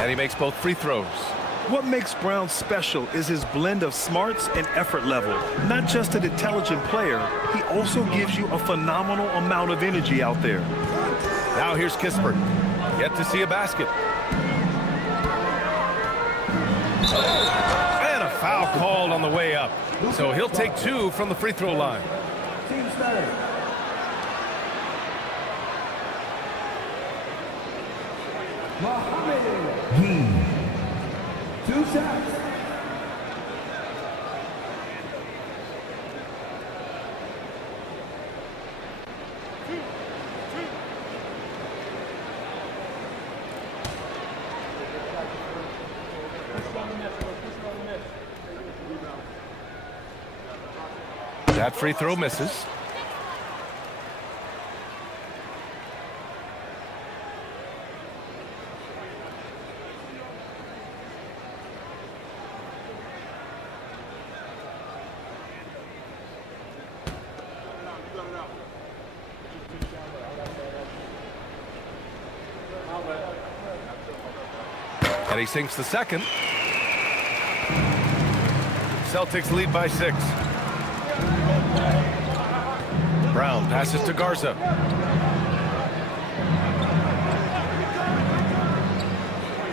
And he makes both free throws. What makes Brown special is his blend of smarts and effort level. Not just an intelligent player, he also gives you a phenomenal amount of energy out there. Now here's Kispert. Yet to see a basket. And a foul called on the way up. So he'll take 2 from the free throw line. Team started. Mohammed Yee. 2 shots. That free throw misses. And he sinks the second. Celtics lead by 6. Brown passes to Garza.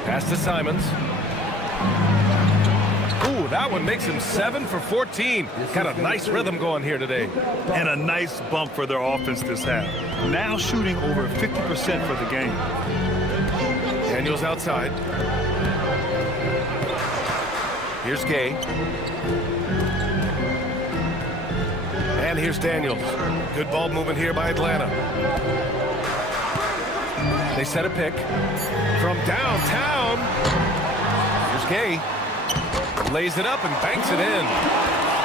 Pass to Simons. Ooh, that one makes him 7 for 14. Got a nice rhythm going here today. And a nice bump for their offense this half. Now shooting over 50% for the game. Daniels outside. Here's Gay. And here's Daniels. Good ball movement here by Atlanta. They set a pick from downtown. Here's Gay. Lays it up and banks it in.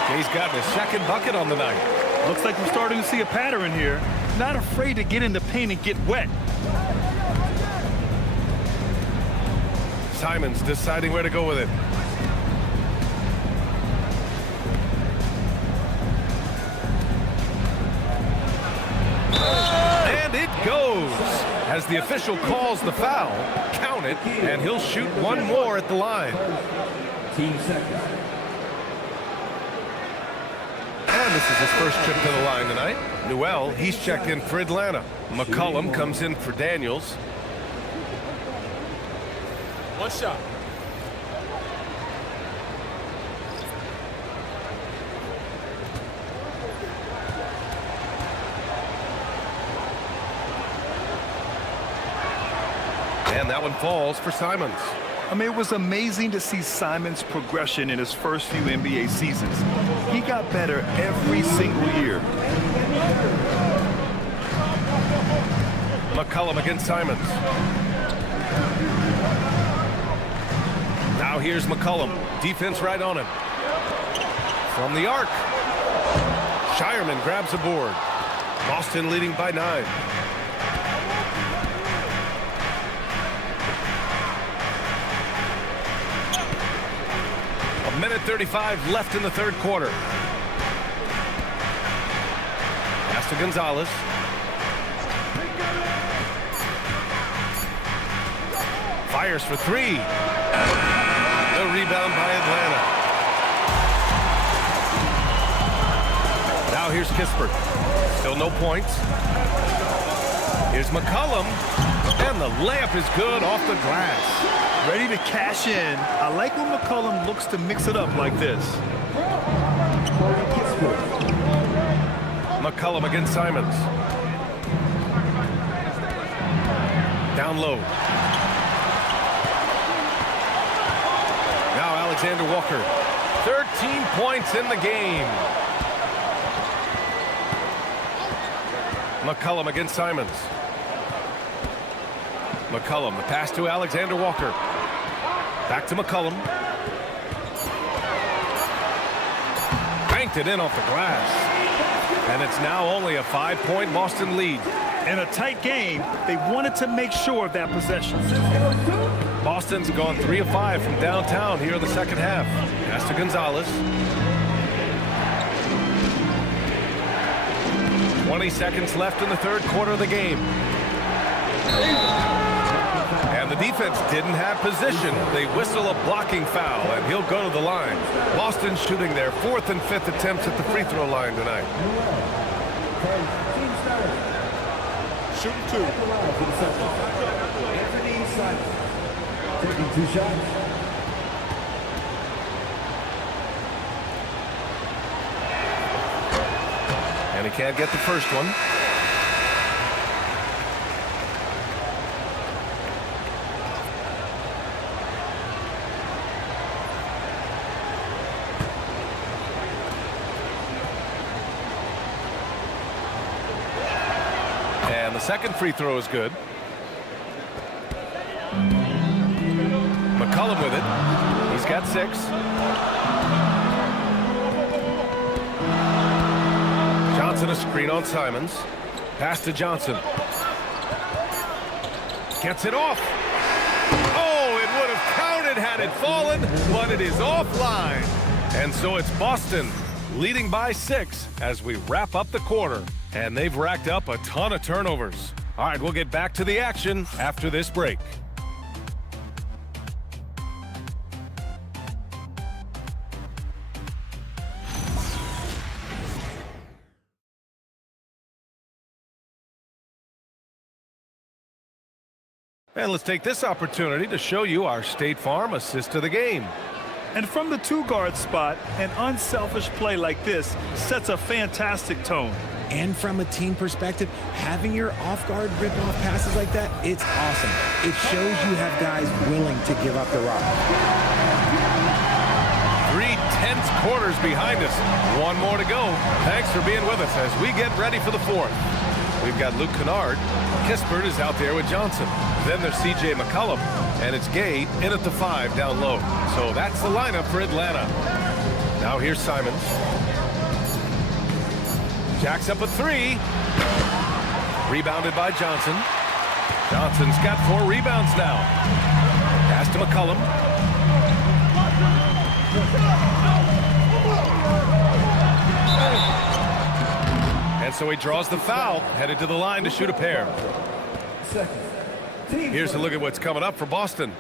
Gay's got his second bucket on the night. Looks like we're starting to see a pattern here. Not afraid to get in the paint and get wet. Simons deciding where to go with it. And it goes. As the official calls the foul, count it, and he'll shoot one more at the line. Team second. And this is his first trip to the line tonight. Newell, he's checked in for Atlanta. McCollum comes in for Daniels. One shot. And that one falls for Simons. I mean, it was amazing to see Simons' progression in his first few NBA seasons. He got better every single year. McCollum against Simons. Now here's McCollum. Defense right on him. From the arc. Shireman grabs a board. Boston leading by 9. A minute 35 left in the third quarter. Pass to Gonzalez. Fires for 3. The rebound by Atlanta. Now here's Kispert. Still no points. Here's McCollum. And the layup is good off the glass. Ready to cash in. I like when McCollum looks to mix it up like this. McCollum against Simons. Down low. Now Alexander Walker. 13 points in the game. McCollum against Simons. McCollum, the pass to Alexander Walker. Back to McCollum. Banked it in off the glass. And it's now only a 5-point Boston lead. In a tight game, they wanted to make sure of that possession. Boston's gone 3 of 5 from downtown here in the second half. Pass to Gonzalez. 20 seconds left in the third quarter of the game. And the defense didn't have position. They whistle a blocking foul, and he'll go to the line. Boston shooting their 4th and 5th attempts at the free throw line tonight. Shooting 2. Taking 2 shots. And he can't get the first one. And the second free throw is good. McCollum with it. He's got 6. Johnson a screen on Simons. Pass to Johnson. Gets it off. Oh, it would have counted had it fallen, but it is offline. And so it's Boston leading by 6 as we wrap up the quarter. And they've racked up a ton of turnovers. All right, we'll get back to the action after this break. And let's take this opportunity to show you our State Farm assist of the game. And from the 2-guard spot, an unselfish play like this sets a fantastic tone. And from a team perspective, having your off-guard rip-off passes like that, it's awesome. It shows you have guys willing to give up the rock. 3 tense quarters behind us. 1 more to go. Thanks for being with us as we get ready for the 4th. We've got Luke Kennard. Kispert is out there with Johnson. Then there's C.J. McCollum. And it's Gay in at the 5 down low. So that's the lineup for Atlanta. Now here's Simons. Jacks up a 3. Rebounded by Johnson. Johnson's got 4 rebounds now. Pass to McCollum. And so he draws the foul, headed to the line to shoot a pair. Here's a look at what's coming up for Boston.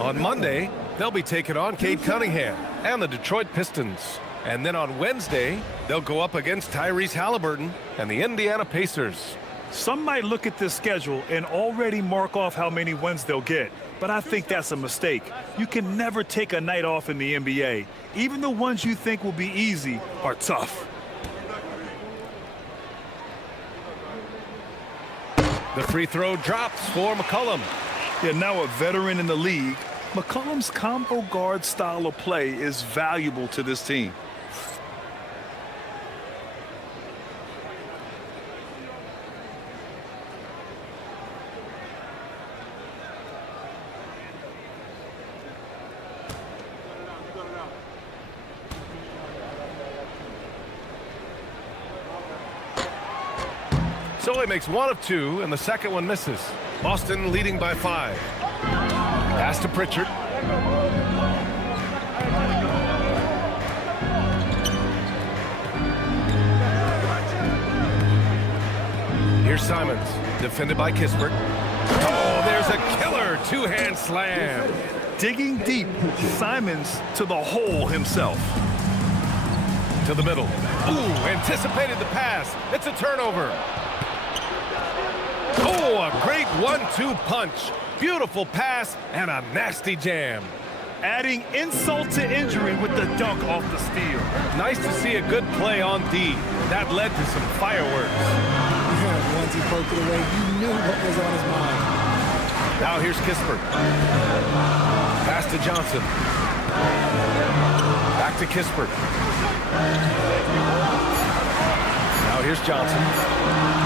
On Monday, they'll be taking on Cade Cunningham and the Detroit Pistons. And then on Wednesday, they'll go up against Tyrese Halliburton and the Indiana Pacers. Some might look at this schedule and already mark off how many wins they'll get, but I think that's a mistake. You can never take a night off in the NBA. Even the ones you think will be easy are tough. The free throw drops for McCollum. Yeah, now a veteran in the league, McCollum's combo guard style of play is valuable to this team. So he makes one of two, and the second one misses. Boston leading by 5. Pass to Pritchard. Here's Simons, defended by Kispert. Oh, there's a killer two-hand slam. Digging deep, Simons to the hole himself. To the middle. Ooh, anticipated the pass. It's a turnover. Oh, a great 1-2 punch. Beautiful pass and a nasty jam. Adding insult to injury with the dunk off the steal. Nice to see a good play on D. That led to some fireworks. Once he poked it away, you knew what was on his mind. Now here's Kispert. Pass to Johnson. Back to Kispert. Now here's Johnson.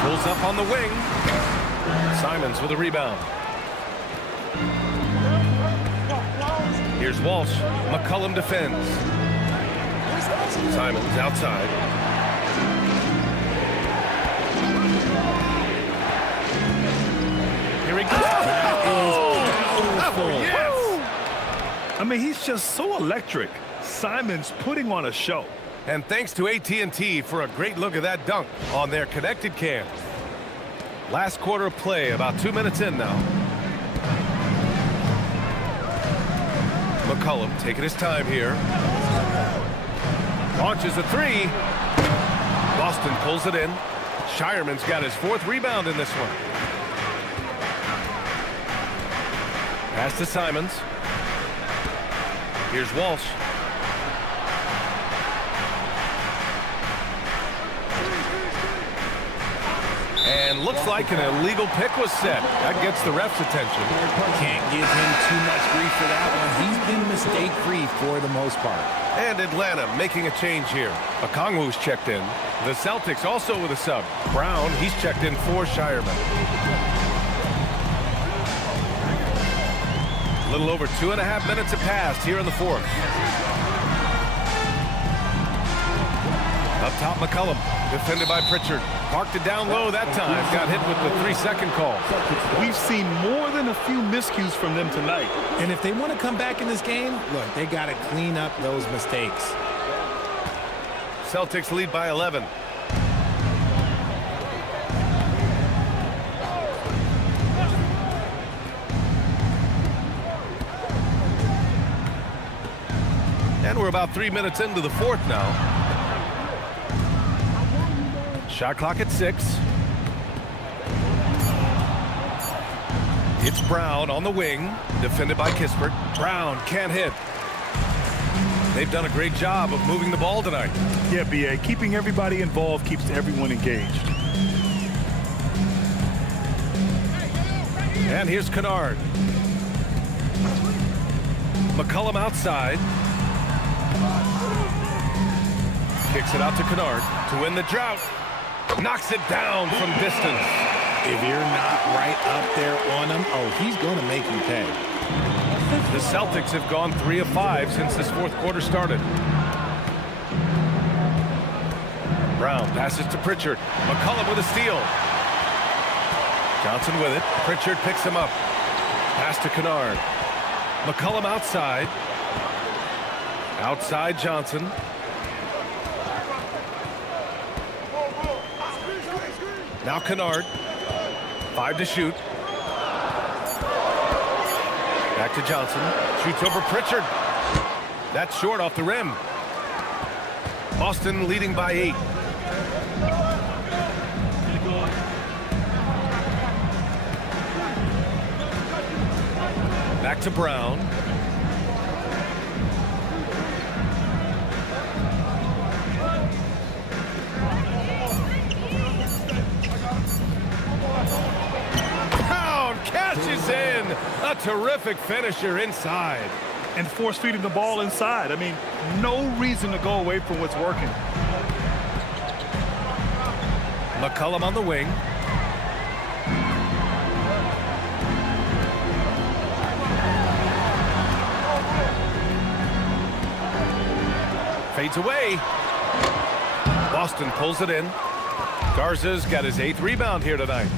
Pulls up on the wing. Simons with a rebound. Here's Walsh. McCollum defends. Simons outside. Here he goes. Oh, yes. I mean, he's just so electric. Simons putting on a show. And thanks to AT&T for a great look at that dunk on their connected cam. Last quarter of play, about 2 minutes in now. McCollum taking his time here. Launches a three. Boston pulls it in. Shireman's got his 4th rebound in this one. Pass to Simons. Here's Walsh. And looks like an illegal pick was set. That gets the ref's attention. Can't give him too much grief for that one. He's been mistake-free for the most part. And Atlanta making a change here. Okongwu's checked in. The Celtics also with a sub. Brown, he's checked in for Shireman. A little over 2.5 minutes have passed here in the 4th. Up top, McCollum, defended by Pritchard. Parked it down low that time. Got hit with the 3-second call. We've seen more than a few miscues from them tonight. And if they want to come back in this game, look, they got to clean up those mistakes. Celtics lead by 11. And we're about 3 minutes into the 4th now. Shot clock at 6. It's Brown on the wing, defended by Kispert. Brown can't hit. They've done a great job of moving the ball tonight. Yeah, B.A., keeping everybody involved keeps everyone engaged. And here's Kennard. McCollum outside. Kicks it out to Kennard to win the drought. Knocks it down from distance. If you're not right up there on him, oh, he's going to make you pay. The Celtics have gone 3 of 5 since this 4th quarter started. Brown passes to Pritchard. McCollum with a steal. Johnson with it. Pritchard picks him up. Pass to Kennard. McCollum outside. Outside Johnson. Now Kennard. 5 to shoot. Back to Johnson. Shoots over Pritchard. That's short off the rim. Boston leading by 8. Back to Brown. Brown catches in A terrific finisher inside. And force-feeding the ball inside. I mean, no reason to go away from what's working. McCollum on the wing. Fades away. Boston pulls it in. Garza's got his 8th rebound here tonight.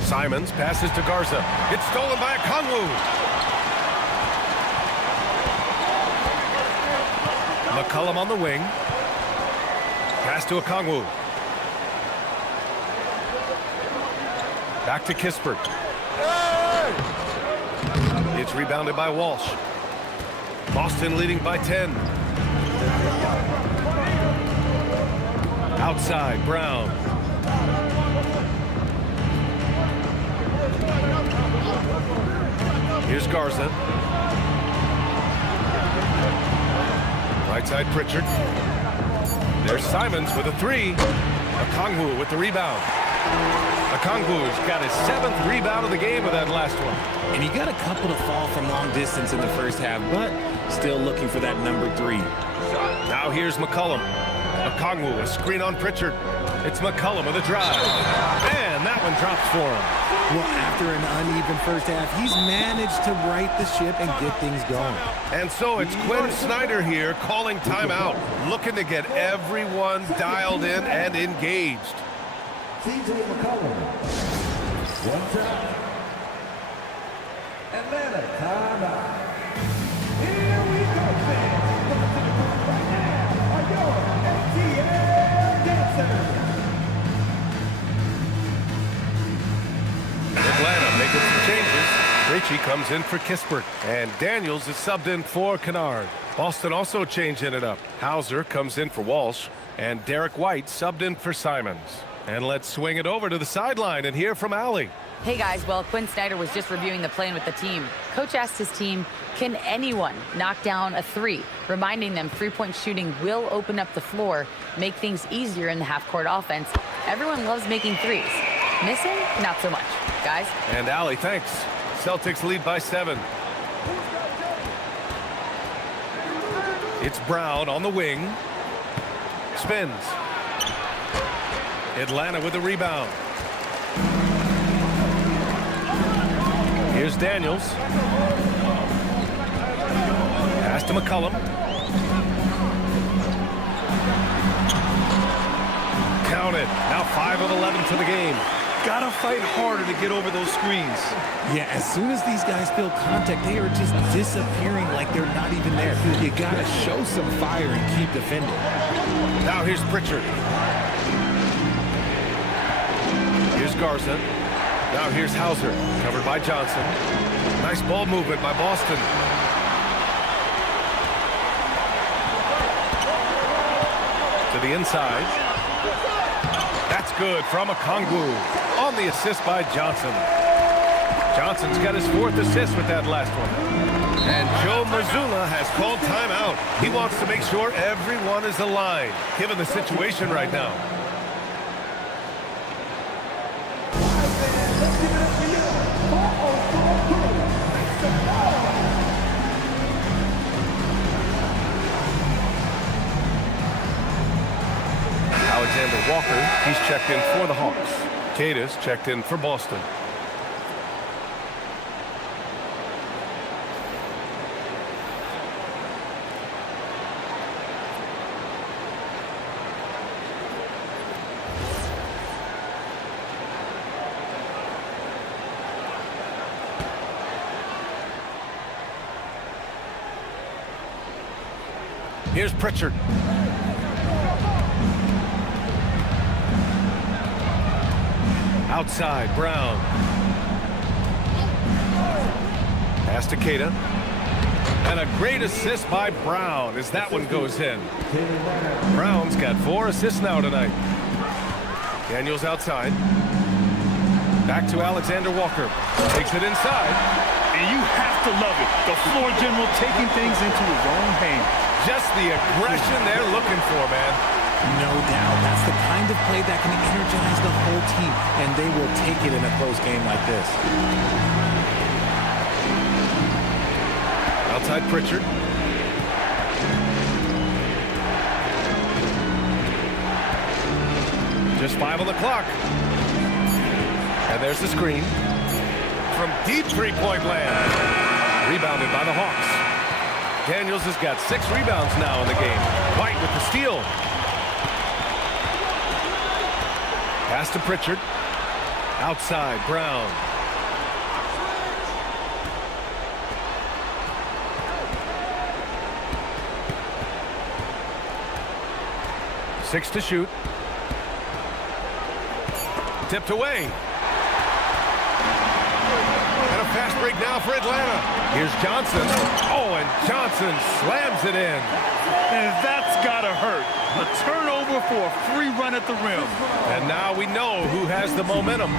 Simons passes to Garza. It's stolen by Okongwu. McCollum on the wing. Pass to Okongwu. Back to Kispert. It's rebounded by Walsh. Boston leading by 10. Outside, Brown. Here's Garza. Right side, Pritchard. There's Simons with a 3. Okongwu with the rebound. Okongwu's got his 7th rebound of the game with that last one. And he got a couple to fall from long distance in the first half, but still looking for that number 3. Now here's McCollum. Okongwu, a screen on Pritchard. It's McCollum with a drive. And that one drops for him. Well, after an uneven first half, he's managed to right the ship and get things going. And so it's Quinn Snyder here calling timeout, looking to get everyone dialed in and engaged. CJ McCollum. 1 time. Atlanta, timeout. Here we go, fans. Coming to the group right now are your ATL dancers. Atlanta making some changes. Krejci comes in for Kispert, and Daniels is subbed in for Kennard. Boston also changing it up. Hauser comes in for Walsh, and Derek White subbed in for Simons. And let's swing it over to the sideline and hear from Allie. Hey guys, well, Quinn Snyder was just reviewing the plan with the team. Coach asked his team, can anyone knock down a 3? Reminding them 3-point shooting will open up the floor, make things easier in the half-court offense. Everyone loves making 3s. Missing? Not so much. Guys? And Allie, thanks. Celtics lead by 7. It's Brown on the wing. Spins. Atlanta with the rebound. Here's Daniels. Pass to McCollum. Count it. Now 5 of 11 for the game. Gotta fight harder to get over those screens. Yeah, as soon as these guys feel contact, they are just disappearing like they're not even there. You gotta show some fire and keep defending. Now here's Pritchard. Here's Garza. Now here's Hauser, covered by Johnson. Nice ball movement by Boston. To the inside. That's good from Okongwu. On the assist by Johnson. Johnson's got his 4th assist with that last one. And Joe Mazzulla has called timeout. He wants to make sure everyone is aligned, given the situation right now. Alexander Walker, he's checked in for the Hawks. Cadiz checked in for Boston. Here's Pritchard. Outside, Brown. Pass to Keita. And a great assist by Brown as that one goes in. Brown's got 4 assists now tonight. Daniels outside. Back to Alexander Walker. Takes it inside. And you have to love it. The floor general taking things into his own hands. Just the aggression they're looking for, man. No doubt. That's the kind of play that can energize the whole team, and they will take it in a close game like this. Outside Pritchard. Just 5 on the clock. And there's the screen. From deep three-point land. Rebounded by the Hawks. Daniels has got 6 rebounds now in the game. White with the steal. Pass to Pritchard. Outside, Brown. Six to shoot. Tipped away. And a fast break now for Atlanta. Here's Johnson. Oh, and Johnson slams it in. And that's gotta hurt. A turnover for a free run at the rim. And now we know who has the momentum.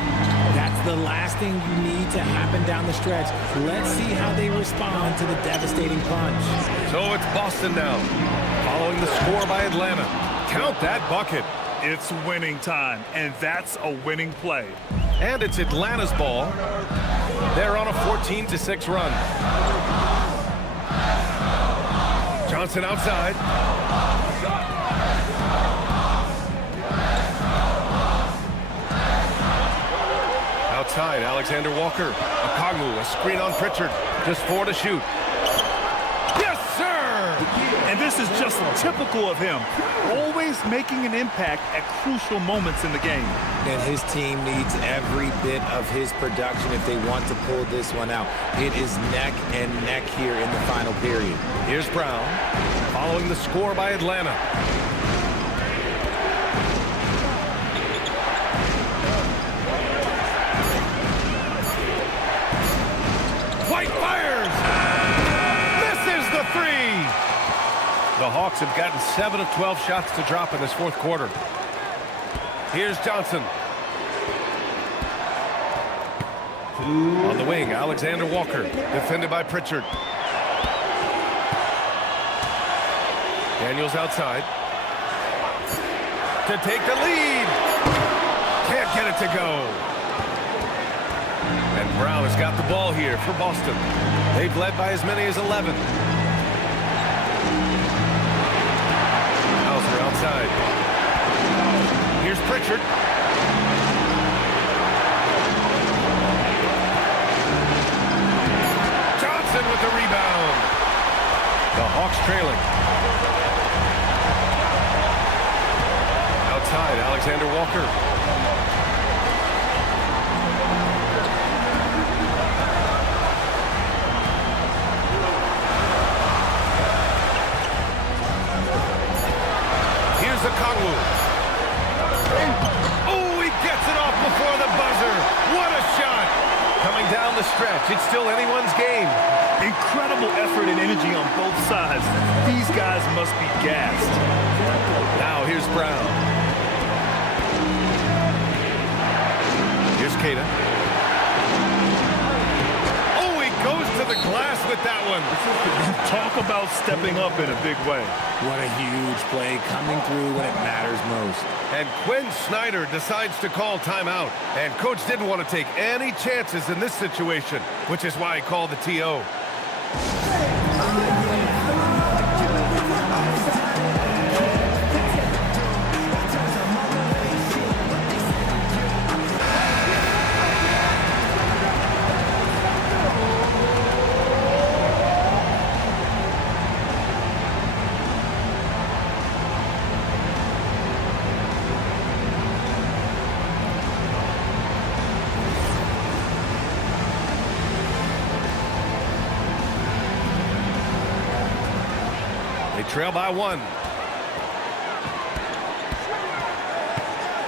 That's the last thing you need to happen down the stretch. Let's see how they respond to the devastating punch. So it's Boston now, following the score by Atlanta. Count that bucket. It's winning time, and that's a winning play. And it's Atlanta's ball. They're on a 14-6 run. Johnson outside. Outside, Alexander Walker. Okongwu, a screen on Pritchard. Just 4 to shoot. Yes, sir! And this is just typical of him. Always making an impact at crucial moments in the game. And his team needs every bit of his production if they want to pull this one out. It is neck and neck here in the final period. Here's Brown, following the score by Atlanta. White fires! Misses the three! The Hawks have gotten 7 of 12 shots to drop in this fourth quarter. Here's Johnson. On the wing, Alexander Walker, defended by Pritchard. Daniels outside. To take the lead. Can't get it to go. And Brown has got the ball here for Boston. They've led by as many as 11. Hauser outside. Here's Pritchard. Johnson with the rebound. The Hawks trailing. Outside, Alexander Walker. Here's Okongwu. Oh, he gets it off before the buzzer. What a shot. Coming down the stretch, it's still anyone's game. Incredible effort and energy on both sides. These guys must be gassed. Now here's Brown. Here's Keita. Oh, he goes to the glass with that one. Talk about stepping up in a big way. What a huge play coming through when it matters most. And Quinn Snyder decides to call timeout. And coach didn't want to take any chances in this situation, which is why he called the TO. Trail by 1.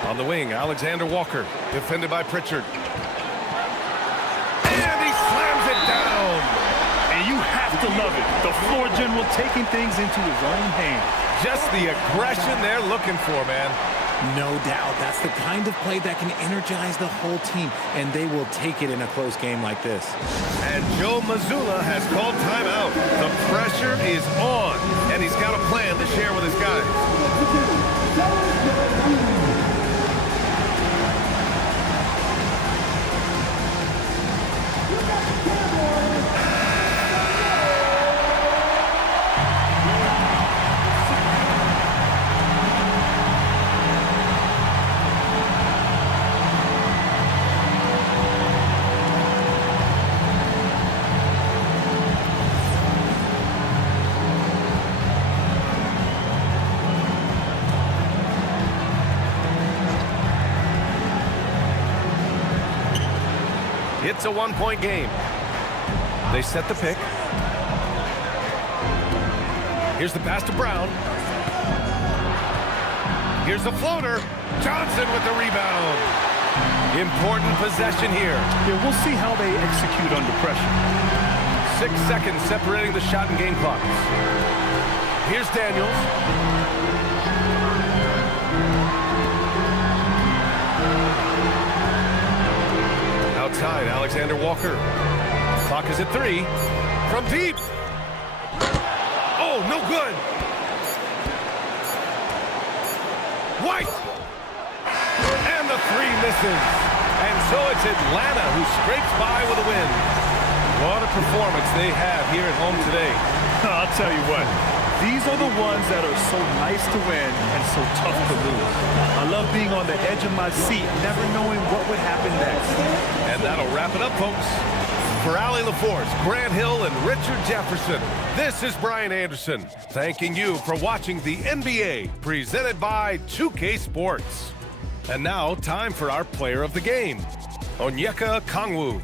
On the wing, Alexander Walker, defended by Pritchard. And he slams it down. And you have to love it. The floor general taking things into his own hands. Just the aggression they're looking for, man. No doubt. That's the kind of play that can energize the whole team, and they will take it in a close game like this. And Joe Mazzulla has called timeout. The pressure is on, and he's got a plan to share with his guys. It's a one-point game. They set the pick. Here's the pass to Brown. Here's the floater. Johnson with the rebound. Important possession here. Yeah, we'll see how they execute under pressure. 6 seconds separating the shot and game clocks. Here's Daniels. Outside, Alexander Walker. Clock is at 3. From deep. Oh, no good. White. And the 3 misses. And so it's Atlanta who scrapes by with a win. What a performance they have here at home today. I'll tell you what. These are the ones that are so nice to win and so tough to lose. I love being on the edge of my seat, never knowing what would happen next. And that'll wrap it up, folks. For Allie LaForce, Grant Hill, and Richard Jefferson, this is Brian Anderson, thanking you for watching the NBA, presented by 2K Sports. And now, time for our player of the game, Onyeka Okongwu.